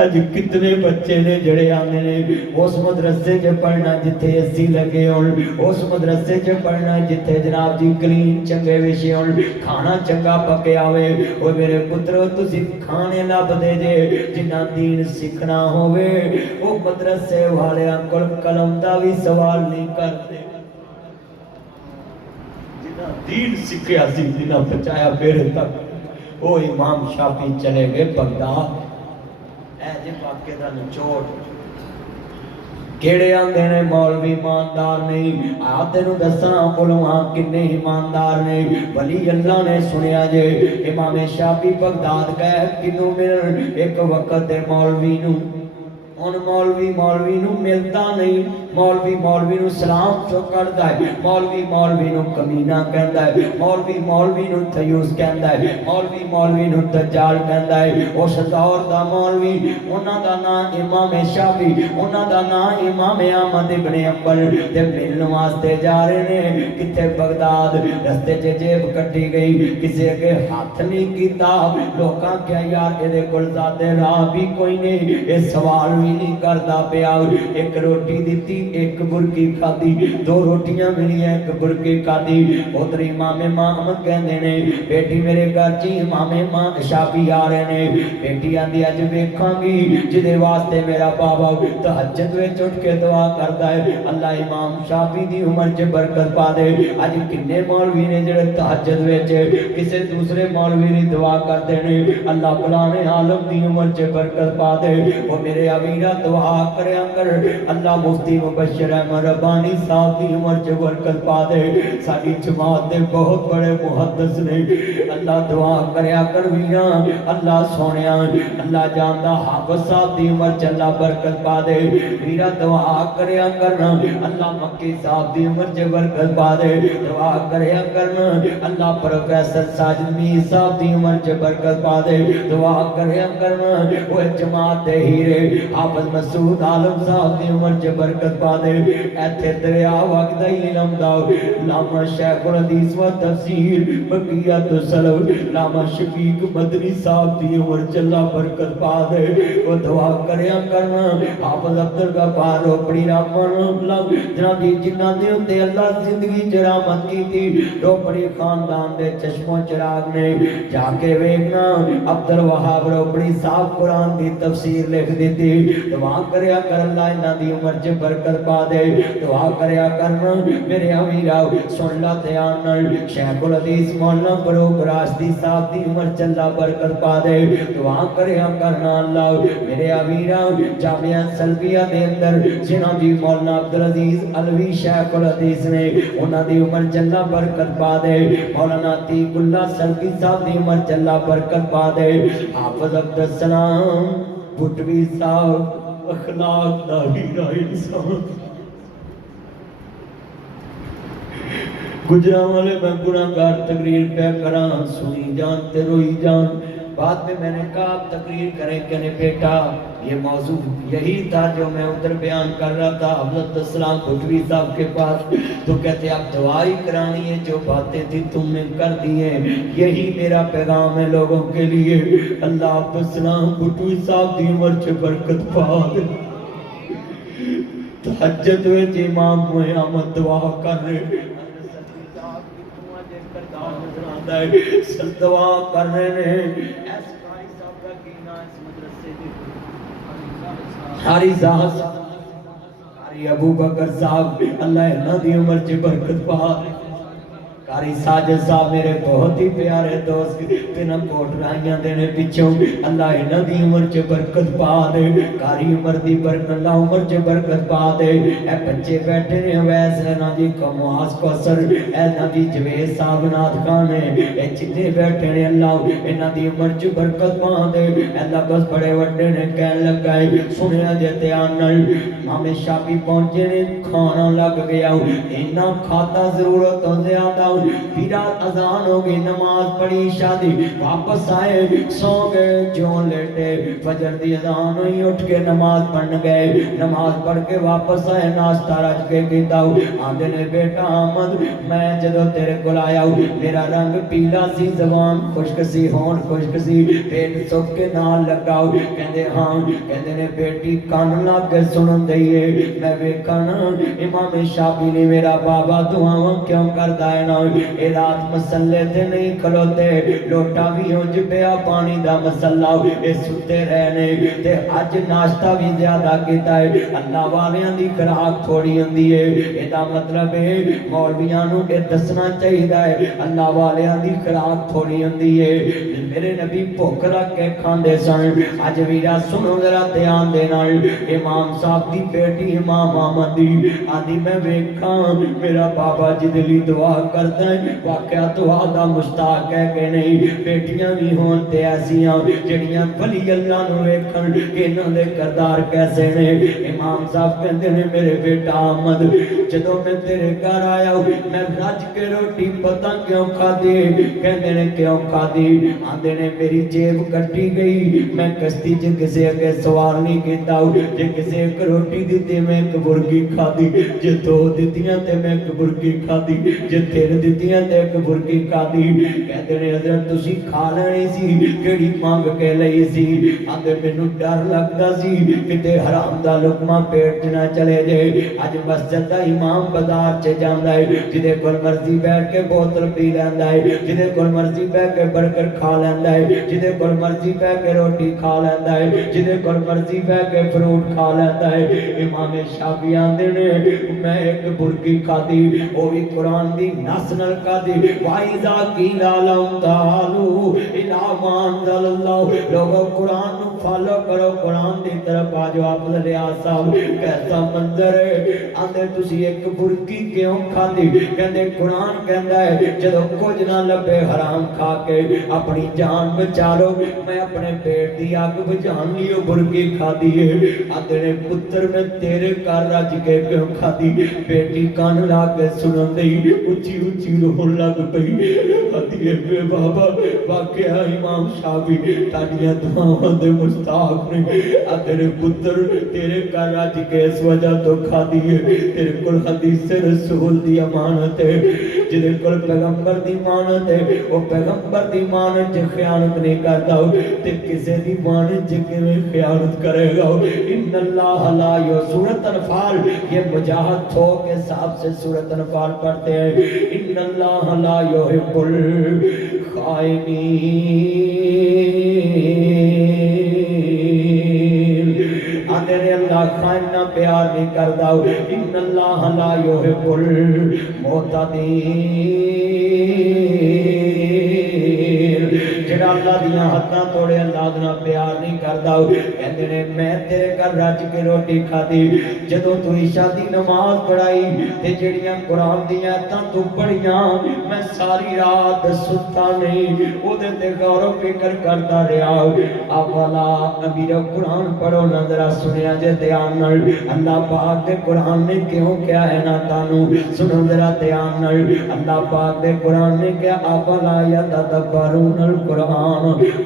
اج کتنے بچے نے جڑے آنے نے اس مدرسے چ پڑھنا جتھے اسی لگے ہون، اس مدرسے چ پڑھنا جتھے جناب جی کلین چنگے وشے ہون، کھانا چنگا پکیا ہوئے۔ او میرے پترو تسی کھانے لب دے جے جنہ دین سیکھنا ہوئے، او مدرسے والے کول قلم دا بھی سوال نہیں کرتے۔ جنہ دین سیکھیا سی، جنہ پہنچایا میرے تک، او امام شافعی چلے گئے بغداد۔ اے جی واقعے دا نچوڑ کیڑے آندے نے مولوی ایماندار نہیں، آتے نو دساں علماء کنے ایماندار نے۔ ولی اللہ نے سنیا جے امام شافعی بغداد گئے کنوں ملن، ایک وقت دے مولوی نو، ان مولوی نو ملتا نہیں، مولوی نو سلام چو کردا ہے، مولوی نو کمینہ کہندا ہے، مولوی نو تیوس کہندا ہے، مولوی نو دجال کہندا ہے۔ اس دور دا مولوی انہاں دا نام امام شافعی، انہاں دا نام امام احمد ابن حنبل، تے ملن واسطے جا رہے نے کتے بغداد، رستے چ جیب کٹی گئی، کسی کے ہاتھ نہیں کیتا، لوکاں کیا یار اے کول ذات راہ بھی کوئی نہیں، اے سوال بھی نہیں کردا پیا، ایک روٹی دتی ایک برکی کھادی، دو روٹیاں ملی ایک برکی کھادی۔ ادھر امام احمد کہندے نے بیٹی میرے گھر چ امام شافعی آ رہے نے، بیٹی آندی اج ویکھاں گی جدے واسطے میرا بابا تہجد وچ اٹھ کے دعا کردا ہے، اللہ امام شافعی دی عمر چ برکت پا دے۔ اج کنے مولوی نے جڑے تہجد وچ کسے دوسرے مولوی دی دعا کردے نے، اللہ فلانے عالم دی عمر چ برکت پا دے۔ او میرے امیرا دعا کریا کر اللہ مفتی مبشر احمد ربانی صاحب دی عمر چ برکت پا دے۔ ساری جماعت دے بہت بڑے محدث نے، اللہ دعا کریا کر ویرا، اللہ سونیا اللہ جاندا حافظ صاحب دی عمر چ اللہ برکت پا دے۔ ویرا دعا کریا کرنا اللہ مکی صاحب دی عمر چ برکت پا دے۔ دعا کریا کرنا اللہ پروفیسر ساجد میر صاحب دی عمر چ برکت پا دے۔ دعا کریا کرنا وہ جماعت دے ہیرے حافظ مسعود عالم صاحب دی عمر چ برکت پا دے۔ ایتھے دریا وقت دا علم دا علامہ شیخ الحدیث و تفسیر بقیت السلف علامہ شفیق مدنی صاحب دی عمر چ اللہ برکت پا دے۔ وہ دعا کریا کرنا حافظ عبدالغفار روپڑی رحمۃ اللہ جناب جی جنہاں دے اوتے اللہ زندگی چ رحمت کیتی، روپڑی خاندان دے چشموں چراغ نے، جا کے ویکھنا عبدالوہاب روپڑی صاحب قرآن دی تفسیر لکھ دیتی۔ دعا کریا کر اللہ انہاں دی عمر چ برکت پا دے۔ دعا کریا کرنا میرے امیرا سن لا دھیان نال شیخ الحدیث مولانا فاروق راشدی صاحب دی عمر چ اللہ برکت پا دے۔ دعا کریا کرنا اللہ میرے امیرا جامعہ سلفیہ دے اندر جنہاں دی مولانا عبدالعزیز علوی شیخ الحدیث نے انہاں دی عمر چ اللہ برکت پا دے۔ مولانا عتیق اللہ سلفی صاحب دی عمر چ اللہ برکت پا دے۔ حافظ عبدالسلام بھٹوی صاحب اخلاق دا ہیرا انسان، گجراں والے میں گناہگار تقریر پہ کراں، سنی جان تے روئی جان۔ بعد میں نے کہا تقریر کریں کہنے بیٹا یہ موضوع یہی تھا جو میں ادھر بیان کر رہا تھا حضرت السلام بھٹوی صاحب کے پاس، تو کہتے اب دعائی کرانی ہے، جو باتیں تھی تم نے کر دی ہیں، یہی میرا پیغام ہے لوگوں کے لیے۔ اللہ عبدالسلام بھٹوی صاحب دی عمر چ برکت پا دے۔ تہجد وچ امام محمد دعا کر رہے دعا کر رہے ہیں۔ حاری صاحب قاری ابو بکر صاحب اللہ انہاں دی عمر چ برکت پا دے۔ قاری ساجد صاحب میرے بہت ہی پیارے دوست تینا کوٹ رائیاں دینے پچھوں اللہ انہاں دی عمر چ برکت پا دے۔ قاری عمر دی برکت اللہ عمر چ برکت پا دے۔ اے بچے بیٹھے نے ویس ہے نا جی کمواس کو اثر اے نا جی جوید صاحب نات خان ہے، اے جتنے بیٹھے نے اللہ انہاں دی عمر چ برکت پا دے۔ اللہ بس بڑے وڈے نے کہن لگائے سنیا جے دھیان نال امام شافعی پہنچے نے کھانا لگ گیا، اینا کھاتا ضرورت تو زیادہ پھر رات اذان ہو گئی نماز پڑھی شادی واپس آئے سو گئے جو لیٹے فجر دی اذان ہوئی اٹھ کے نماز پڑھن گئے نماز پڑھ کے واپس آئے ناشتہ رج کے کیتا آندے نے بیٹا احمد میں جدو تیرے کول آیا میرا رنگ پیلا سی زبان خشک سی ہون خشک سی پیٹ سک کے نال لگاؤ کہندے ہاں کہندے نے بیٹی کان لا کے سنن دئیے میں ویکھن امام شافعی نے میرا بابا دعاواں کیوں کردا ہے نا اے رات مسلے تے نہیں کھلوتے لوٹا بھی ہونج پیا پانی دا مسلہ اے ستے رہنے تے اج ناشتہ بھی زیادہ کیتا ہے اللہ والیاں دی خوراک تھوڑی ہوندی ہے اے دا مطلب ہے مولویاں نو اے دسنا چاہیے ہے اللہ والیاں دی خوراک تھوڑی ہوندی ہے میرے نبی بھوک رکھ کے کھاندے سن اج ویرا سنو ذرا دھیان دے نال امام صاحب دی بیٹی امام احمد دی آدھی میں ویکھاں میرا بابا جی دے لئی دعا کردا ہے واقعہ دعا دا مشتاق ہے کہ نہیں بیٹیاں بھی ہون تے ایسیاں جڑیاں ولی اللہ نو ویکھن کہ انہاں دے کردار کیسے نے امام صاحب کہندے نے میرے بیٹا احمد جدوں میں تیرے گھر آیا میں رج کے روٹی پتہ کیوں کھادی کہندے نے کیوں کھادی آندے نے میری جیب کٹی گئی میں کشتی چ کسے اگے سوال نہیں کیتا جے کسے ایک روٹی دتی میں ایک برگی کھادی جے دو دتیاں تے میں ایک برگی کھادی جے تین دتیاں تے ایک برگی کھادی کہندے نے حضرت تسی کھا لینی سی کیڑی مانگ کے لئی سی آندے مینوں ڈر لگدا سی کتے حرام دا لقمہ پیٹ نہ چلے جائے اج مسجد دا امام بازار چ جاندا ہے جدے کول مرضی بیٹھ کے بوتل پی لیندا ہے جدے کول مرضی بیٹھ کے برگر کھا لیندا ہے جدے کول مرضی بیٹھ کے روٹی کھا لیندا ہے جدے کول مرضی بیٹھ کے فروٹ کھا لیندا ہے امام شافعی آندے نے میں ایک برگی کھادی او بھی قرآن دی نس نال کھادی وائذا قیل لهم تعالوا الی ما انزل اللہ لوگو قرآن نو فالو کرو قرآن دی طرف آ جاؤ آپ صاحب کیسا منظر ہے آندے تسی ایک برگی کیوں کھادی کہندے قرآن کہندا ہے جدو کچھ نہ لبے حرام کھا کے اپنی جان بچا لو میں اپنے پیٹ دی اگ بجھان لیو برگی کھادی ہے آندے نے پتر میں تیرے گھر رج کے کیوں کھادی بیٹی کان لا کے سنن دئی اونچی اونچی رون لگ پئی آندی ہے بے بابا واقعہ امام شافعی تاڑیاں دعاواں دے مشتاق نے آندے نے پتر تیرے گھر رج کے اس وجہ تو کھادی ہے تیرے کول حدیث رسول دی امانت ہے جدے کول پیغمبر دی امانت ہے وہ پیغمبر دی امانت چ خیانت نہیں کرتا تے کسے دی امانت چ کیویں خیانت کرے گا ان اللہ لا یو سورۃ انفال یہ مجاہد ہو کے صاحب سے سورۃ انفال پڑھتے ہیں ان اللہ لا یحب الخائنین آدھے اللہ خائنہ پیار نہیں کردا ان اللہ لا یحب المعتدین جڑا اللہ دیاں حداں توڑے اللہ دنا پیار نہیں کردا کہندے نے میں تیرے گھر رج کے روٹی کھادی جدوں تو عشاء دی نماز پڑھائی تے جڑیاں قرآن دیاں آیتاں تو پڑھیاں میں ساری رات ستا نہیں او دے تے غور و فکر کردا رہیا اولا امیر قرآن پڑھو نظر سنیا جے دھیان نال اللہ پاک دے قرآن نے کیوں کیا ہے نا تانوں سنو ذرا دھیان نال اللہ پاک دے قرآن نے کیا اولا یتدبرون القرآن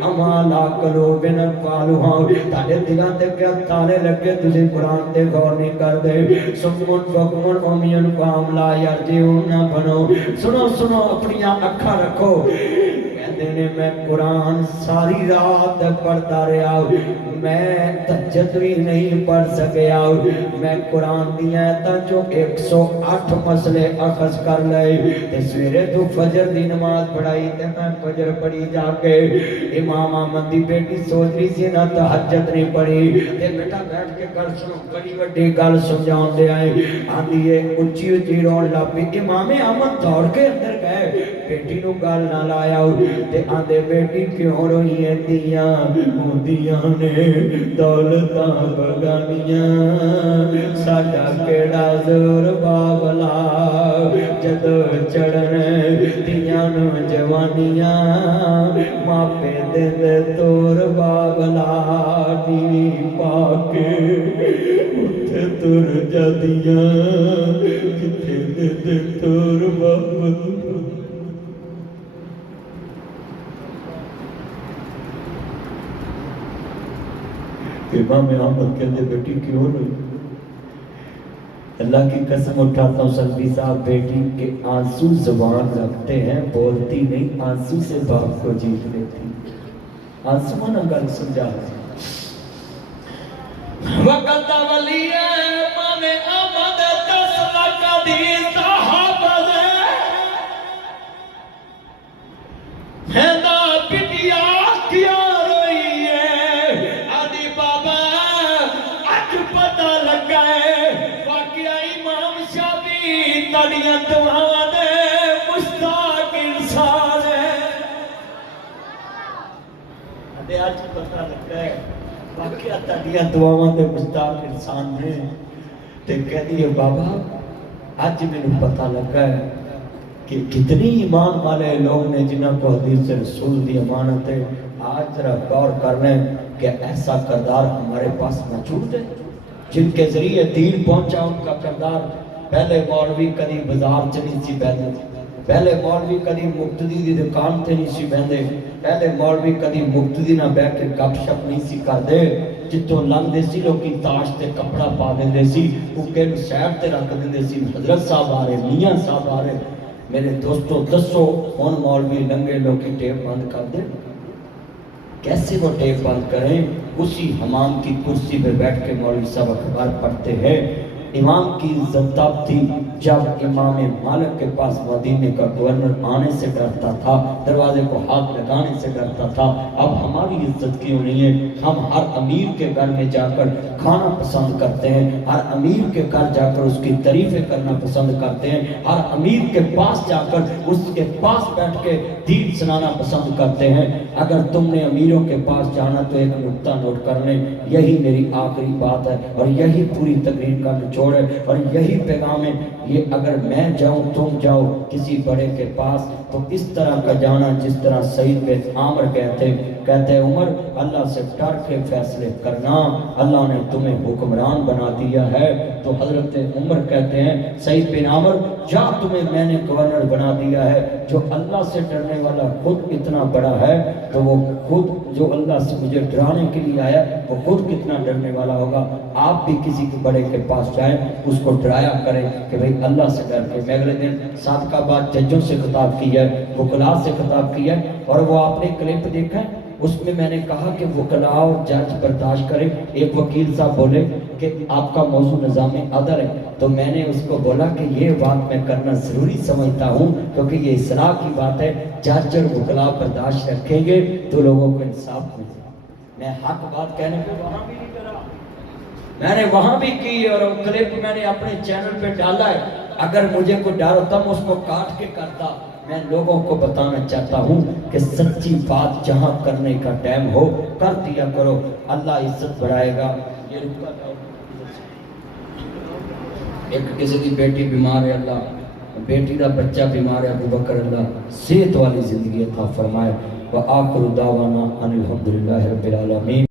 اما لا قلوب اقفالها تاڑے دلاں تے کیا تالے لگے تسی قرآن تے غور نہیں کر دے سمون فقمون عمیون فہم لا یرجعون نہ بنو سنو سنو اپنی اکھاں رکھو کہندے نے میں قرآن ساری رات پڑھتا رہا میں تہجد بھی نہیں پڑھ سکیا میں قرآن دی آیتاں چوں 108 مسئلے اخذ کر لئے تے سویرے تو فجر دی نماز پڑھائی تے میں فجر پڑھی جا کے امام احمد دی بیٹی سوچ رہی سی نہ تہجد نہیں پڑھی تے بیٹا بیٹھ کے گل سنو بڑی وڈی گل سمجھاون دے آئے آندی ہے اونچی اونچی رون لاپی امام احمد دوڑ کے اندر گئے بیٹی نو گل نہ لایا تے آندے بیٹی کیوں روئی ہے دیاں ہوندیاں نے دولتاں بگانیاں ساڈا کیڑا زور باغلا جدو چڑھن دیاں نو جوانیاں ماپے دے تور باغلا نی پا کے اٹھے تر جدیاں کتے دے تور باغلا امام احمد کہتے بیٹی کیوں روئی؟ اللہ کی قسم اٹھاتا ہوں سلفی صاحب، بیٹی کے آنسو زبان رکھتے ہیں، بولتی نہیں، آنسو سے باپ کو جیت لیتی۔ آنسو نہ گل سمجھا وقت ولی امام احمد تسلا کدی صحابہ ہندا پٹیا کیا روئی ہے، آدھی بابا اج پتہ لگا ہے واقعہ امام شافعی تڑیاں دعاواں دے مشتاق انسان ہے۔ آدھے اج پتہ لگا ہے واقعہ تڑیاں دعاواں دے مشتاق انسان نے، تے کہدی ہے بابا اج مینوں پتہ لگا ہے کہ کتنی ایمان والے لوگ نے جنہاں کو حدیث رسول دی امانت ہے۔ آج ذرا غور کر لیں کہ ایسا کردار ہمارے پاس موجود ہے جن کے ذریعے دین پہنچا۔ ان کا کردار، پہلے مولوی کدی بازار چ نہیں سی بیٹھے، پہلے مولوی کدی مقتدی دی دکان تے نہیں سی بیٹھے، پہلے مولوی کدی مقتدی نہ بیٹھ کے گپ شپ نہیں سی کردے، جتوں لنگدے سی لوکی تاش تے کپڑا پا دیندے سی، اوکے نو سیڈ تے رکھ دیندے سی، حضرت صاحب آ رہے، میاں صاحب آ رہے۔ میرے دوستو دسو ان مولوی لنگے لوگ کی ٹیپ بند کر دیں، کیسے وہ ٹیپ بند کریں؟ اسی حمام کی کرسی پہ بیٹھ کے مولوی صاحب اخبار پڑھتے ہیں۔ امام کی عزت تب تھی جب امام مالک کے پاس مدینے کا گورنر آنے سے ڈرتا تھا، دروازے کو ہاتھ لگانے سے ڈرتا تھا۔ اب ہماری عزت کیوں نہیں ہے؟ ہم ہر امیر کے گھر میں جا کر کھانا پسند کرتے ہیں، ہر امیر کے گھر جا کر اس کی تعریفیں کرنا پسند کرتے ہیں، ہر امیر کے پاس جا کر اس کے پاس بیٹھ کے دین سنانا پسند کرتے ہیں۔ اگر تم نے امیروں کے پاس جانا تو ایک نقطہ نوٹ کر لیں، یہی میری آخری بات ہے اور یہی پوری تقریر کا نچوڑ ہے اور یہی پیغام ہے۔ یہ اگر میں جاؤں تم جاؤ کسی بڑے کے پاس تو اس طرح کا جانا جس طرح سعید بن عامر کہتے عمر اللہ سے ڈر کے فیصلے کرنا، اللہ نے تمہیں حکمران بنا دیا ہے۔ تو حضرت عمر کہتے ہیں سعید بن عامر جا، تمہیں میں نے گورنر بنا دیا ہے۔ جو اللہ سے ڈرنے والا خود اتنا بڑا ہے تو وہ خود جو اللہ سے مجھے ڈرانے کے لیے آیا وہ خود کتنا ڈرنے والا ہوگا۔ آپ بھی کسی کے بڑے کے پاس جائیں، اس کو ڈرایا کریں کہ بھئی اللہ سے ڈر کے۔ میں اگلے دن صادقہ بات ججوں سے خطاب کیا ہے، وکلاء سے خطاب کیا ہے، اور وہ آپ نے کلپ دیکھا ہے، اس میں میں نے کہا کہ وکلاء اور جج برداشت کریں۔ ایک وکیل صاحب بولے کہ آپ کا موضوع نظام عدل ہے، تو میں نے اس کو بولا کہ یہ بات میں کرنا ضروری سمجھتا ہوں کیونکہ یہ اصلاح کی بات ہے، جج اور وکلاء برداشت رکھیں گے تو لوگوں کو انصاف ملے گا۔ میں حق بات کہنے پہ وہاں بھی نہیں کرا، میں نے وہاں بھی کی اور کلپ میں نے اپنے چینل پہ ڈالا ہے۔ اگر مجھے کوئی ڈر ہوتا میں اس کو کاٹ کے کرتا۔ میں لوگوں کو بتانا چاہتا ہوں کہ سچی بات جہاں کرنے کا ٹائم ہو کر دیا کرو، اللہ عزت بڑھائے گا۔ یہ رکا جاؤ، ایک کسی کی بیٹی بیمار ہے، اللہ بیٹی کا بچہ بیمار ہے، ابو بکر اللہ صحت والی زندگی عطا فرمائے۔ وآخر دعوانا ان الحمدللہ رب العالمین۔